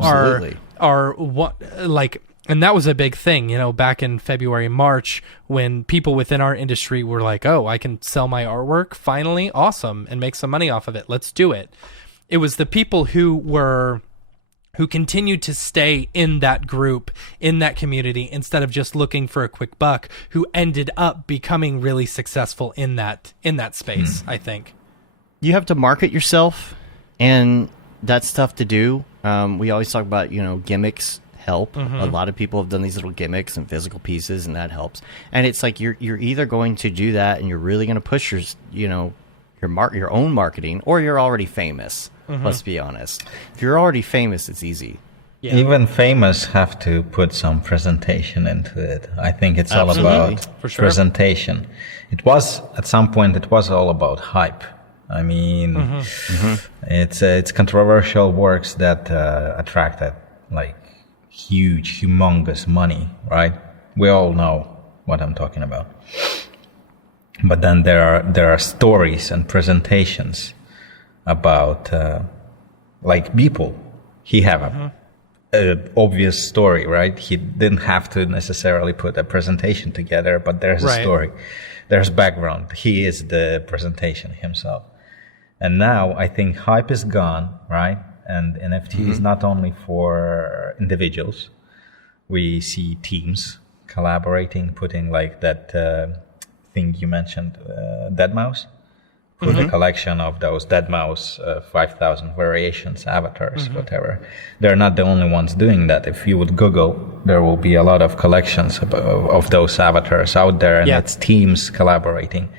are what, like, and that was a big thing, you know, back in February, March, when people within our industry were like, oh, I can sell my artwork finally, awesome, and make some money off of it. Let's do it. It was the people who who continue to stay in that group, in that community, instead of just looking for a quick buck, who ended up becoming really successful in that space, I think. You have to market yourself, and that's tough to do. We always talk about, gimmicks help. A lot of people have done these little gimmicks and physical pieces, and that helps. And it's like you're either going to do that and you're really going to push your own marketing, or you're already famous. Let's be honest. If you're already famous, it's easy. Yeah. Even famous have to put some presentation into it. I think it's all about presentation. It was, at some point, it was all about hype. I mean, it's controversial works that attracted like huge, humongous money, right? We all know what I'm talking about. But then there are stories and presentations about like people. He have a obvious story, right? He didn't have to necessarily put a presentation together, but there's a story, there's background. He is the presentation himself. And now I think hype is gone, right? And NFT is not only for individuals. We see teams collaborating, putting like that thing you mentioned, deadmau5. Put a collection of those deadmau5, 5,000 variations, avatars, whatever. They're not the only ones doing that. If you would Google, there will be a lot of collections of those avatars out there, and it's teams collaborating.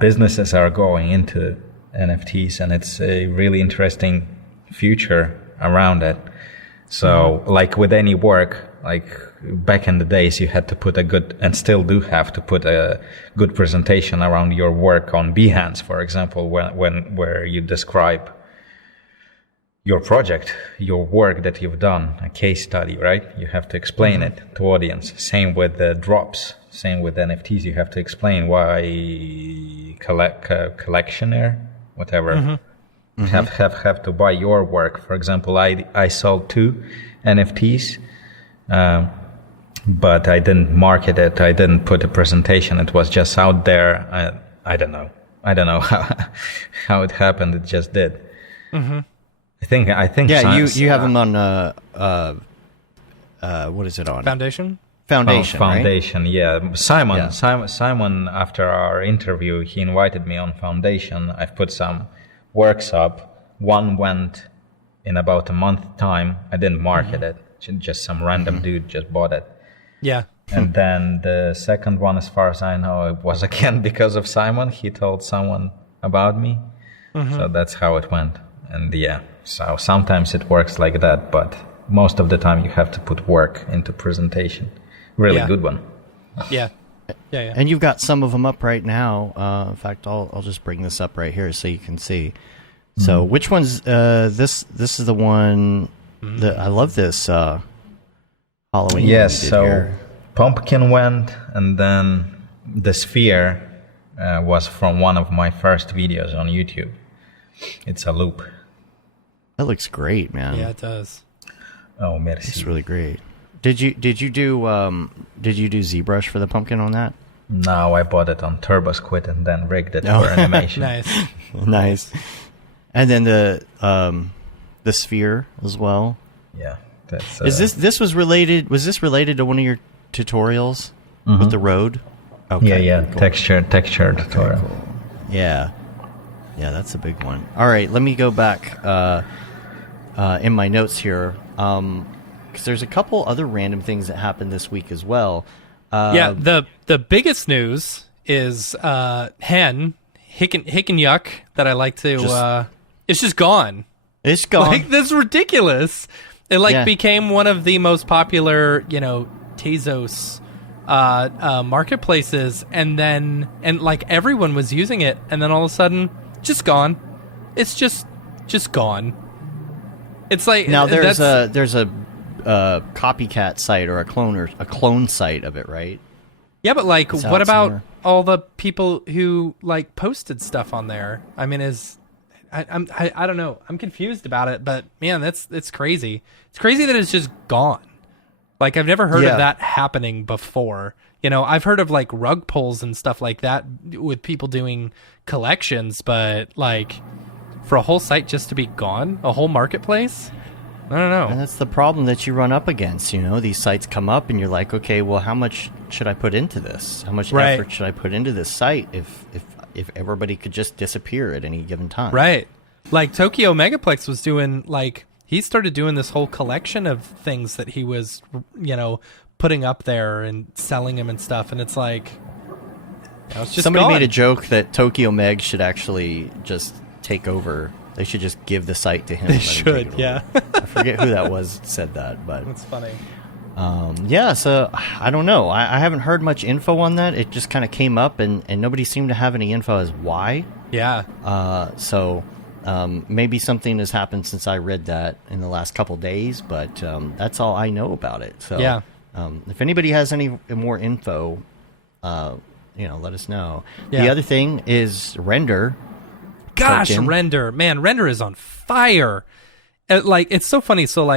Businesses are going into NFTs, and it's a really interesting future around it. So, like with any work, like back in the days, you had to put a good, and still do have to put a good presentation around your work on Behance, for example, where you describe your project, your work that you've done, a case study, right? You have to explain it to audience. Same with the drops, same with NFTs. You have to explain why collectioner, whatever, have to buy your work. For example, I sold 2 NFTs, but I didn't market it. I didn't put a presentation. It was just out there. I don't know how it happened. It just did. I think. Yeah, you have them on what is it on? Foundation. Foundation, right? Yeah. Simon, after our interview, he invited me on Foundation. I've put some works up. One went in about a month time. I didn't market it. Just some random dude just bought it. Yeah. And then the second one, as far as I know, it was again because of Simon. He told someone about me. So that's how it went. And yeah, so sometimes it works like that, but most of the time you have to put work into presentation. Really good one. Yeah. And you've got some of them up right now. In fact, I'll just bring this up right here so you can see. So which one's this is the one that I love this Halloween. Yes, so here. Pumpkin went, and then the sphere was from one of my first videos on YouTube. It's a loop. That looks great, man. Yeah, it does. Oh, merci. It's really great. Did you do ZBrush for the pumpkin on that? No, I bought it on TurboSquid and then rigged it for animation. Nice. And then the sphere as well. Yeah, that's. Was this related to one of your tutorials with the road? Okay, yeah. Cool. Texture tutorial. Cool. Yeah, that's a big one. All right, let me go back in my notes here. Because there's a couple other random things that happened this week as well. The biggest news is Hicken Yuck that I like to. It's just gone. It's gone. Like, that's ridiculous. It became one of the most popular, Tezos marketplaces, and everyone was using it, and then all of a sudden, just gone. It's just gone. It's like now there's a copycat site or a clone site of it, right? Yeah, but what about all the people who posted stuff on there? I mean, I don't know. I'm confused about it, but man, it's crazy. It's crazy that it's just gone. I've never heard of that happening before. I've heard of rug pulls and stuff like that with people doing collections, but for a whole site just to be gone, a whole marketplace. I don't know. And that's the problem that you run up against. These sites come up, and you're like, okay, well, how much should I put into this? How much effort should I put into this site if everybody could just disappear at any given time? Right. Like Tokyo Megaplex was doing, he started doing this whole collection of things that he was, putting up there and selling them and stuff. And it's like, it's just somebody gone. made a joke that Tokyo Meg should actually just take over. They should just give the site to him. They should, yeah. I forget who that was said that, but that's funny. So I don't know. I haven't heard much info on that. It just kind of came up, and nobody seemed to have any info as why. Yeah. So maybe something has happened since I read that in the last couple days, but that's all I know about it. So yeah. If anybody has any more info, let us know. Yeah. The other thing is Render. Gosh, token. Render. Man, Render is on fire. It's so funny. So,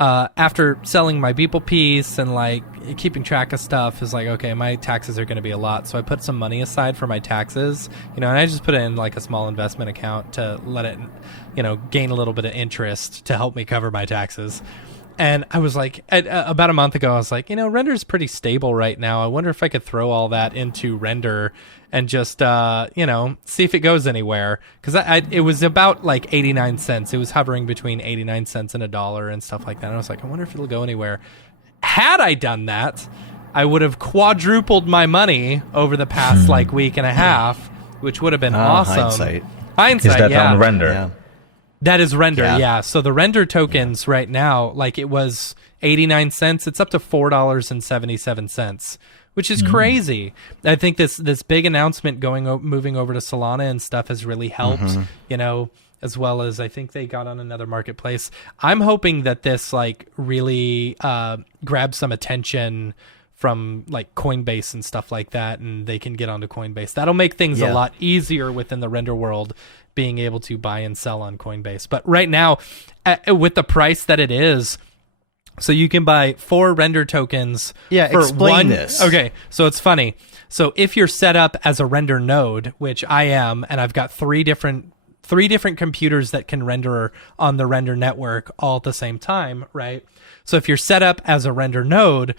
after selling my Beeple piece and, keeping track of stuff is okay, my taxes are going to be a lot. So I put some money aside for my taxes, and I just put it in, a small investment account to let it, gain a little bit of interest to help me cover my taxes. And I was about a month ago, I was like, Render's pretty stable right now. I wonder if I could throw all that into Render and just, see if it goes anywhere. Because it was about 89 cents. It was hovering between 89 cents and $1 and stuff like that. And I was like, I wonder if it'll go anywhere. Had I done that, I would have quadrupled my money over the past week and a half, which would have been awesome. Hindsight, is that yeah. on Render? Yeah. That is Render, yeah. So the Render tokens right now, it was 89 cents. It's up to $4.77, which is crazy. I think this big announcement moving over to Solana and stuff has really helped, as well as I think they got on another marketplace. I'm hoping that this really grabs some attention from Coinbase and stuff like that, and they can get onto Coinbase. That'll make things a lot easier within the Render world, being able to buy and sell on Coinbase. But right now, with the price that it is, so you can buy 4 Render tokens for explain this. Okay, so it's funny. So if you're set up as a Render node, which I am, and I've got three different computers that can render on the Render network all at the same time, right? So if you're set up as a Render node,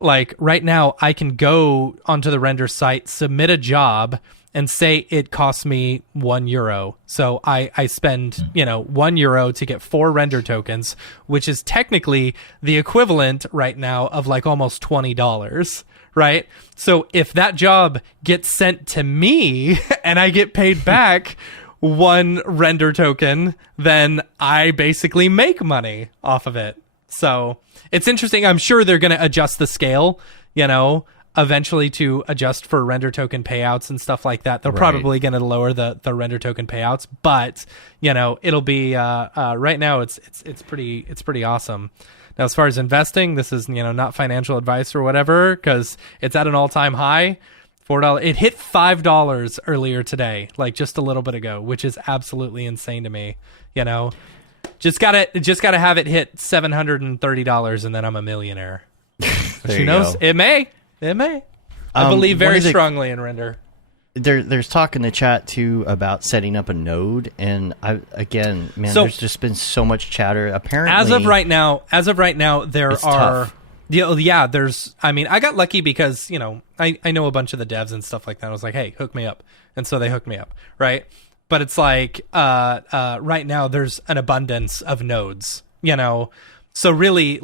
right now, I can go onto the Render site, submit a job, and say it costs me €1. So I spend, €1 to get 4 Render tokens, which is technically the equivalent right now of almost $20, right? So if that job gets sent to me and I get paid back 1 Render token, then I basically make money off of it. So it's interesting. I'm sure they're going to adjust the scale, eventually to adjust for Render token payouts and stuff like that. They're probably going to lower the Render token payouts, but it'll be right now it's pretty awesome. Now, as far as investing, this is not financial advice or whatever, because it's at an all-time high. $4. It hit $5 earlier today, just a little bit ago, which is absolutely insane to me. Just gotta have it hit $730, and then I'm a millionaire. Who knows? Go. It may. I believe very strongly in Render. There's talk in the chat too about setting up a node, and there's just been so much chatter. Apparently, as of right now, there are. Tough. Yeah, there's. I mean, I got lucky because I know a bunch of the devs and stuff like that. I was like, hey, hook me up, and so they hooked me up, right? But it's right now there's an abundance of nodes, so really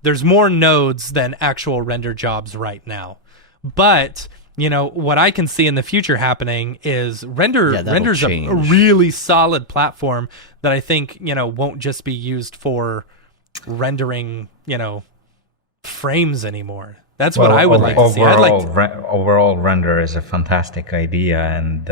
there's more nodes than actual Render jobs right now. But, what I can see in the future happening is Render's a really solid platform that I think, won't just be used for rendering, frames anymore. That's what I would like to see. Overall, Render is a fantastic idea, and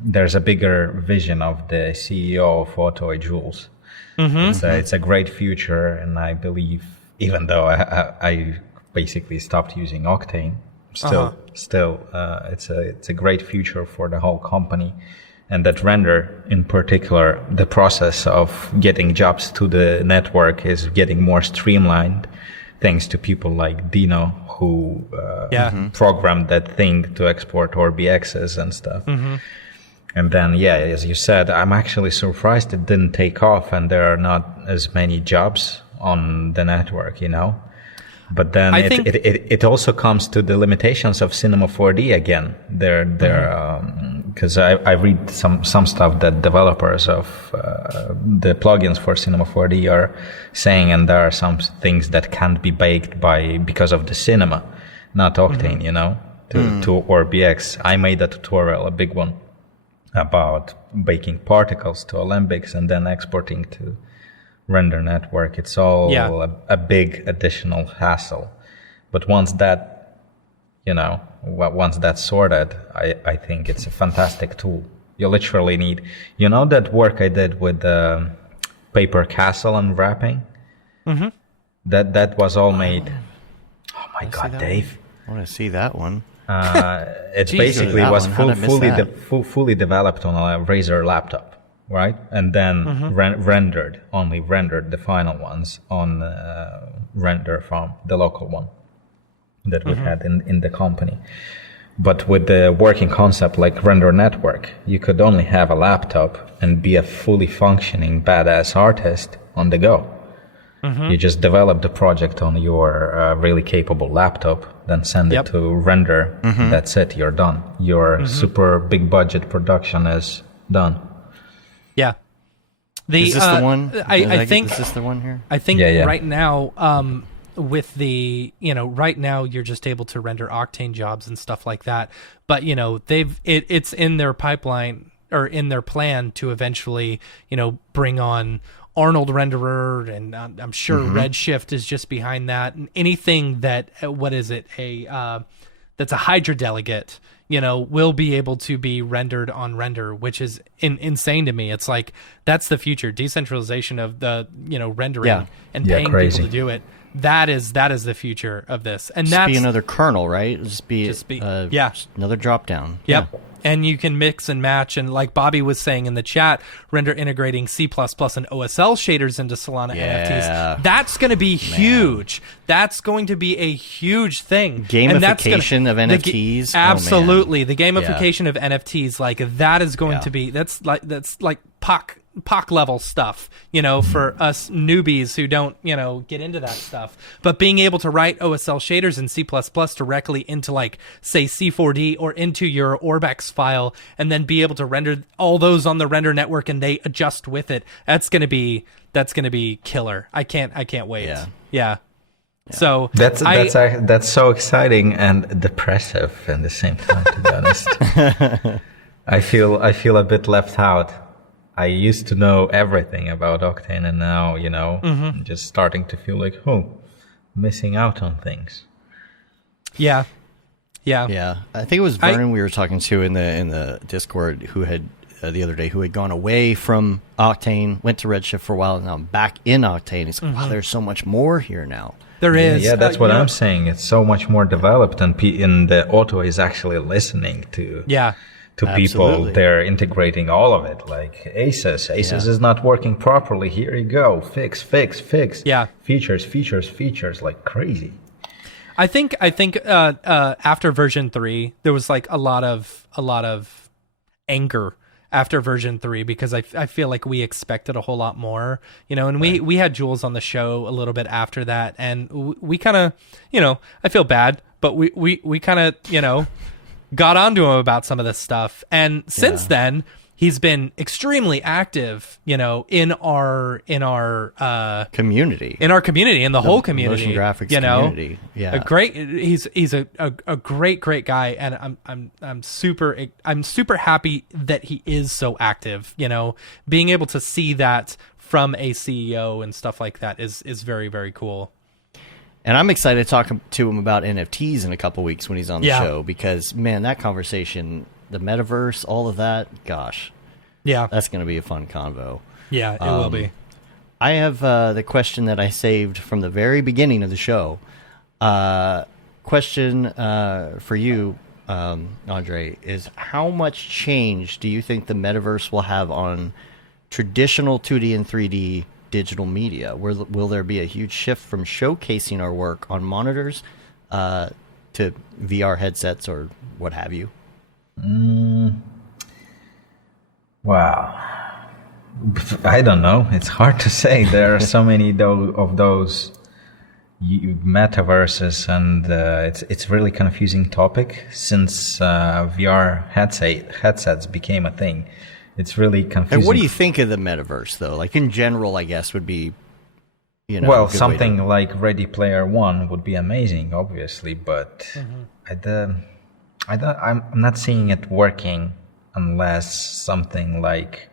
there's a bigger vision of the CEO of Autoy, Jules. It's a great future, and I believe, even though I basically stopped using Octane, still, it's a great future for the whole company, and that Render, in particular, the process of getting jobs to the network is getting more streamlined, thanks to people like Dino, who programmed that thing to export Orbexes and stuff. And then, as you said, I'm actually surprised it didn't take off and there are not as many jobs on the network, But then it also comes to the limitations of Cinema 4D again. Because I read some stuff that developers of the plugins for Cinema 4D are saying, and there are some things that can't be baked because of the cinema, not Octane, to Orbex. I made a tutorial, a big one, about baking particles to Alembics and then exporting to render network. It's all a big additional hassle. But once that's sorted, I think it's a fantastic tool. You literally need, that work I did with the paper castle and wrapping? Mm-hmm. That was all made. Oh my God, Dave. I want to see that one. It basically was fully developed on a Razer laptop. Right, and then rendered the final ones on render farm, the local one that we had in the company. But with the working concept like render network, you could only have a laptop and be a fully functioning badass artist on the go. You just develop the project on your really capable laptop, then send it to render. That's it, you're done. Your super big budget production is done. Yeah. Is this the one? I think is this the one here? I think right now, with the right now you're just able to render Octane jobs and stuff like that. But it's in their pipeline or in their plan to eventually bring on Arnold renderer, and I'm sure Redshift is just behind that. And anything that that's a Hydra delegate, will be able to be rendered on render, which is insane to me. It's like, that's the future. Decentralization of the, rendering and paying people to do it. That is the future of this. And that's be another kernel, right? Just be another drop down. Yep. Yeah. And you can mix and match, and like Bobby was saying in the chat, render integrating C++ and OSL shaders into Solana NFTs. That's going to be huge. That's going to be a huge thing. Gamification of NFTs. Absolutely. The gamification of NFTs, like that is going to be, that's like POC level stuff, for us newbies who don't, get into that stuff. But being able to write OSL shaders in C++ directly into, like, say, C4D or into your Orbex file, and then be able to render all those on the render network and they adjust with it, that's gonna be killer. I can't wait. Yeah. So that's so exciting and depressive at the same time, to be honest. I feel a bit left out. I used to know everything about Octane, and now, I'm just starting to feel like, missing out on things. Yeah. I think it was Vernon we were talking to in the Discord who had the other day, who had gone away from Octane, went to Redshift for a while, and now I'm back in Octane. He's like, wow, there's so much more here now. There is. Yeah, that's what I'm saying. It's so much more developed, and the auto is actually listening to. Yeah. To people, they're integrating all of it, like Aces. Aces is not working properly. Here you go. Fix. Yeah. Features like crazy. I think after version 3, there was like a lot of anger after version 3, because I feel like we expected a whole lot more, and we had Jules on the show a little bit after that, and we kind of, I feel bad, but we kind of, got onto him about some of this stuff, and since then he's been extremely active, in our community, in the whole community, motion graphics community. A great, he's a great guy, and I'm super happy that he is so active. Being able to see that from a CEO and stuff like that is very, very cool. And I'm excited to talk to him about NFTs in a couple weeks when he's on the show, because, man, that conversation, the metaverse, all of that, gosh. Yeah. That's going to be a fun convo. Yeah, it will be. I have the question that I saved from the very beginning of the show. Question for you, Andrey, is how much change do you think the metaverse will have on traditional 2D and 3D digital media? Will there be a huge shift from showcasing our work on monitors to VR headsets or what have you? Wow. I don't know. It's hard to say. There are so many of those metaverses, and it's really confusing topic since VR headsets became a thing. It's really confusing. And what do you think of the metaverse, though? Like in general, I guess would be, well, something like Ready Player One would be amazing, obviously, but I'm not seeing it working unless something like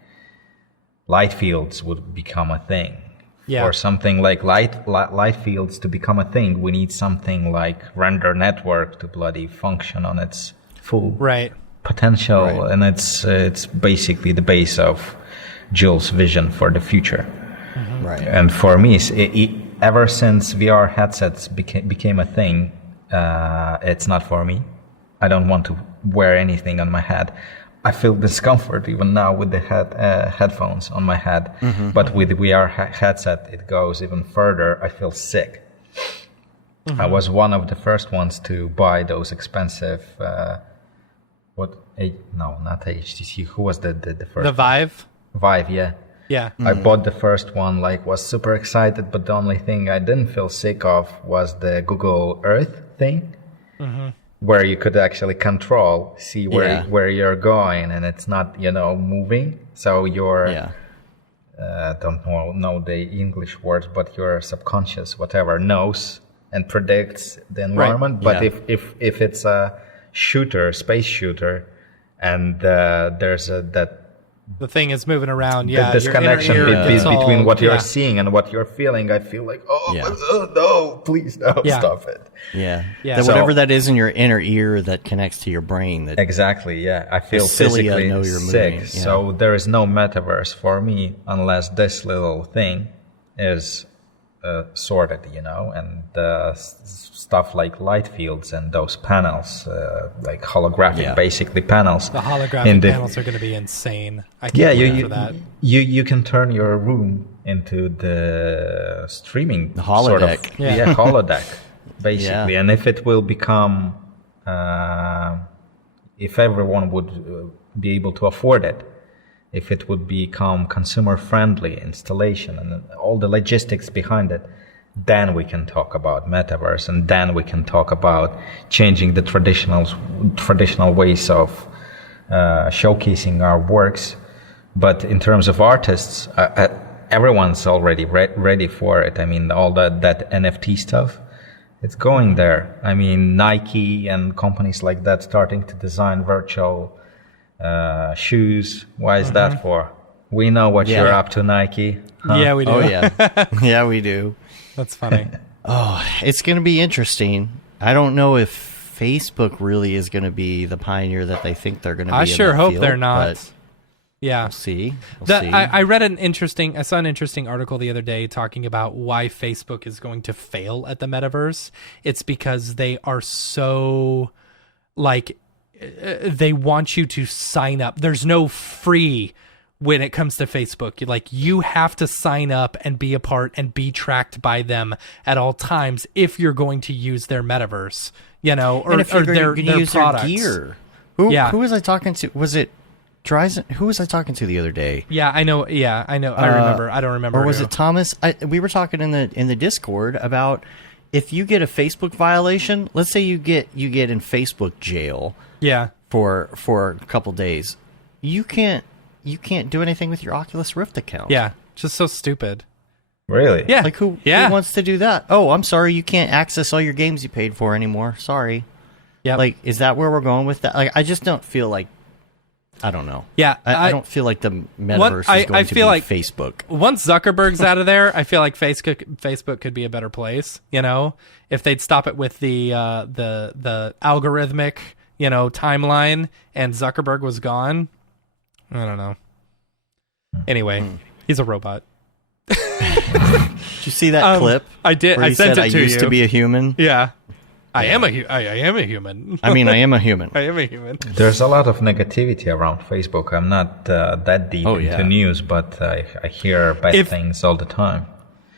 light fields would become a thing. Yeah. Or something like light fields to become a thing, we need something like render network to bloody function on its full potential, and it's basically the base of Jules' vision for the future. Mm-hmm. Right. And for me, ever since VR headsets became a thing, it's not for me. I don't want to wear anything on my head. I feel discomfort even now with the headphones on my head. Mm-hmm. But with the VR headset, it goes even further. I feel sick. Mm-hmm. I was one of the first ones to buy those expensive. Not HTC. Who was the first? The Vive. Vive, yeah. Yeah. I bought the first one. Was super excited, but the only thing I didn't feel sick of was the Google Earth thing. Mm-hmm. Where you could actually see where you're going, and it's not moving. So your don't know the English words, but your subconscious knows and predicts the environment. Right. But if it's a space shooter, and there's the thing is moving around. This connection between what you're seeing and what you're feeling, I feel like, no, please don't stop it. Yeah. Whatever that is in your inner ear that connects to your brain. Exactly, yeah. I feel physically sick. Yeah. So there is no metaverse for me unless this little thing is sorted, and stuff like light fields and those panels, like holographic, basically panels. The holographic panels are going to be insane. I can't wait for that. You can turn your room into the streaming holodeck. Holodeck, basically. And if it will become, if everyone would be able to afford it, if it would become consumer-friendly installation and all the logistics behind it, then we can talk about metaverse, and then we can talk about changing the traditional ways of showcasing our works. But in terms of artists, everyone's already ready for it. I mean, all that NFT stuff, it's going there. I mean, Nike and companies like that starting to design virtual shoes. Why is that for? We know what you're up to, Nike. Huh? Yeah, we do. Oh, yeah. Yeah, we do. That's funny. It's going to be interesting. I don't know if Facebook really is going to be the pioneer that they think they're going to be. I sure hope field, they're not. Yeah. We'll see. I read I saw an interesting article the other day talking about why Facebook is going to fail at the metaverse. It's because they are so, they want you to sign up. There's no free when it comes to Facebook. You have to sign up and be a part and be tracked by them at all times if you're going to use their metaverse, or their use products. Their gear. Who was I talking to? Was it Dryzen? Who was I talking to the other day? Yeah, I know. Yeah, I know. I remember. I don't remember. Or was it Thomas? We were talking in the Discord about if you get a Facebook violation. Let's say you get in Facebook jail. Yeah. For a couple days, you can't do anything with your Oculus Rift account. Yeah, just so stupid. Really? Yeah. Who wants to do that? Oh, I'm sorry, you can't access all your games you paid for anymore. Sorry. Yeah. Is that where we're going with that? I just don't feel like. I don't know. Yeah, I don't feel like the metaverse is going to be like Facebook. Once Zuckerberg's out of there, I feel like Facebook could be a better place. If they'd stop it with the algorithmic, timeline, and Zuckerberg was gone. I don't know. Anyway, he's a robot. Did you see that clip? I did. I sent it to you. I used to be a human. Yeah. I am a human. I mean, I am a human. I am a human. There's a lot of negativity around Facebook. I'm not that deep into news, but I hear bad things all the time.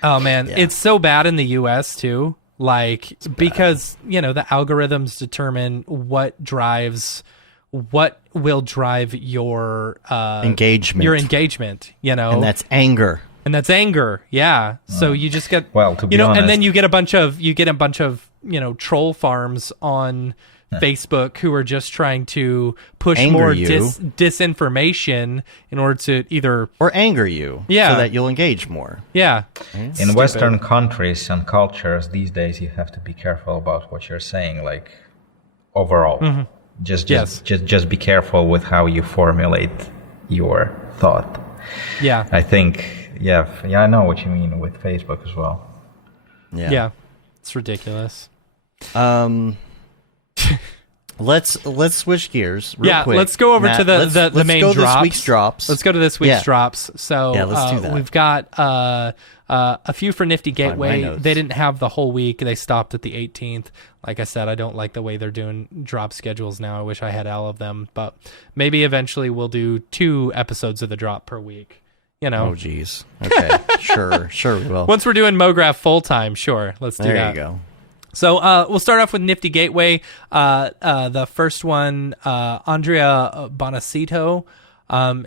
Oh, man. Yeah. It's so bad in the U.S., too. Because, the algorithms determine what drives what will drive your engagement. Your engagement, and that's anger. Yeah. So you just get to be honest, and then you get a bunch of troll farms on Facebook who are just trying to push more disinformation in order to either anger you, so that you'll engage more. Yeah. In Western countries and cultures these days, you have to be careful about what you're saying. Like overall, just be careful with how you formulate your thought. Yeah. I think. Yeah, I know what you mean with Facebook as well. Yeah. It's ridiculous. Let's switch gears real quick. Let's go over to the main drops. This week's drops. Let's go to this week's drops. So let's do that. We've got a few for Nifty Gateway. They didn't have the whole week. They stopped at the 18th. Like I said, I don't like the way they're doing drop schedules now. I wish I had all of them, but maybe eventually we'll do 2 episodes of the drop per week. Oh, geez. Okay. Sure we will. Once we're doing Mograph full time, sure. Let's do that. There you go. So we'll start off with Nifty Gateway. The first one, Andrea Bonacito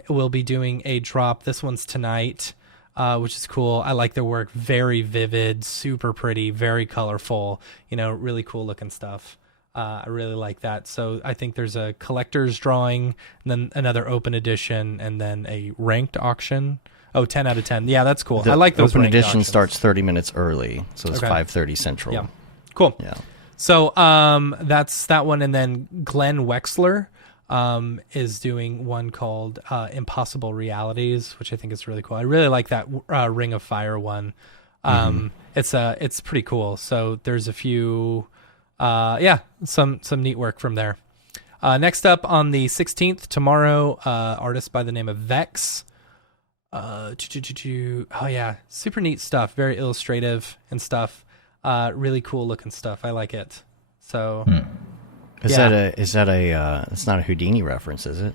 will be doing a drop. This one's tonight, which is cool. I like their work. Very vivid, super pretty, very colorful, really cool looking stuff. I really like that. So I think there's a collector's drawing, and then another open edition, and then a ranked auction. 10 out of 10. Yeah, that's cool. I like those. Open edition auctions. Starts 30 minutes early, so it's 5:30 Central. Yeah, cool. Yeah. So that's that one, and then Glenn Wexler is doing one called Impossible Realities, which I think is really cool. I really like that Ring of Fire one. It's pretty cool. So there's a few. Some neat work from there. Next up on the 16th, tomorrow, artist by the name of Vex. Super neat stuff. Very illustrative and stuff. Really cool looking stuff. I like it. So, is that a? It's not a Houdini reference, is it?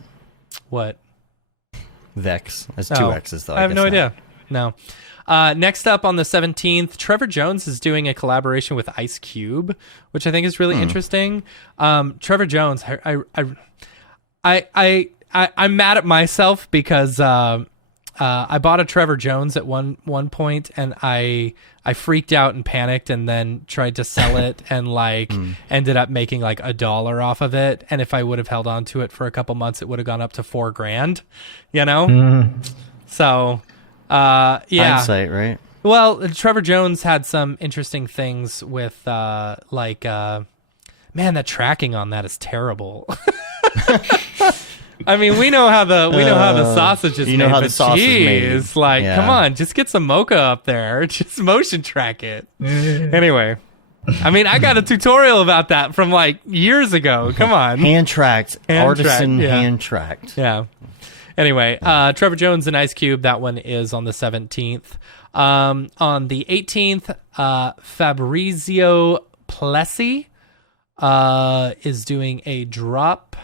What? Vex. That's 2 X's though. I have no idea. No. Next up on the 17th, Trevor Jones is doing a collaboration with Ice Cube, which I think is really interesting. Trevor Jones, I'm mad at myself because I bought a Trevor Jones at one point, and I freaked out and panicked, and then tried to sell it, and ended up making like $1 off of it. And if I would have held on to it for a couple months, it would have gone up to $4,000. So. Hindsight, right? Well, Trevor Jones had some interesting things with, man, that tracking on that is terrible. I mean, we know how the sausage is made. How the sauce is made. Come on, just get some mocha up there. Just motion track it. Anyway, I mean, I got a tutorial about that from years ago. Come on, hand-tracked, artisan hand-tracked. Yeah. Anyway, Trevor Jones and Ice Cube, that one is on the 17th. On the 18th, Fabrizio Plessi is doing a drop.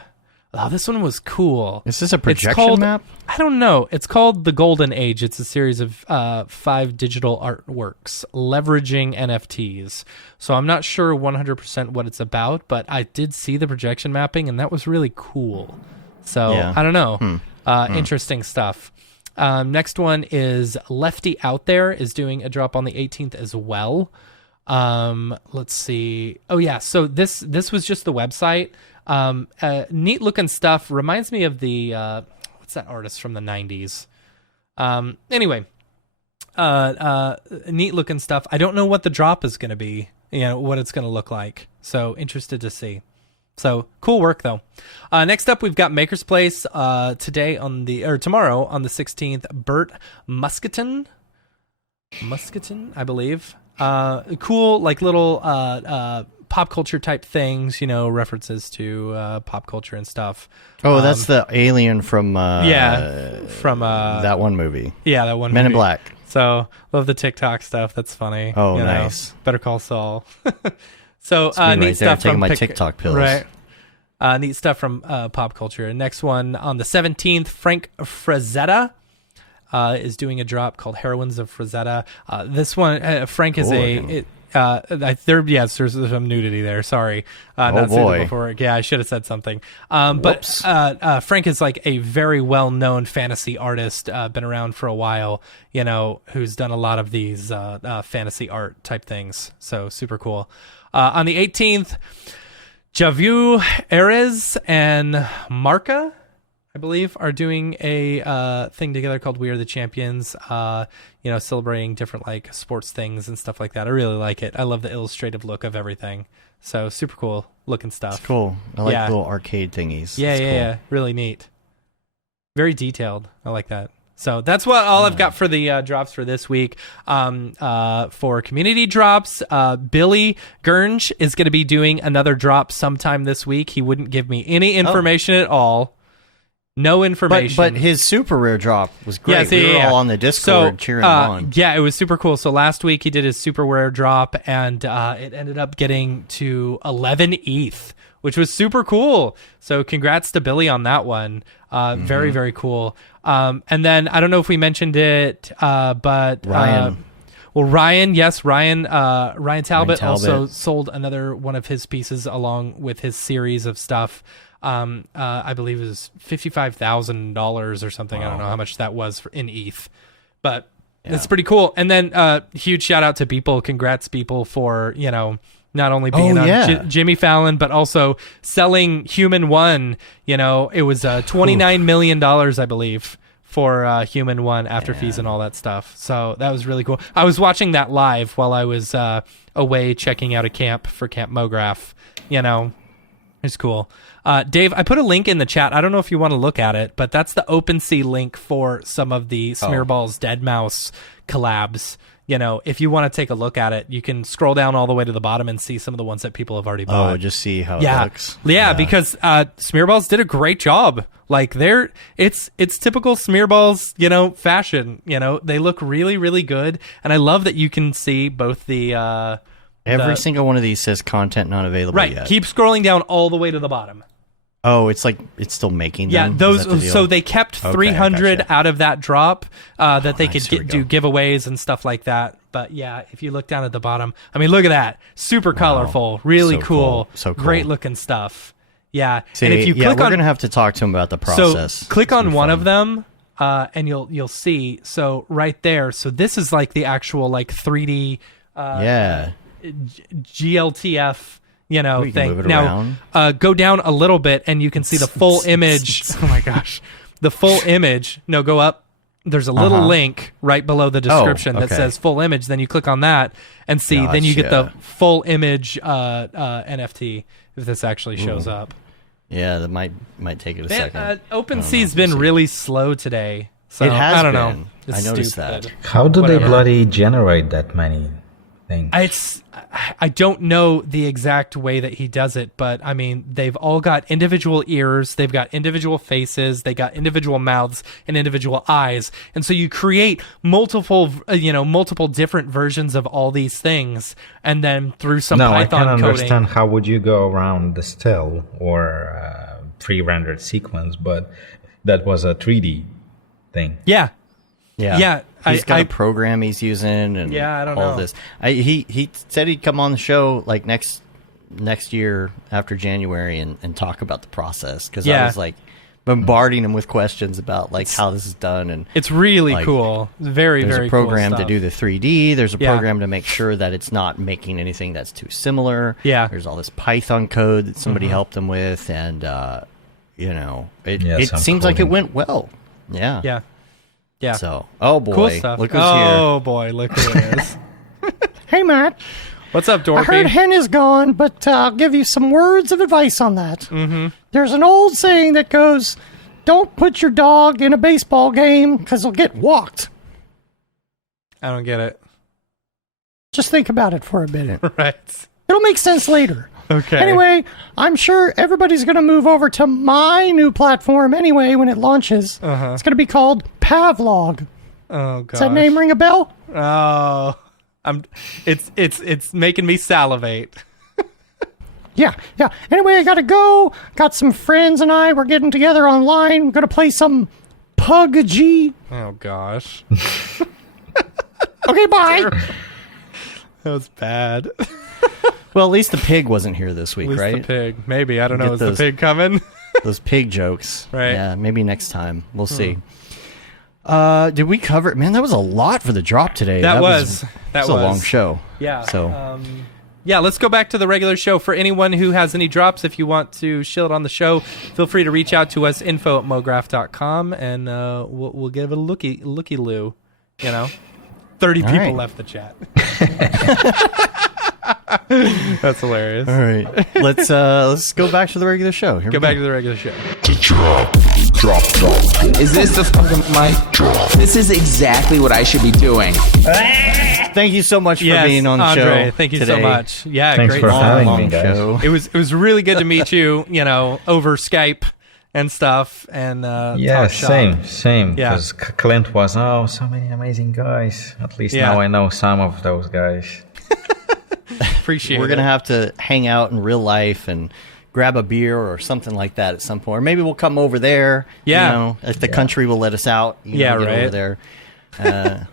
Oh, this one was cool. Is this a projection map? I don't know. It's called The Golden Age. It's a series of 5 digital artworks leveraging NFTs. So I'm not sure 100% what it's about, but I did see the projection mapping, and that was really cool. So I don't know. Interesting stuff. Next one is Lefty Out There is doing a drop on the 18th as well. Let's see. Oh yeah. So this was just the website. Neat looking stuff. Reminds me of the, what's that artist from the 90s? Anyway, neat looking stuff. I don't know what the drop is going to be, what it's going to look like. So interested to see. So cool work though. Next up, we've got Maker's Place tomorrow on the 16th. Bert Musketon, I believe. Cool, little pop culture type things. References to pop culture and stuff. Oh, that's the alien from from that one movie. Yeah, that one. Men movie. in Black. So love the TikTok stuff. That's funny. Oh, nice. Better Call Saul. So neat stuff from my taking TikTok pills. Right. Neat stuff from pop culture. Next one on the 17th, Frank Frazetta is doing a drop called Heroines of Frazetta. This one, Frank is there's some nudity there. Sorry, not boy. before. Yeah, I should have said something. But Frank is like a very well-known fantasy artist, been around for a while. Who's done a lot of these fantasy art type things. So super cool. On the 18th, Javier Erez and Marca, I believe, are doing a thing together called We Are the Champions, celebrating different like sports things and stuff like that. I really like it. I love the illustrative look of everything. So super cool looking stuff. It's cool. I like little arcade thingies. Yeah. Really neat. Very detailed. I like that. So that's all I've got for the drops for this week. For community drops, Billy Gurnge is going to be doing another drop sometime this week. He wouldn't give me any information at all. No information. But his super rare drop was great. We were all on the Discord cheering him on. Yeah, it was super cool. So last week he did his super rare drop, and it ended up getting to 11 ETH, which was super cool. So congrats to Billy on that one. Very, very cool. And then I don't know if we mentioned it, but Ryan. Ryan Talbot also sold another one of his pieces along with his series of stuff. I believe it was $55,000 or something. Wow. I don't know how much that was in ETH, but it's pretty cool. And then huge shout out to Beeple. Congrats, Beeple, for not only being on Jimmy Fallon, but also selling Human One. It was $29 million, I believe, for Human One after fees and all that stuff. So that was really cool. I was watching that live while I was away checking out a camp for Camp Mograph. It's cool. Dave, I put a link in the chat. I don't know if you want to look at it, but that's the OpenSea link for some of the Smearballs Deadmau5 collabs. If you want to take a look at it, you can scroll down all the way to the bottom and see some of the ones that people have already bought. Oh, just see how it looks. Yeah, because Smearballs did a great job. Like it's typical Smearballs, fashion. They look really, really good, and I love that you can see both the. Every single one of these says content not available yet. Keep scrolling down all the way to the bottom. Oh, it's like it's still making them? Yeah, those. So they kept 300 out of that drop that they could do giveaways and stuff like that. But yeah, if you look down at the bottom, I mean, look at that. Super colorful, really cool. So cool. Great looking stuff. Yeah. See, and if you click we're going to have to talk to him about the process. So click on one of them and you'll see. So right there. So this is like the actual like 3D GLTF thing. Now, go down a little bit and you can see the full image. Oh my gosh. The full image. No, go up. There's a little link right below the description that says full image. Then you click on that and see. Then you get the full image NFT if this actually shows up. Yeah, that might take it a second. OpenSea's been really slow today. So it has I don't know. I noticed that. How do they bloody generate that many things? I don't know the exact way that he does it, but I mean, they've all got individual ears, they've got individual faces, they got individual mouths and individual eyes, and so you create multiple different versions of all these things, and then through some Python coding. I can understand how would you go around the still or pre-rendered sequence, but that was a 3D thing. Yeah. He's got a program he's using, and I don't all know. this. He said he'd come on the show like next year after January and talk about the process, because I was like bombarding him with questions about like how this is done, and it's really cool. Very, very cool. There's a program to do the 3D. There's a program to make sure that it's not making anything that's too similar. Yeah. There's all this Python code that somebody helped him with, and it seems like it went well. Yeah. Yeah. Yeah. So, oh boy, cool stuff. Look who's here. Oh boy, look who it is. Hey, Matt. What's up, Dorothy? I heard Hen is gone, but I'll give you some words of advice on that. Mm-hmm. There's an old saying that goes, don't put your dog in a baseball game because he'll get walked. I don't get it. Just think about it for a minute. Right. It'll make sense later. Okay. Anyway, I'm sure everybody's going to move over to my new platform anyway when it launches. It's going to be called Pavlog. Oh, gosh. Does that name ring a bell? Oh, it's making me salivate. Yeah. Anyway, I got to go. Got some friends and we're getting together online. We're going to play some PUBG. Oh, gosh. Okay, bye. That was bad. Well, at least the pig wasn't here this week, At least right? the pig. Maybe. I don't know. Is those- the pig coming? Those pig jokes. Right. Yeah, maybe next time. We'll see. Did we cover it? Man, that was a lot for the drop today. That was a long show. Yeah. So yeah, let's go back to the regular show. For anyone who has any drops, if you want to shill it on the show, feel free to reach out to us, info@mograph.com, and we'll give it a looky-loo. 30 All people right. left the chat. That's hilarious. all right, let's go back to the regular show. Here Go we back to the regular show. To drop. Drop. Is this the fucking mic? This is exactly what I should be doing. Thank you so much for being on the Andre, show. thank you today. so much. Yeah, Thanks great. for having Long me, guys. show. It was really good to meet you, over Skype and stuff. And Yeah, talk shop. same. Yeah. Because Clint was, so many amazing guys. At least Yeah. now I know some of those guys. Appreciate We're it. gonna have to hang out in real life and grab a beer or something like that at some point. Or maybe we'll come over there. Yeah. If the country will let us out. Yeah, get right. over there.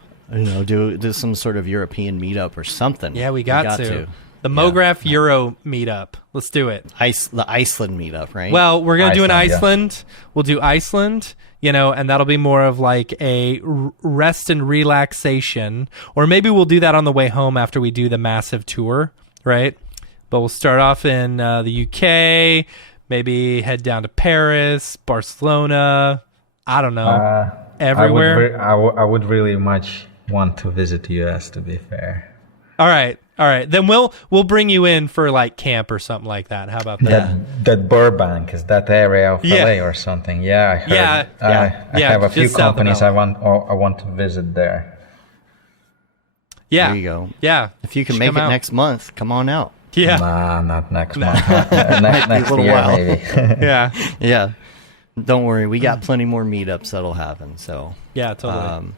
Do some sort of European meetup or something. Yeah, we got to. The Mograph Euro meetup. Let's do it. The Iceland meetup, right? Well, we're going to do an Iceland, Iceland. We'll do Iceland, and that'll be more of like a rest and relaxation. Or maybe we'll do that on the way home after we do the massive tour, right? But we'll start off in the UK, maybe head down to Paris, Barcelona, I don't know, everywhere. I would really much want to visit US, to be fair. All right. Then we'll bring you in for like camp or something like that. How about that? That Burbank, is that area of Yeah. LA or something? Yeah, I heard. I Yeah, have a few just south of companies LA. I want to visit there. Yeah. There you go. Yeah. If you can Should make come it out. next month, come on out. Yeah. Nah, not next month. Next little year, while. maybe. Yeah. Yeah. Don't worry, we got plenty more meetups that'll happen. So Yeah, totally.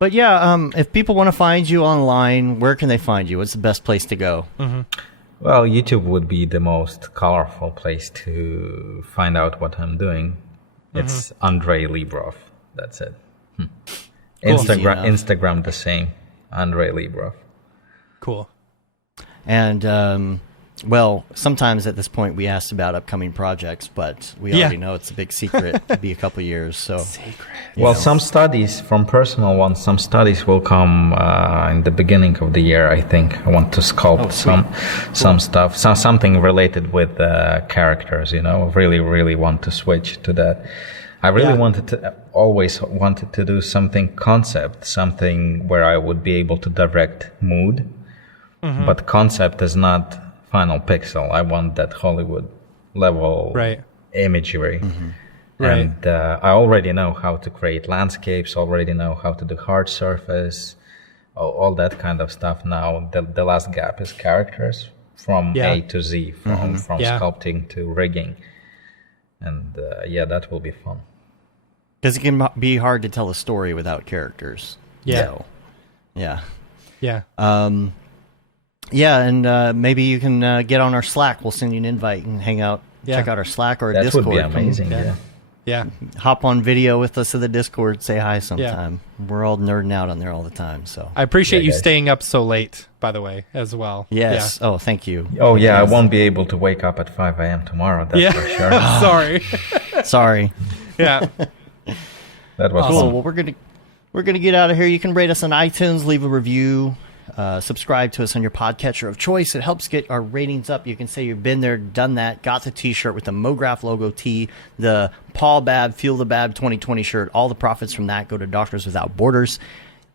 but yeah, if people want to find you online, where can they find you? What's the best place to go? Well, YouTube would be the most colorful place to find out what I'm doing. It's Andrey Lebrov. That's it. Easy enough. Instagram the same. Andrey Lebrov. Cool. And well, sometimes at this point we asked about upcoming projects, but we already know it's a big secret. It'll be a couple years. So Well, some studies, from personal ones, some studies will come in the beginning of the year, I think. I want to sculpt some stuff, something related with characters, really want to switch to that. I really always wanted to do something concept, something where I would be able to direct mood, but concept is not final pixel. I want that Hollywood level imagery. Right. And I already know how to create landscapes, already know how to do hard surface, all that kind of stuff. Now the last gap is characters from A to Z, from sculpting to rigging. And that will be fun. because it can be hard to tell a story without characters. Yeah. So, yeah. Yeah. Yeah, and maybe you can get on our Slack. We'll send you an invite and hang out. Yeah. Check out our Slack or That Discord. would be amazing. Yeah. Yeah. Hop on video with us in the Discord. Say hi sometime. We're all nerding out on there all the time. So I appreciate you guys. staying up so late, by the way, as well. yes. Oh, thank you. Oh yeah, I won't be able to wake up at 5 a.m. tomorrow. That's Yeah. for sure. Sorry. Sorry. Yeah. That was Cool. fun. Well, we're gonna get out of here. You can rate us on iTunes, leave a review, subscribe to us on your podcatcher of choice. It helps get our ratings up. You can say you've been there, done that, got the T-shirt with the Mograph logo tee, the Paul Babb Feel the Babb 2020 shirt. All the profits from that go to Doctors Without Borders.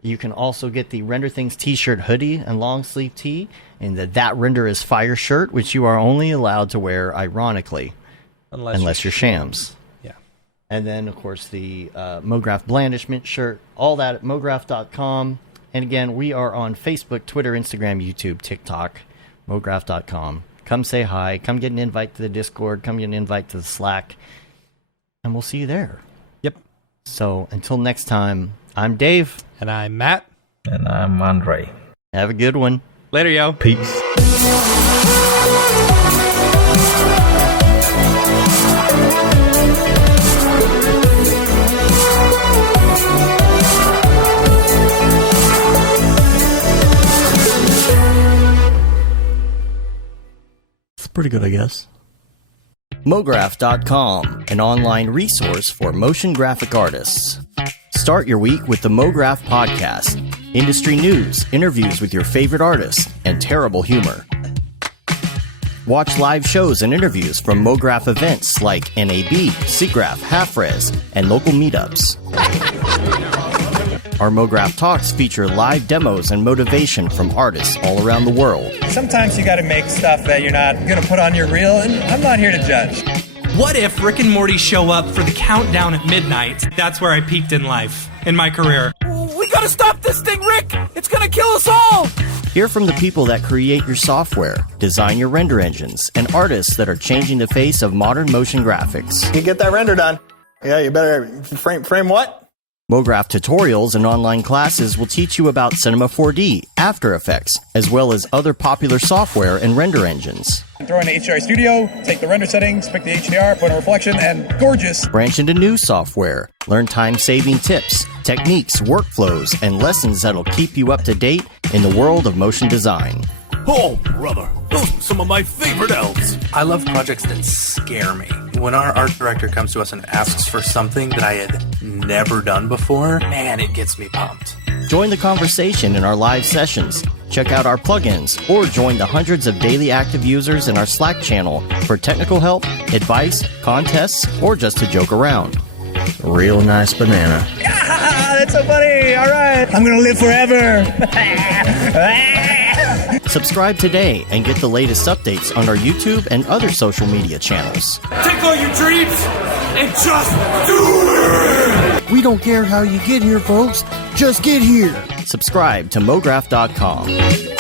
You can also get the Render Things T-shirt hoodie and long sleeve tee, and the That Render is Fire shirt, which you are only allowed to wear, ironically, unless you're Shams. Yeah. And then, of course, the Mograph Blandishment shirt, all that at mograph.com. And again, we are on Facebook, Twitter, Instagram, YouTube, TikTok, mograph.com. Come say hi. Come get an invite to the Discord. Come get an invite to the Slack. And we'll see you there. Yep. So until next time, I'm Dave. And I'm Matt. And I'm Andrey. Have a good one. Later, yo. Peace. Pretty good, I guess. Mograph.com, an online resource for motion graphic artists. Start your week with the Mograph podcast. Industry news, interviews with your favorite artists, and terrible humor. Watch live shows and interviews from Mograph events like NAB, SIGGRAPH, Half-Res, and local meetups. Our Mograph Talks feature live demos and motivation from artists all around the world. Sometimes you gotta make stuff that you're not gonna put on your reel, and I'm not here to judge. What if Rick and Morty show up for the countdown at midnight? That's where I peaked in life, in my career. We gotta stop this thing, Rick! It's gonna kill us all! Hear from the people that create your software, design your render engines, and artists that are changing the face of modern motion graphics. You get that render done. Yeah, you better frame what? Mograph tutorials and online classes will teach you about Cinema 4D, After Effects, as well as other popular software and render engines. Throw in the HDR Studio, take the render settings, pick the HDR, put a reflection, and gorgeous. Branch into new software. Learn time-saving tips, techniques, workflows, and lessons that'll keep you up to date in the world of motion design. Oh, brother, those are some of my favorite elves. I love projects that scare me. When our art director comes to us and asks for something that I had never done before, man, it gets me pumped. Join the conversation in our live sessions. Check out our plugins, or join the hundreds of daily active users in our Slack channel for technical help, advice, contests, or just to joke around. Real nice banana. Yeah, that's so funny. All right. I'm going to live forever. Subscribe today and get the latest updates on our YouTube and other social media channels. Take all your dreams and just do it! We don't care how you get here, folks. Just get here. Subscribe to Mograph.com.